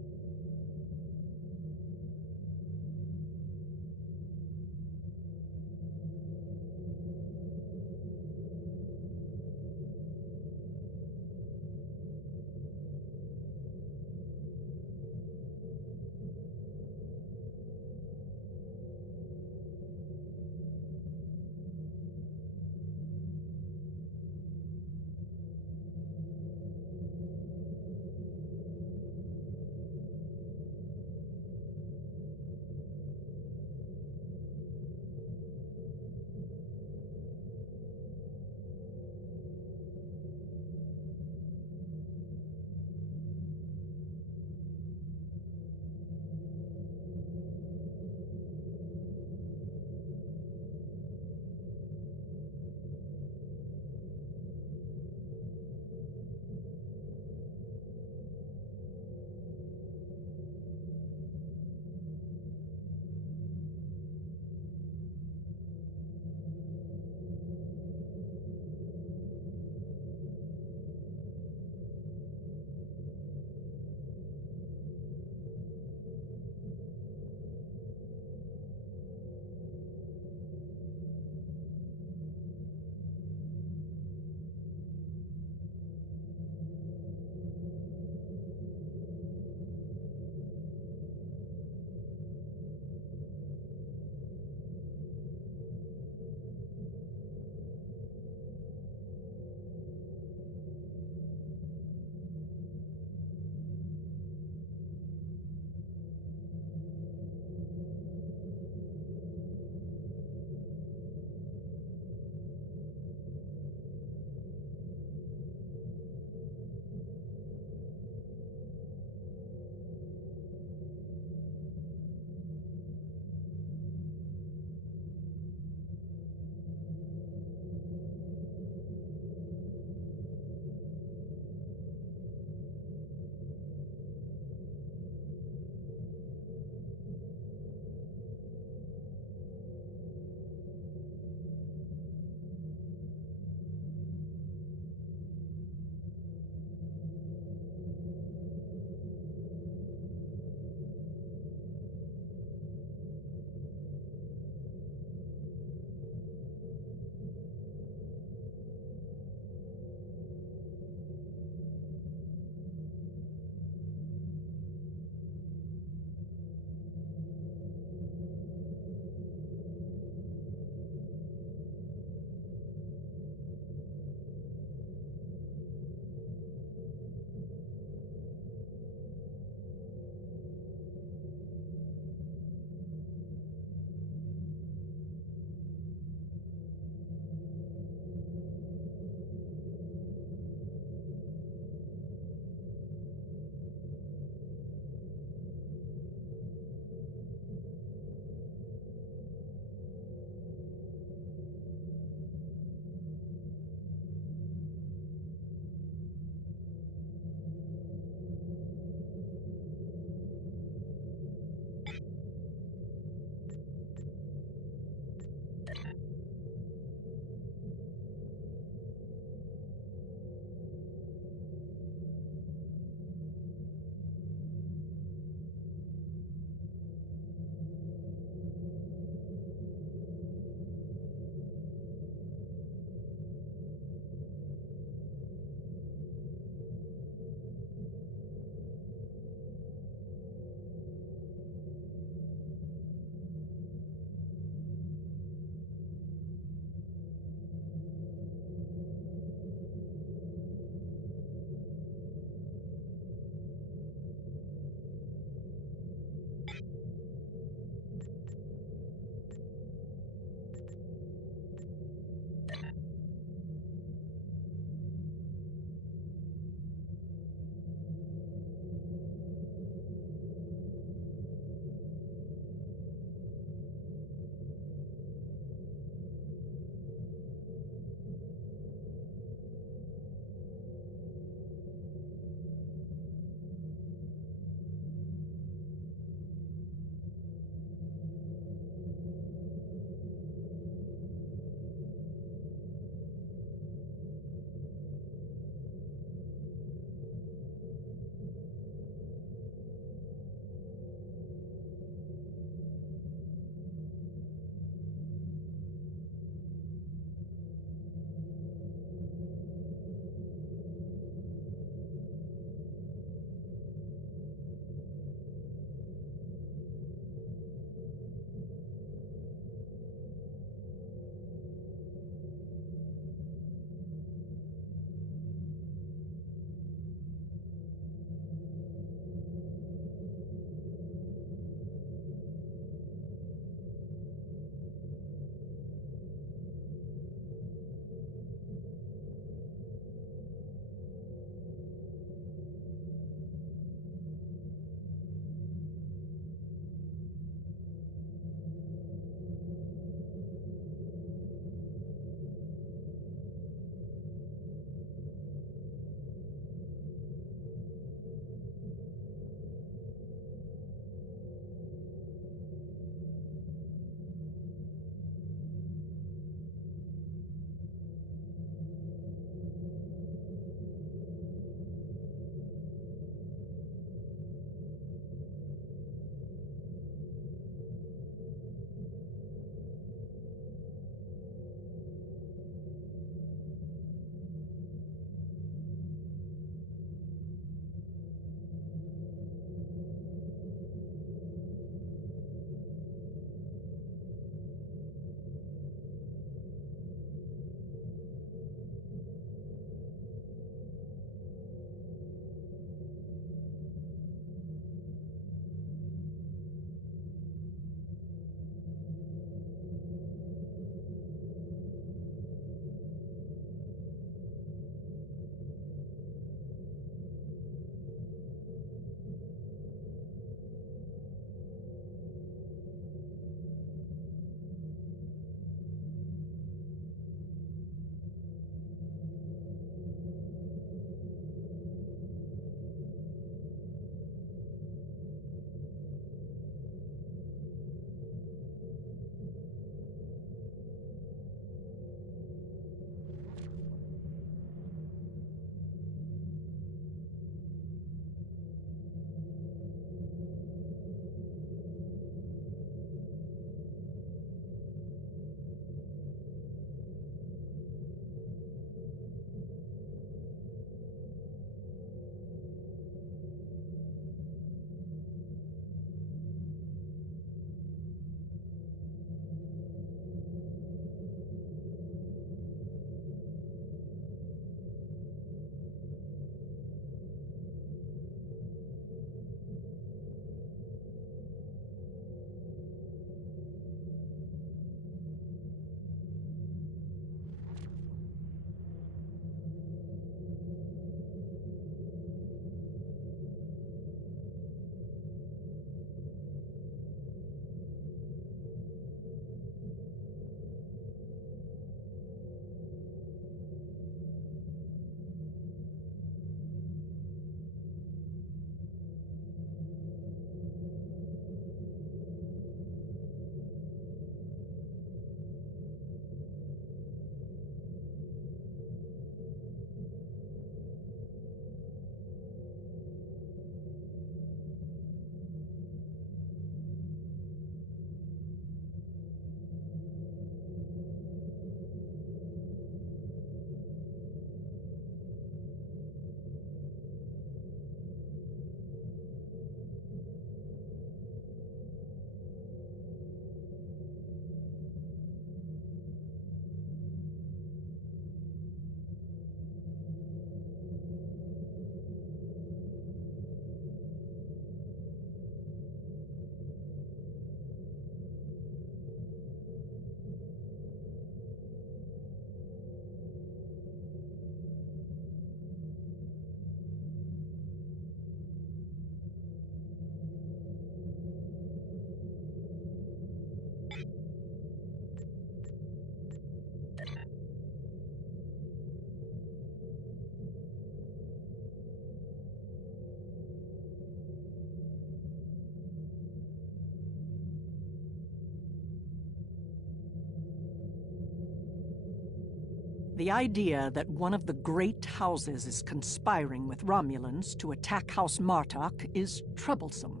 The idea that one of the great houses is conspiring with Romulans to attack House Martok is troublesome.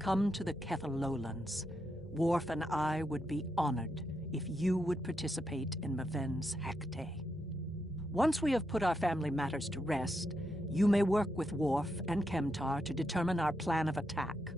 Come to the Kether Lowlands. Worf and I would be honored if you would participate in Maven's Hecate. Once we have put our family matters to rest, you may work with Worf and Kemtar to determine our plan of attack.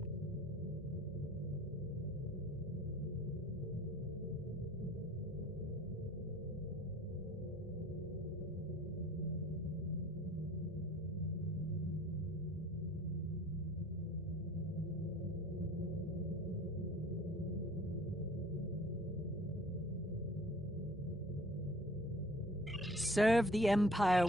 Serve the Empire.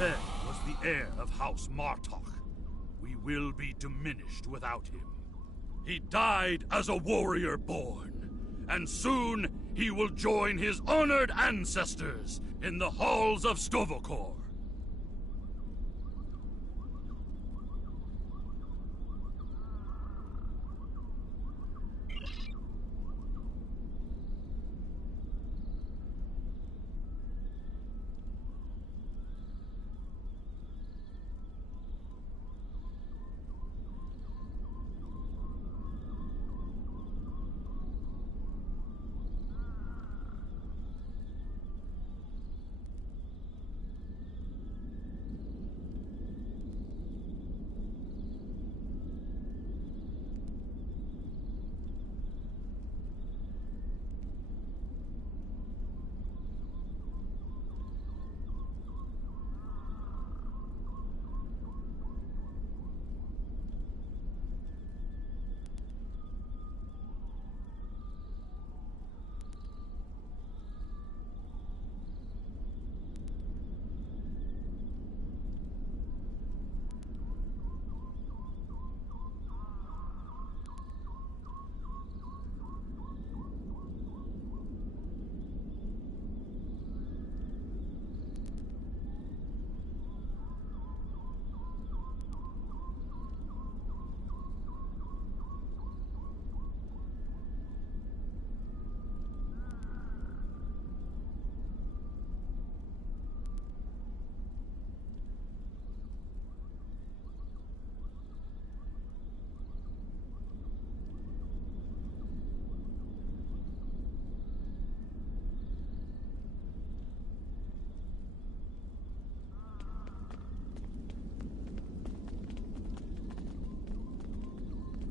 Maved was the heir of House Martok. We will be diminished without him. He died as a warrior born, and soon he will join his honored ancestors in the halls of Stovokor.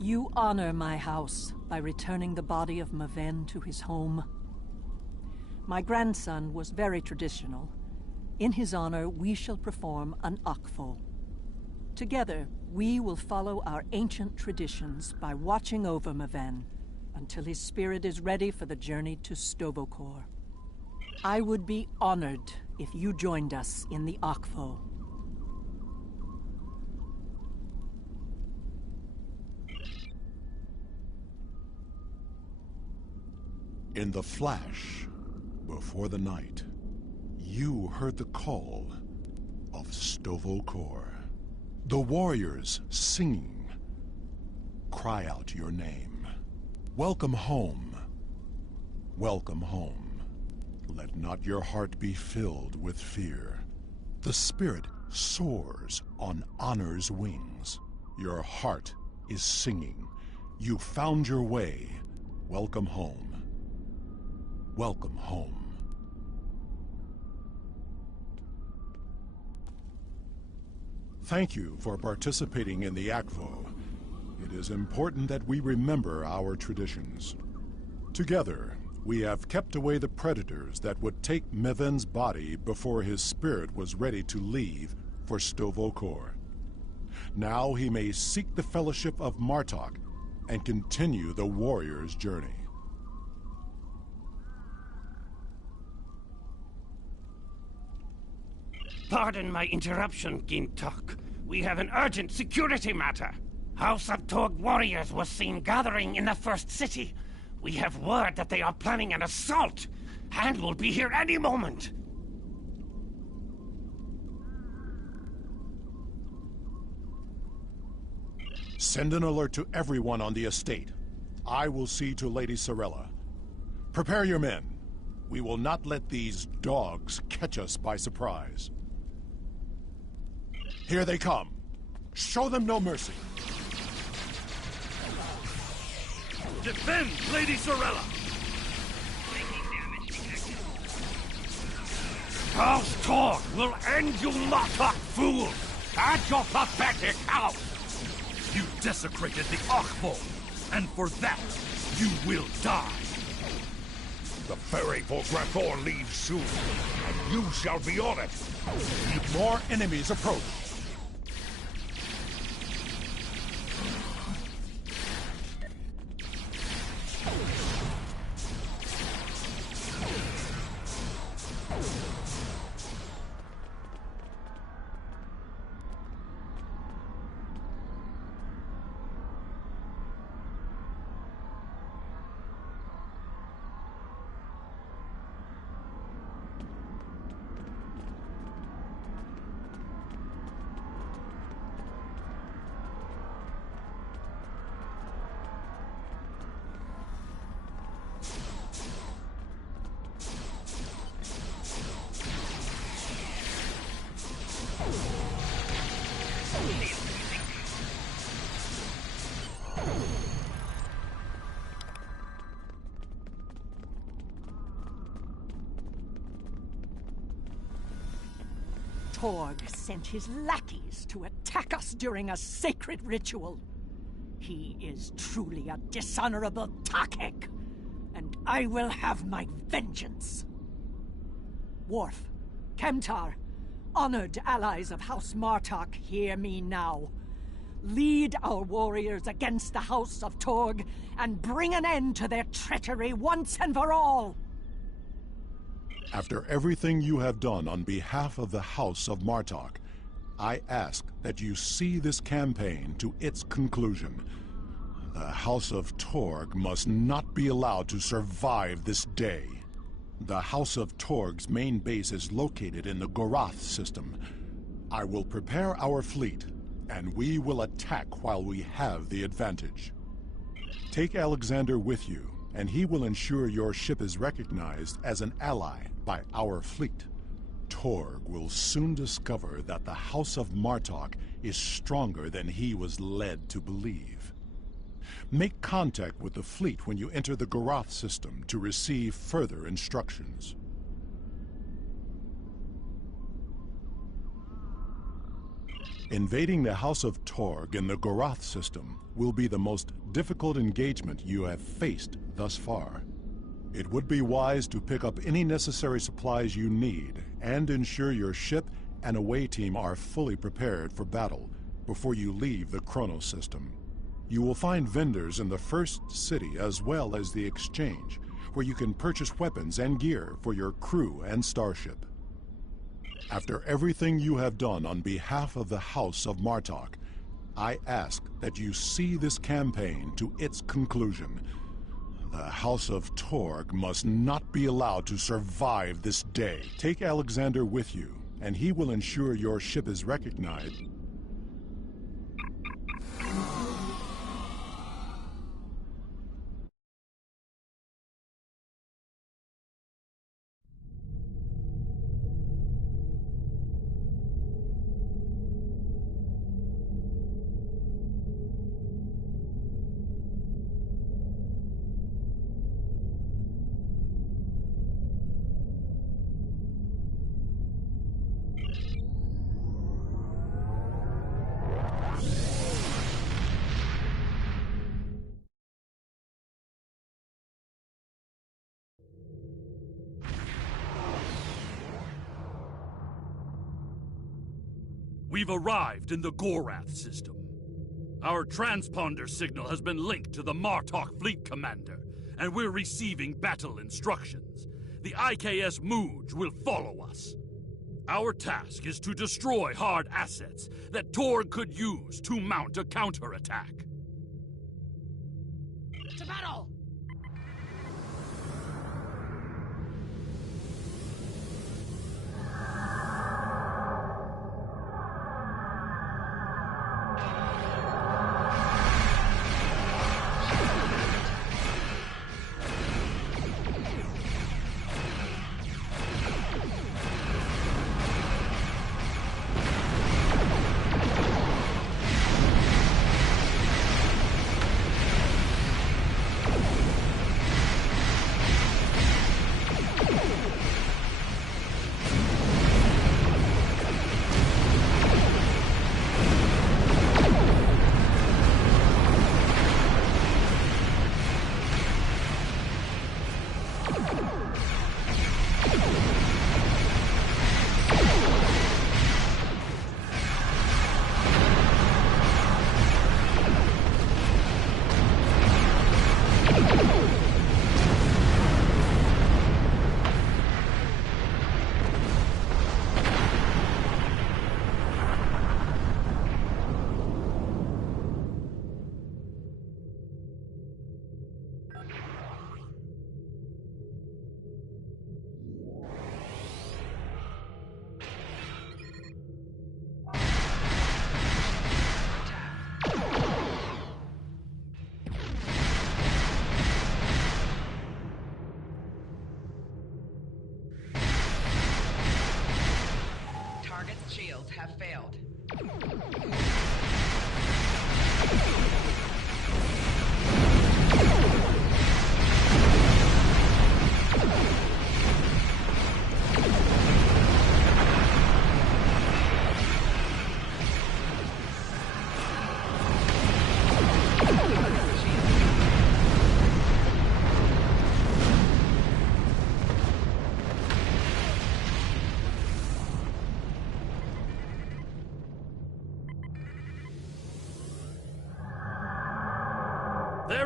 You honor my house by returning the body of Maven to his home. My grandson was very traditional. In his honor, we shall perform an Akvo. Together, we will follow our ancient traditions by watching over Maven until his spirit is ready for the journey to Stovokor. I would be honored if you joined us in the Akvo. In the flash, before the night, you heard the call of Stovokor. The warriors singing. Cry out your name. Welcome home. Welcome home. Let not your heart be filled with fear. The spirit soars on honor's wings. Your heart is singing. You found your way. Welcome home. Welcome home. Thank you for participating in the Akvo. It is important that we remember our traditions. Together, we have kept away the predators that would take Maven's body before his spirit was ready to leave for Stovokor. Now he may seek the fellowship of Martok and continue the warrior's journey. Pardon my interruption, Gintok. We have an urgent security matter. House of Tog warriors was seen gathering in the first city. We have word that they are planning an assault, and will be here any moment. Send an alert to everyone on the estate. I will see to Lady Sorella. Prepare your men. We will not let these dogs catch us by surprise. Here they come. Show them no mercy. Defend Lady Sorella! House Tog will end you, Martok fool! At your pathetic house! You desecrated the Akvo, and for that, you will die. The ferry for Grathor leaves soon, and you shall be on it. More enemies approach. Torg sent his lackeys to attack us during a sacred ritual. He is truly a dishonorable Takek, and I will have my vengeance. Worf, Kemtar, honored allies of House Martok, hear me now. Lead our warriors against the House of Torg and bring an end to their treachery once and for all! After everything you have done on behalf of the House of Martok, I ask that you see this campaign to its conclusion. The House of Torg must not be allowed to survive this day. The House of Torg's main base is located in the Gorath system. I will prepare our fleet, and we will attack while we have the advantage. Take Alexander with you, and he will ensure your ship is recognized as an ally by our fleet. Torg will soon discover that the House of Martok is stronger than he was led to believe. Make contact with the fleet when you enter the Gorath system to receive further instructions. Invading the House of Torg in the Gorath system will be the most difficult engagement you have faced thus far. It would be wise to pick up any necessary supplies you need and ensure your ship and away team are fully prepared for battle before you leave the Chronos system. You will find vendors in the first city as well as the exchange, where you can purchase weapons and gear for your crew and starship. After everything you have done on behalf of the House of Martok, I ask that you see this campaign to its conclusion. The House of Torg must not be allowed to survive this day. Take Alexander with you, and he will ensure your ship is recognized. We've arrived in the Gorath system. Our transponder signal has been linked to the Martok fleet commander, and we're receiving battle instructions. The IKS Mooj will follow us. Our task is to destroy hard assets that Torg could use to mount a counterattack. To battle!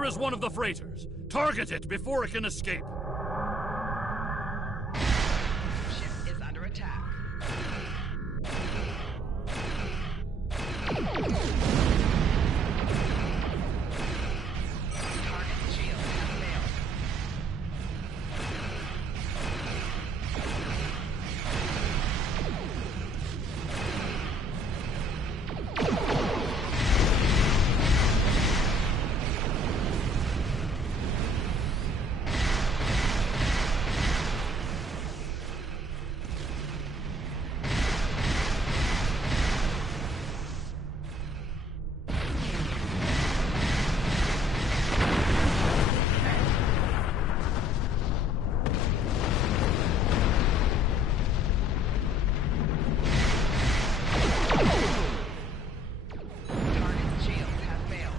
There is one of the freighters. Target it before it can escape. Ship is under attack. Target's shield has failed. Target's shield has failed.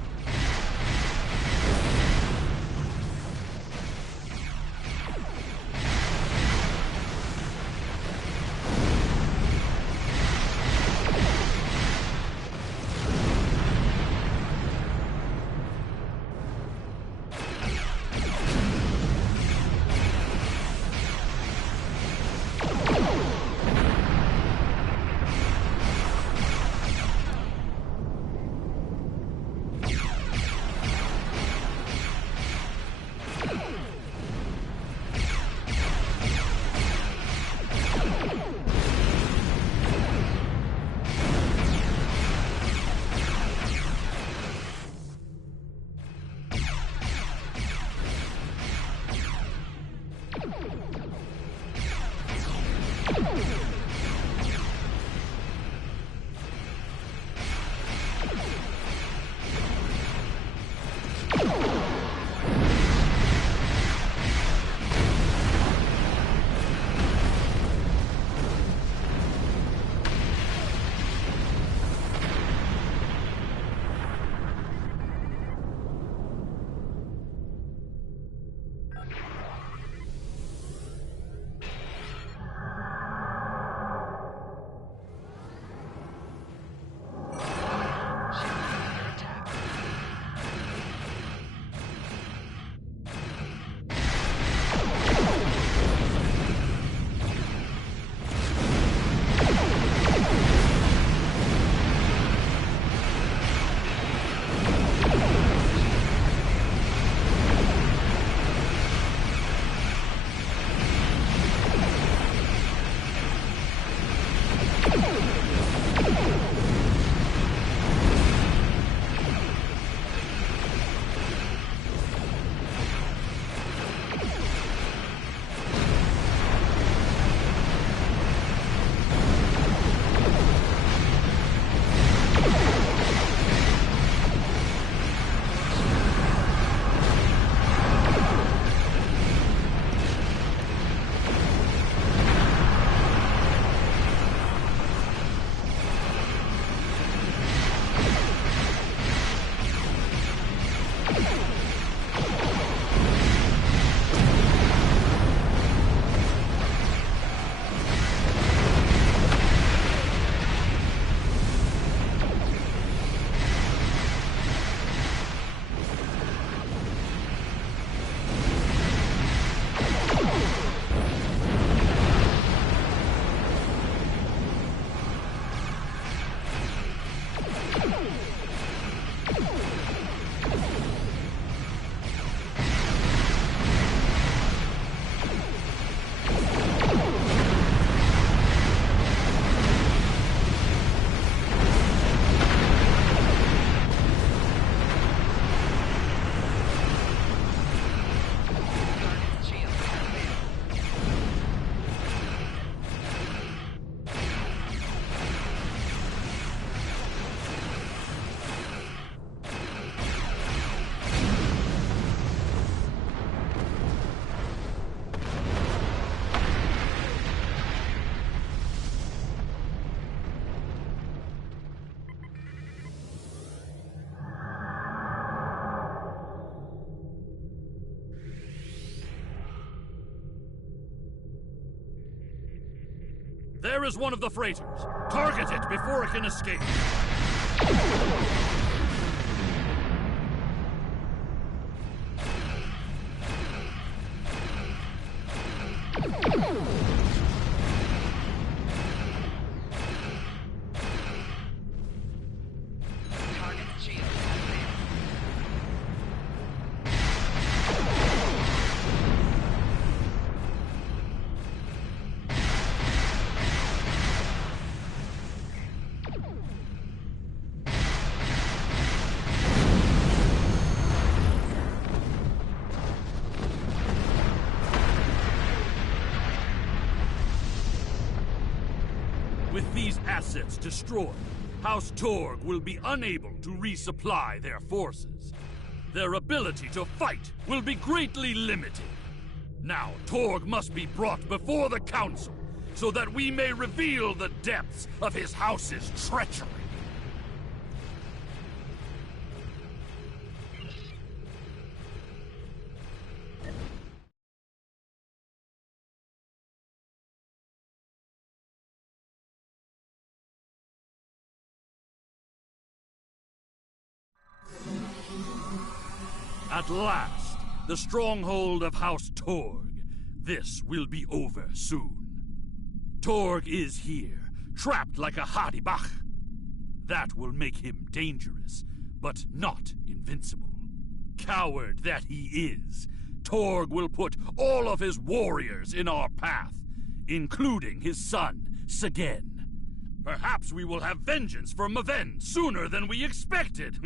There is one of the freighters. Target it before it can escape. With these assets destroyed, House Torg will be unable to resupply their forces. Their ability to fight will be greatly limited. Now, Torg must be brought before the Council, so that we may reveal the depths of his house's treachery. At last, the stronghold of House Torg. This will be over soon. Torg is here, trapped like a Hadibach. That will make him dangerous, but not invincible. Coward that he is, Torg will put all of his warriors in our path, including his son, Sagen. Perhaps we will have vengeance for Maven sooner than we expected.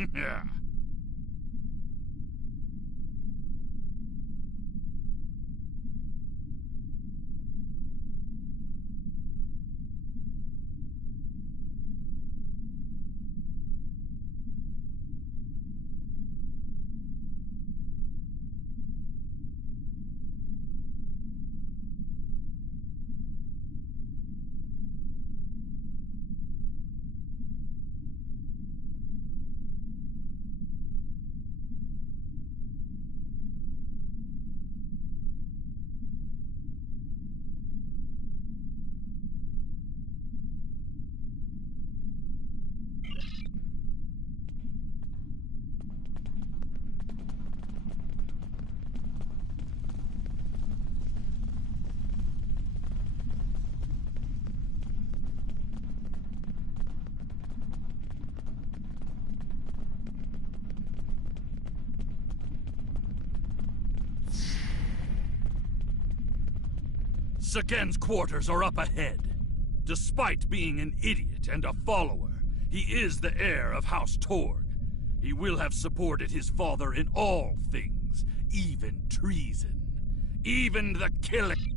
Sagen's quarters are up ahead. Despite being an idiot and a follower, he is the heir of House Torg. He will have supported his father in all things, even treason. Even the killing.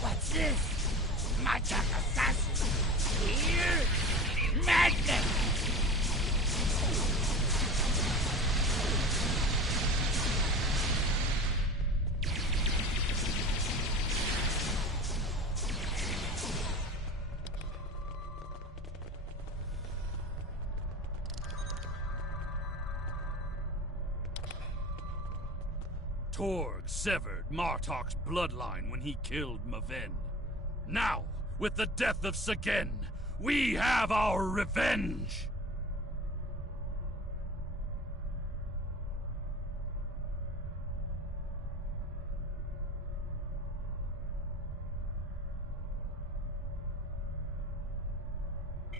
What's this? Magic assassin! Here? Magnet! Torg severed Martok's bloodline when he killed Maven. Now, with the death of Sagen, we have our revenge!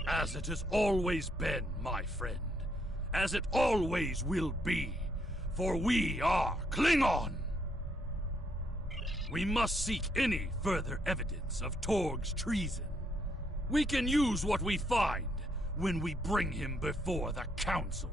As it has always been, my friend. As it always will be. For we are Klingon! We must seek any further evidence of Torg's treason. We can use what we find when we bring him before the Council.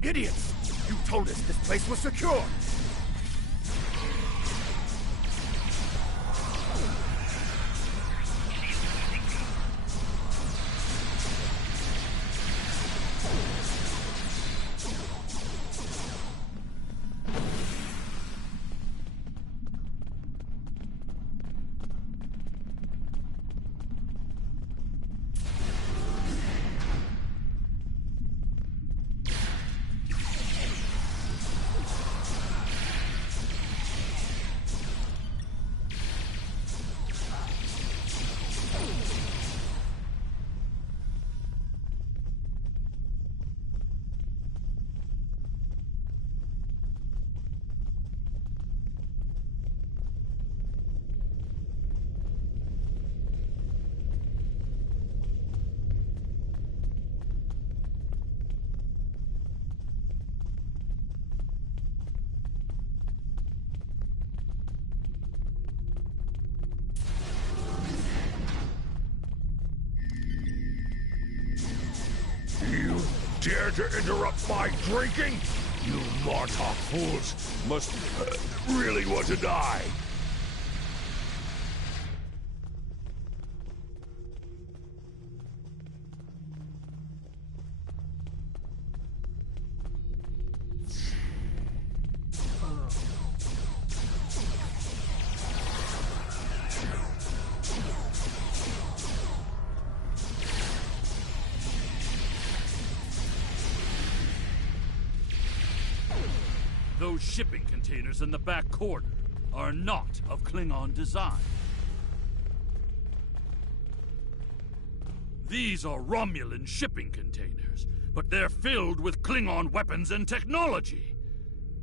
Idiots! You told us this place was secure! dare to interrupt my drinking? You Martok fools must really want to die. Those shipping containers in the back corner are not of Klingon design. These are Romulan shipping containers, but they're filled with Klingon weapons and technology.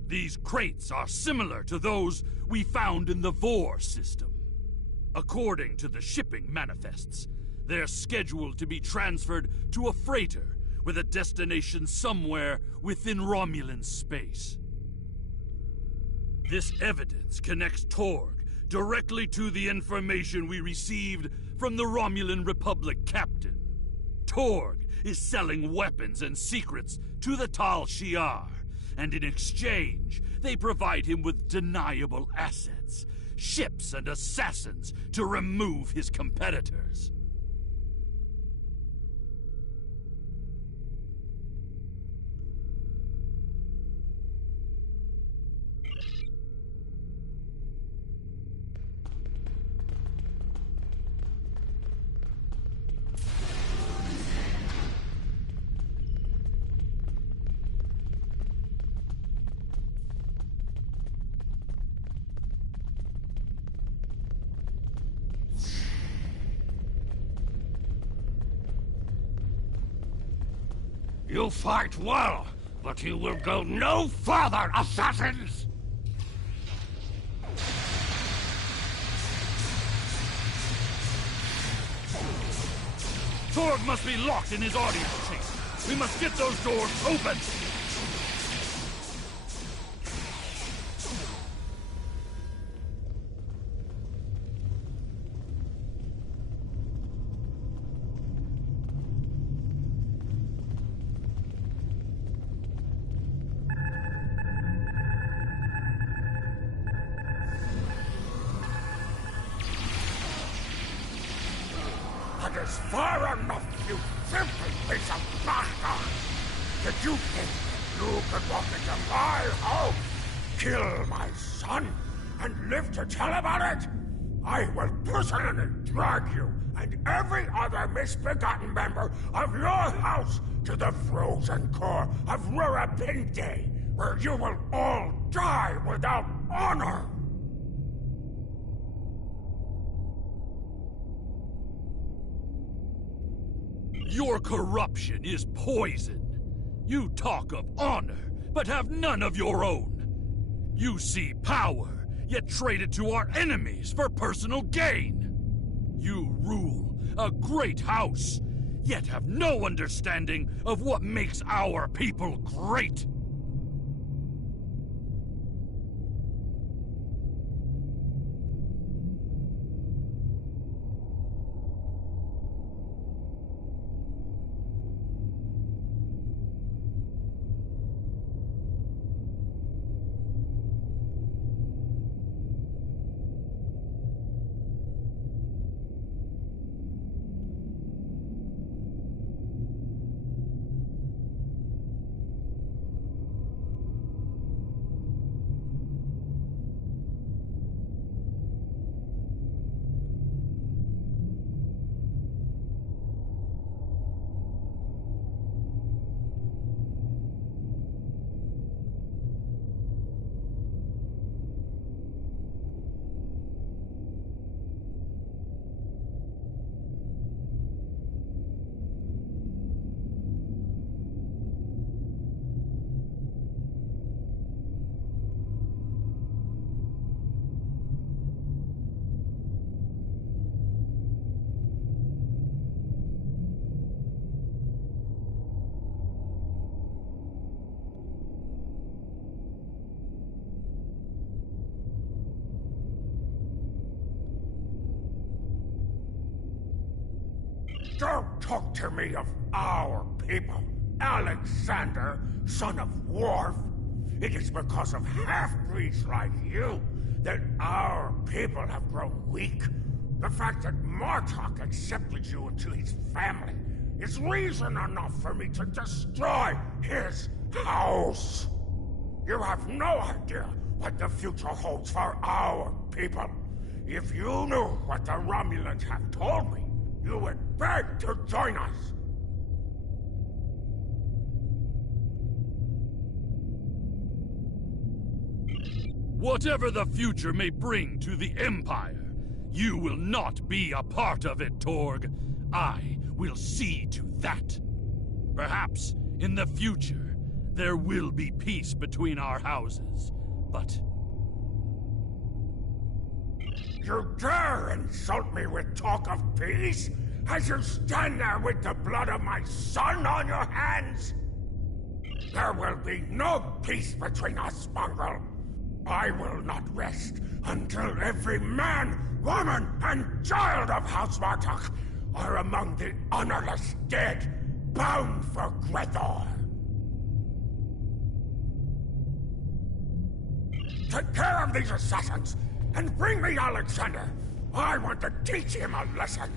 These crates are similar to those we found in the Vor system. According to the shipping manifests, they're scheduled to be transferred to a freighter with a destination somewhere within Romulan space. This evidence connects Torg directly to the information we received from the Romulan Republic captain. Torg is selling weapons and secrets to the Tal Shiar, and in exchange, they provide him with deniable assets, ships and assassins to remove his competitors. You fight well, but you will go no further, assassins! Torg must be locked in his audience chamber. We must get those doors open! That is far enough, you filthy piece of bastard! Did you think you could walk into my house, kill my son, and live to tell about it? I will personally drag you and every other misbegotten member of your house to the frozen core of Rurapinte, where you will all die without honor! Your corruption is poison. You talk of honor, but have none of your own. You see power, yet trade it to our enemies for personal gain. You rule a great house, yet have no understanding of what makes our people great. Don't talk to me of our people. Alexander, son of Worf, it is because of half-breeds like you that our people have grown weak. The fact that Martok accepted you into his family is reason enough for me to destroy his house. You have no idea what the future holds for our people. If you knew what the Romulans have told me, you would beg to join us. Whatever the future may bring to the Empire, you will not be a part of it, Torg. I will see to that. Perhaps, in the future, there will be peace between our houses, but... You dare insult me with talk of peace? As you stand there with the blood of my son on your hands? There will be no peace between us, mongrel. I will not rest until every man, woman, and child of House Martok are among the honorless dead, bound for Grethor. Take care of these assassins, and bring me Alexander. I want to teach him a lesson.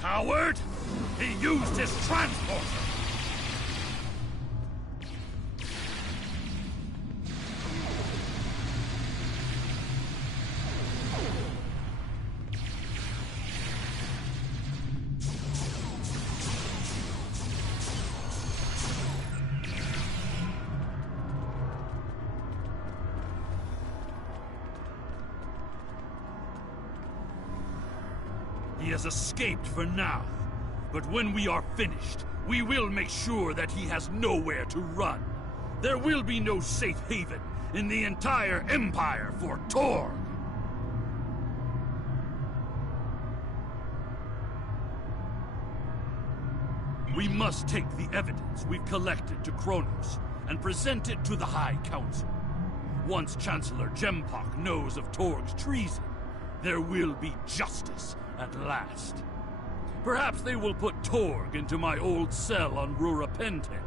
Coward! He used his transporter! He has escaped for now, but when we are finished, we will make sure that he has nowhere to run. There will be no safe haven in the entire Empire for Torg. We must take the evidence we've collected to Kronos and present it to the High Council. Once Chancellor Jempok knows of Torg's treason, there will be justice at last. Perhaps they will put Torg into my old cell on Rurapente.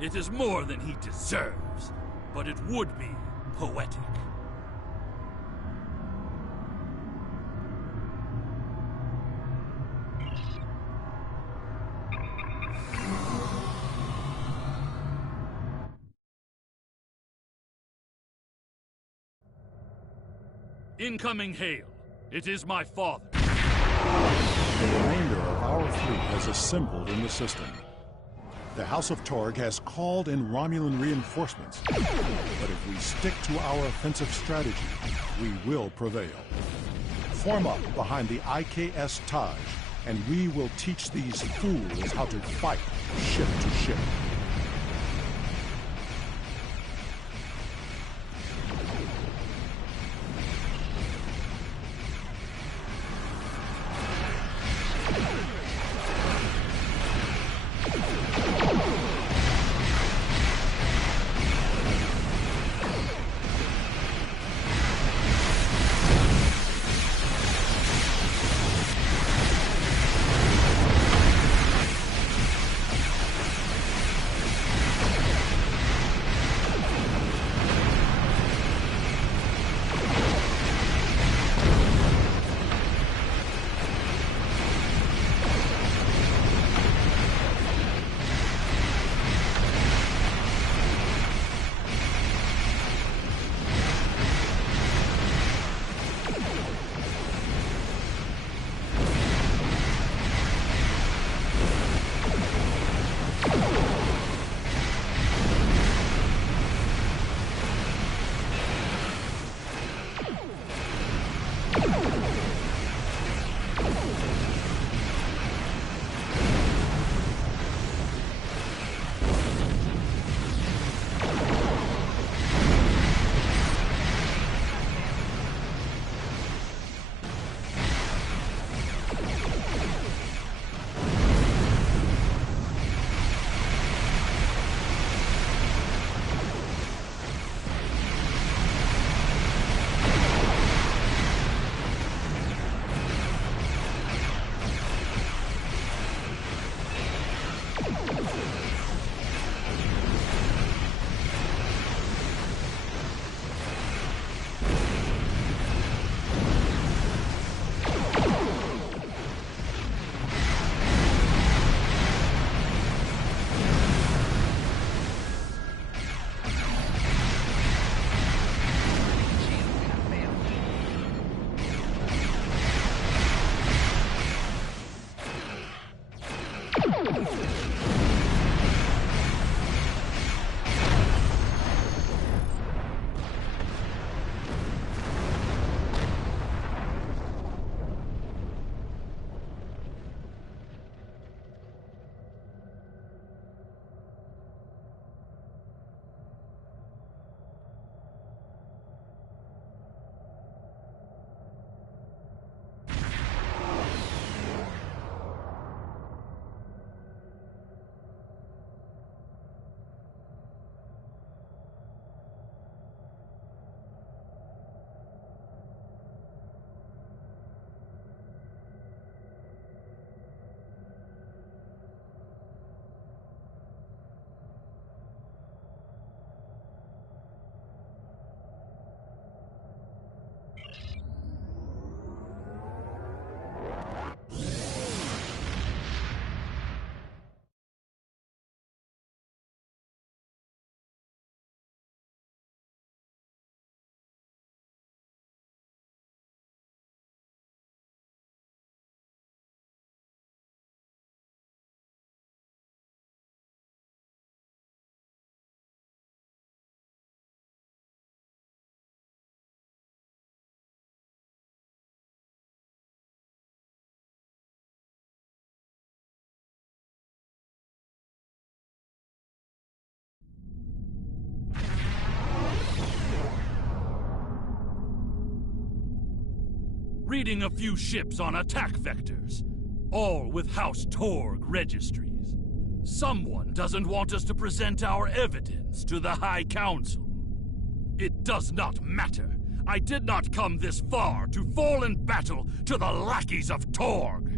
It is more than he deserves, but it would be poetic. Incoming hail. It is my father. The remainder of our fleet has assembled in the system. The House of Torg has called in Romulan reinforcements, but if we stick to our offensive strategy, we will prevail. Form up behind the IKS Taj, and we will teach these fools how to fight ship to ship. reading a few ships on attack vectors, all with House Torg registries. Someone doesn't want us to present our evidence to the High Council. It does not matter. I did not come this far to fall in battle to the lackeys of Torg.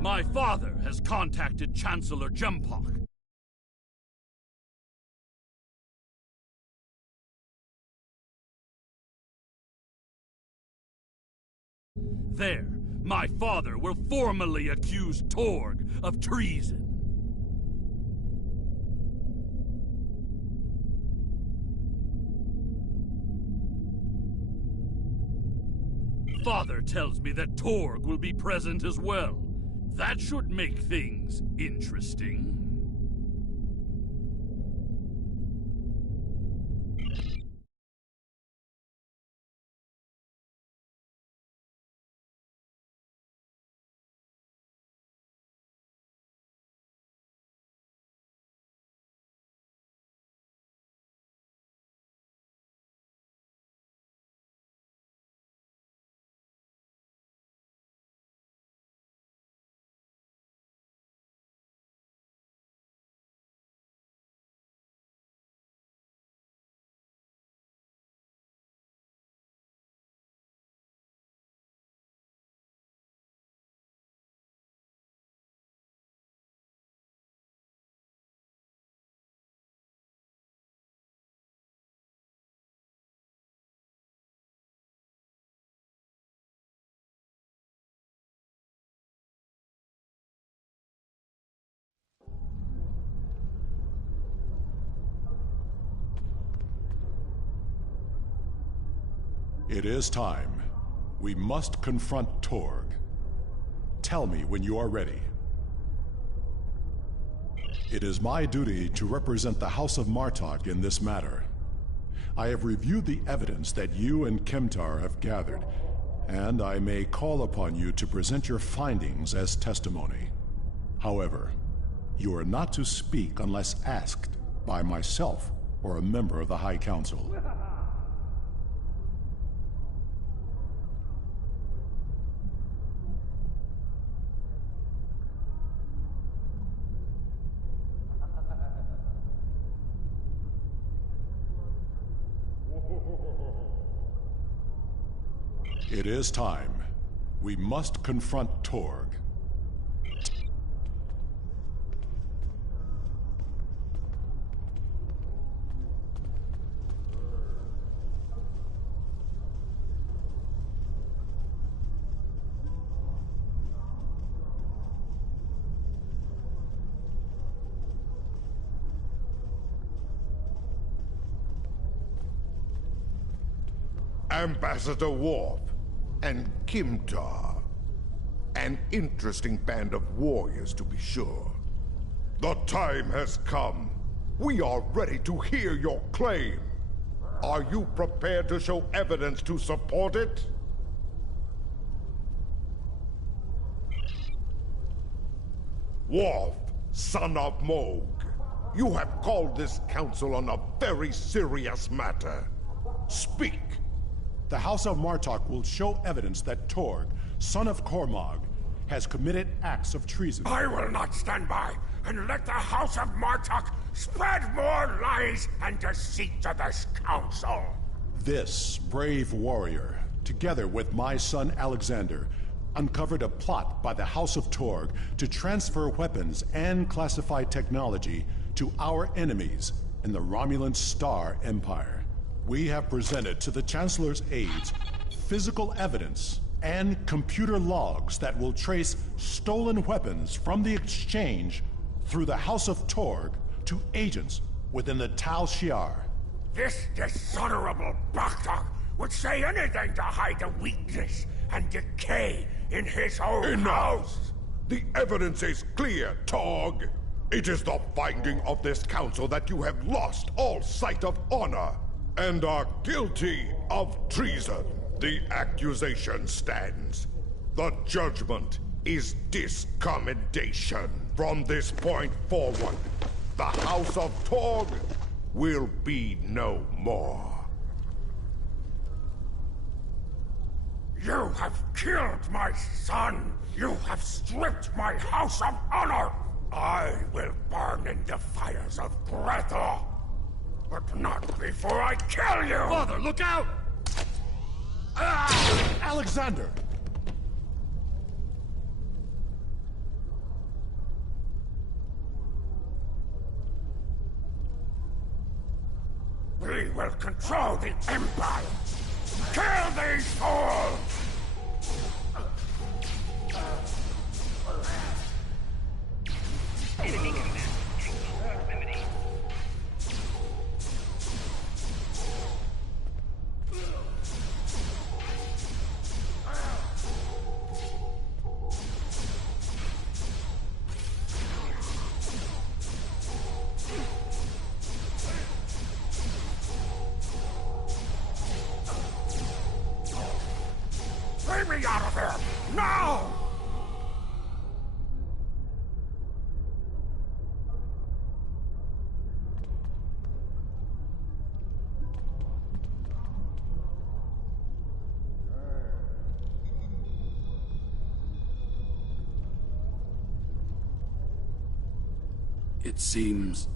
My father has contacted Chancellor Jempok. There, my father will formally accuse Torg of treason. Father tells me that Torg will be present as well. That should make things interesting. It is time. We must confront Torg. Tell me when you are ready. It is my duty to represent the House of Martok in this matter. I have reviewed the evidence that you and Kemtar have gathered, and I may call upon you to present your findings as testimony. However, you are not to speak unless asked by myself or a member of the High Council. It is time. We must confront Torg. Ambassador Worf and Kimtar. An interesting band of warriors, to be sure. The time has come. We are ready to hear your claim. Are you prepared to show evidence to support it? Worf, son of Moog, you have called this council on a very serious matter. Speak. The House of Martok will show evidence that Torg, son of Cormog, has committed acts of treason. I will not stand by and let the House of Martok spread more lies and deceit to this council. This brave warrior, together with my son Alexander, uncovered a plot by the House of Torg to transfer weapons and classified technology to our enemies in the Romulan Star Empire. We have presented to the Chancellor's aides physical evidence and computer logs that will trace stolen weapons from the exchange through the House of Torg to agents within the Tal Shiar. This dishonorable Baktok would say anything to hide the weakness and decay in his own house. The evidence is clear, Torg. It is the finding of this council that you have lost all sight of honor and are guilty of treason. The accusation stands. The judgment is discommendation. From this point forward, the House of Torg will be no more. You have killed my son! You have stripped my house of honor! I will burn in the fires of Grethor! But not before I kill you! Father, look out! Alexander! We will control the Empire! Kill these fools! Enemy command in proximity. Bring me out of here! Now! It seems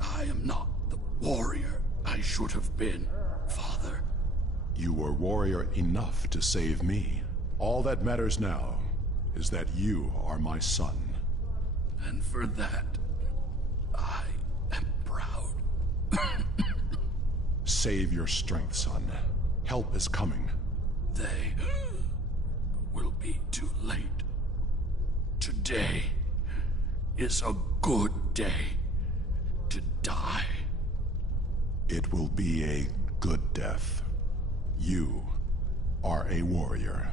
I am not the warrior I should have been, Father. You were warrior enough to save me. All that matters now is that you are my son. And for that, I am proud. Save your strength, son. Help is coming. They will be too late. Today is a good day to die. It will be a good death. You are a warrior.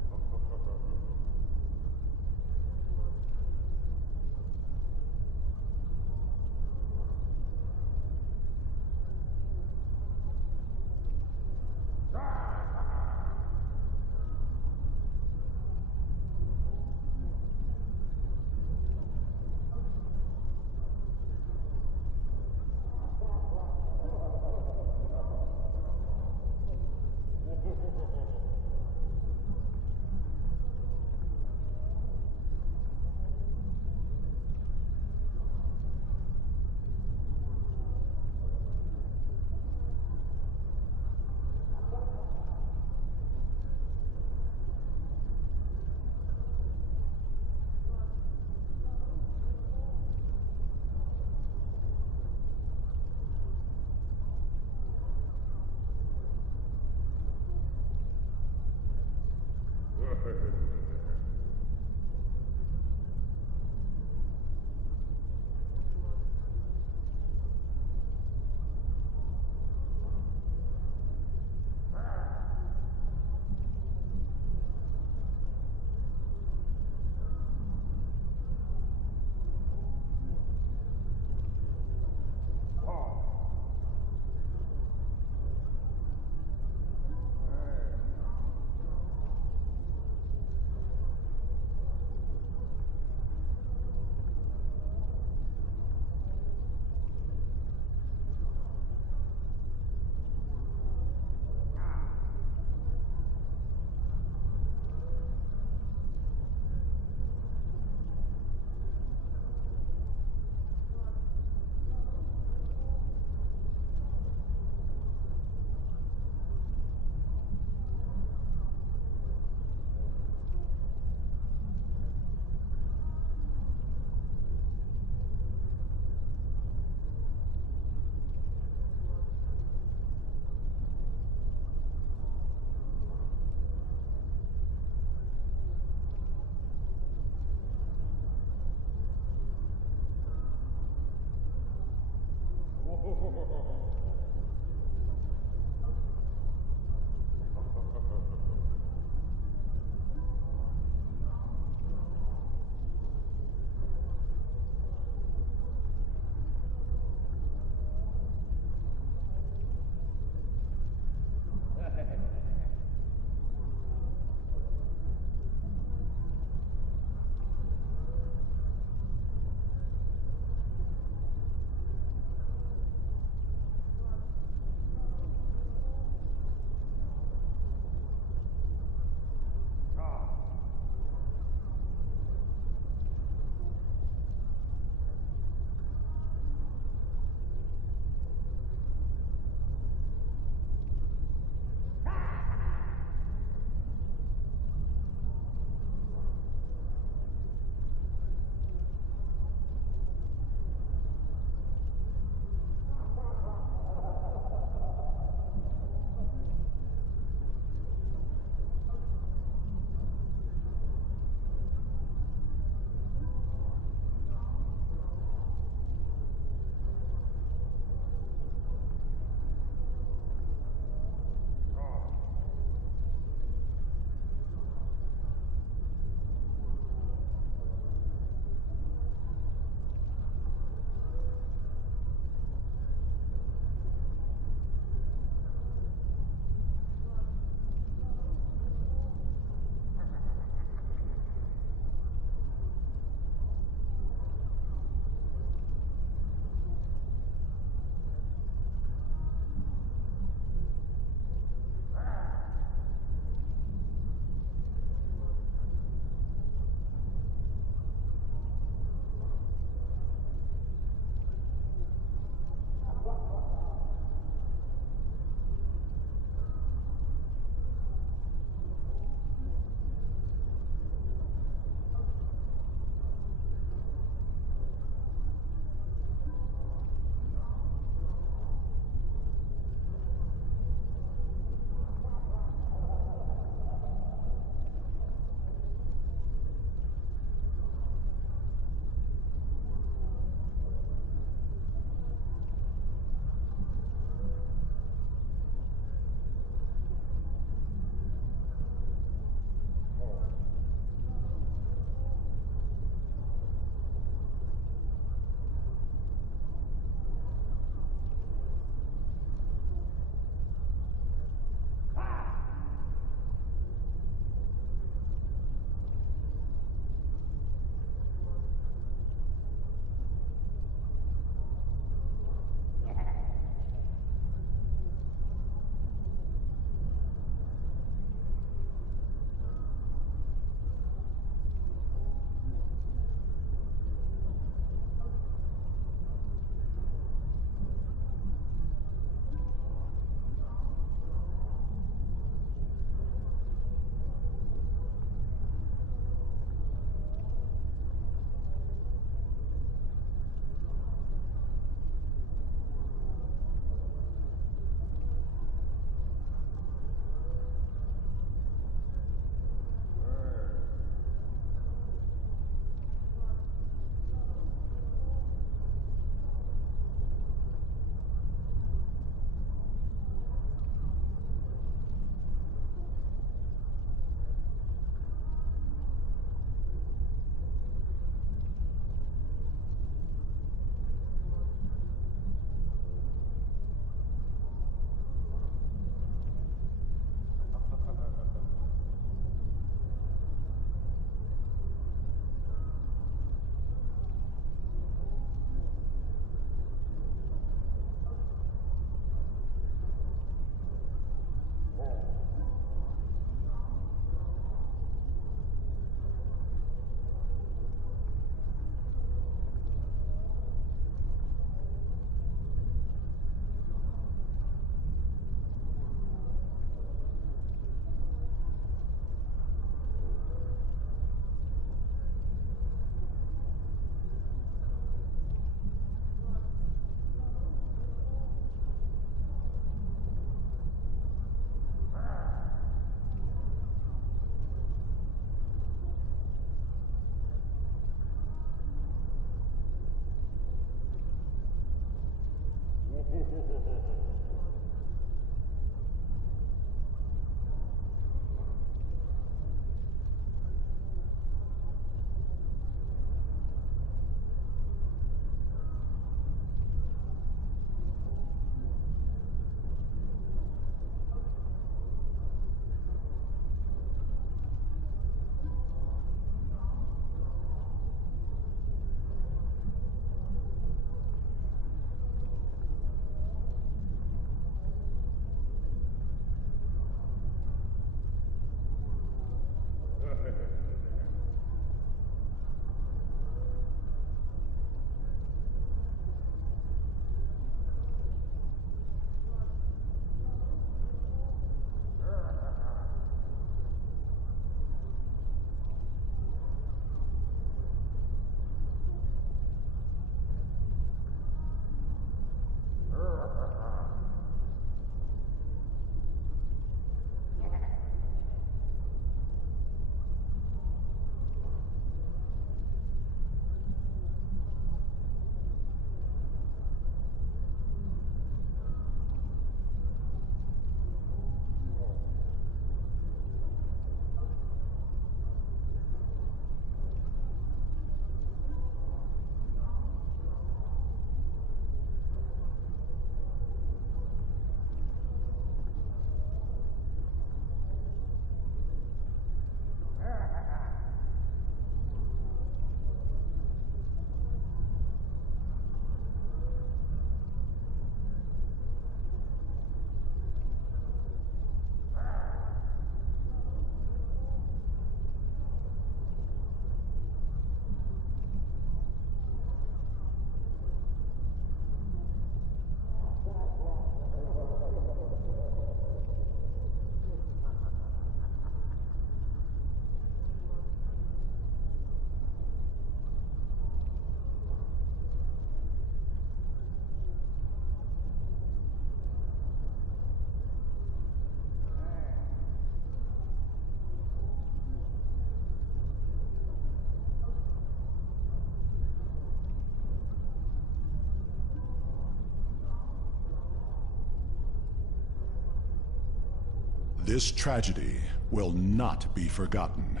This tragedy will not be forgotten.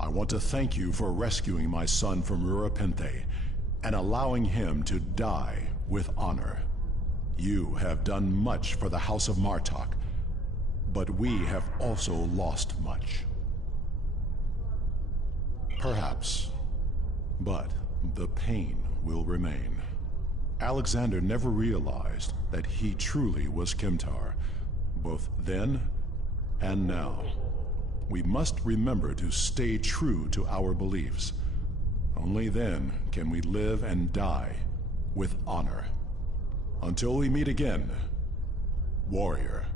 I want to thank you for rescuing my son from Rurapente and allowing him to die with honor. You have done much for the House of Martok, but we have also lost much. Perhaps, but the pain will remain. Alexander never realized that he truly was Kimtar, both then and now. We must remember to stay true to our beliefs. Only then can we live and die with honor. Until we meet again, warrior.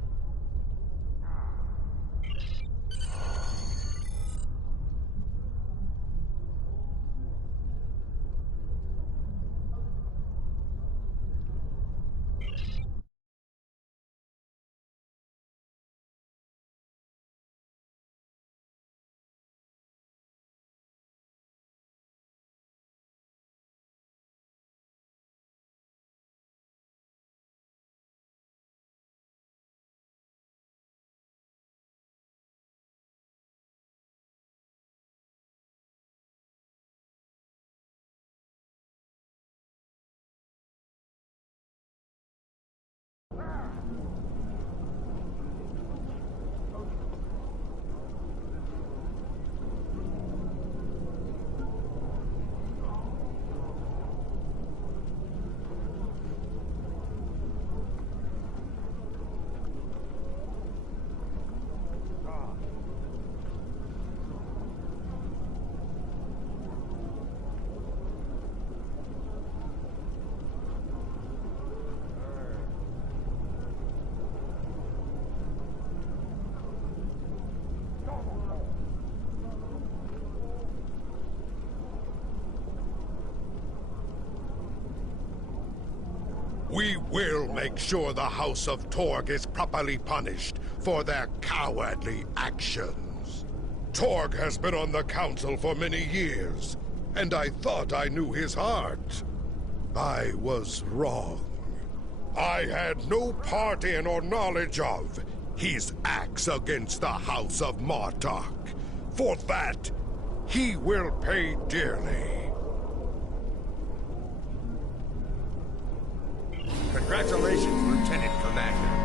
We will make sure the House of Torg is properly punished for their cowardly actions. Torg has been on the council for many years, and I thought I knew his heart. I was wrong. I had no part in or knowledge of his acts against the House of Martok. For that, he will pay dearly. Congratulations, Lieutenant Commander.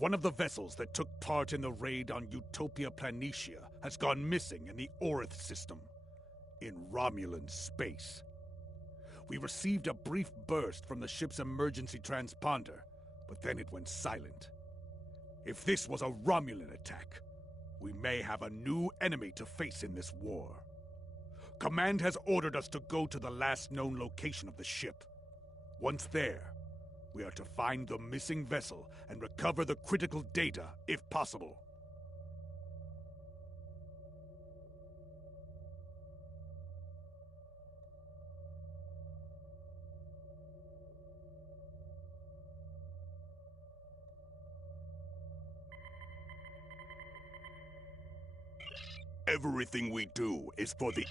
One of the vessels that took part in the raid on Utopia Planitia has gone missing in the Orith system, in Romulan space. We received a brief burst from the ship's emergency transponder, but then it went silent. If this was a Romulan attack, we may have a new enemy to face in this war. Command has ordered us to go to the last known location of the ship. Once there, we are to find the missing vessel and recover the critical data, if possible. Everything we do is for the...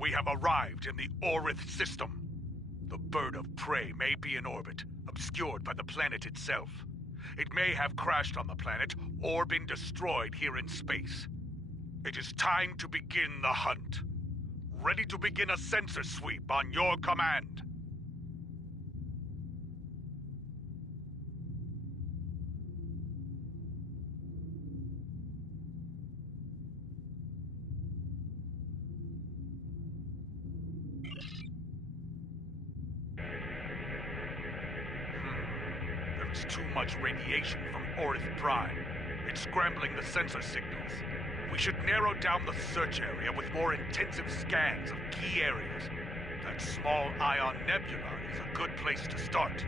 We have arrived in the Orith system. The bird of prey may be in orbit, obscured by the planet itself. It may have crashed on the planet or been destroyed here in space. It is time to begin the hunt. Ready to begin a sensor sweep on your command. There's too much radiation from Orith Prime. It's scrambling the sensor signals. We should narrow down the search area with more intensive scans of key areas. That small ion nebula is a good place to start.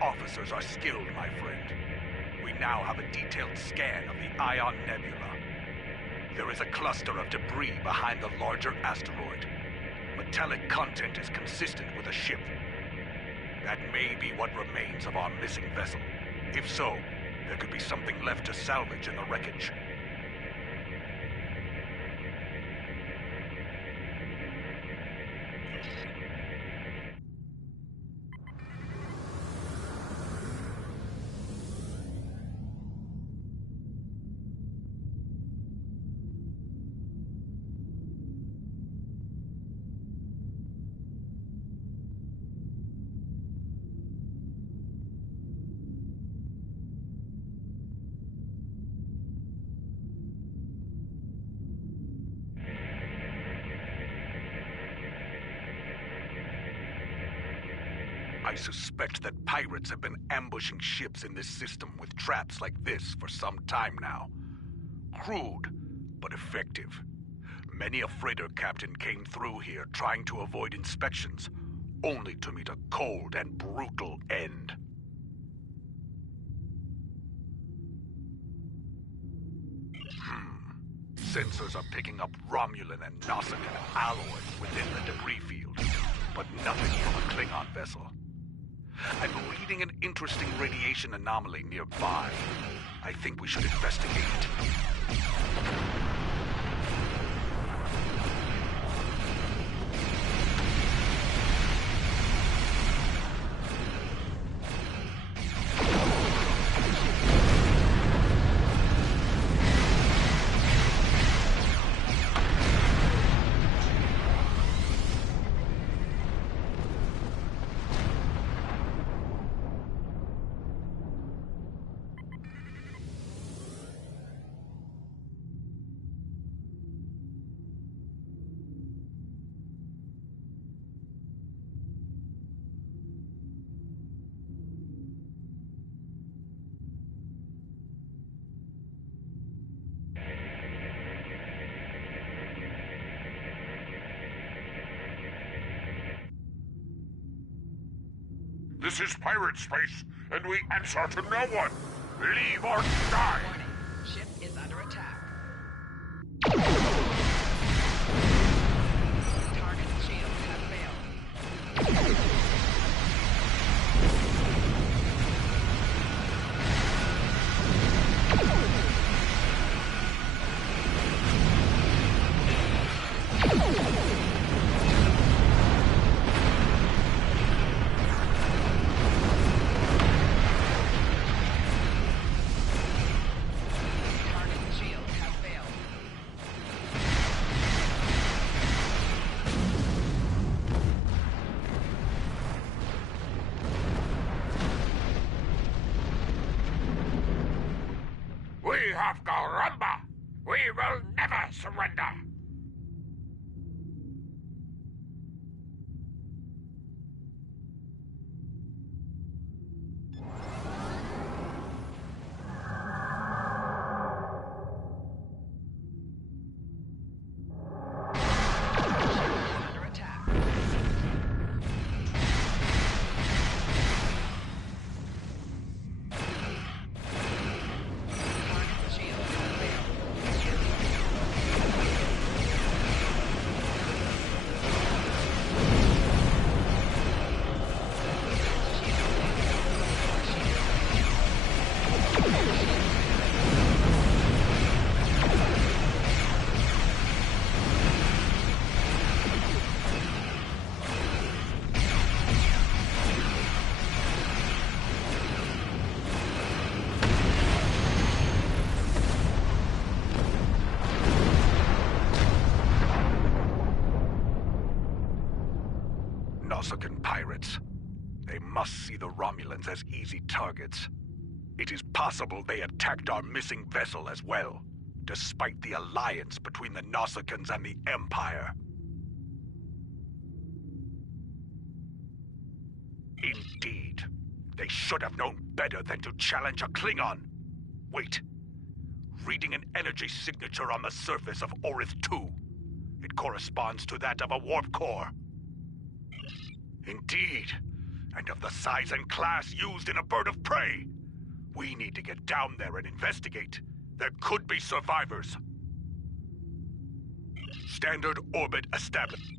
Officers are skilled, my friend. We now have a detailed scan of the Ion Nebula. There is a cluster of debris behind the larger asteroid. Metallic content is consistent with a ship. That may be what remains of our missing vessel. If so, there could be something left to salvage in the wreckage. I suspect that pirates have been ambushing ships in this system with traps like this for some time now. Crude, but effective. Many a freighter captain came through here trying to avoid inspections, only to meet a cold and brutal end. Sensors are picking up Romulan and Nautican alloys within the debris field, but nothing from a Klingon vessel. I'm reading an interesting radiation anomaly nearby. I think we should investigate it. This is pirate space, and we answer to no one. Leave or die! Warning. Ship is under attack. Target shields have failed. Target shield Nausicaan pirates. They must see the Romulans as easy targets. It is possible they attacked our missing vessel as well, despite the alliance between the Nausicans and the Empire. Indeed. They should have known better than to challenge a Klingon. Wait. Reading an energy signature on the surface of Orith 2. It corresponds to that of a warp core. Indeed. And of the size and class used in a bird of prey. We need to get down there and investigate. There could be survivors. Standard orbit established.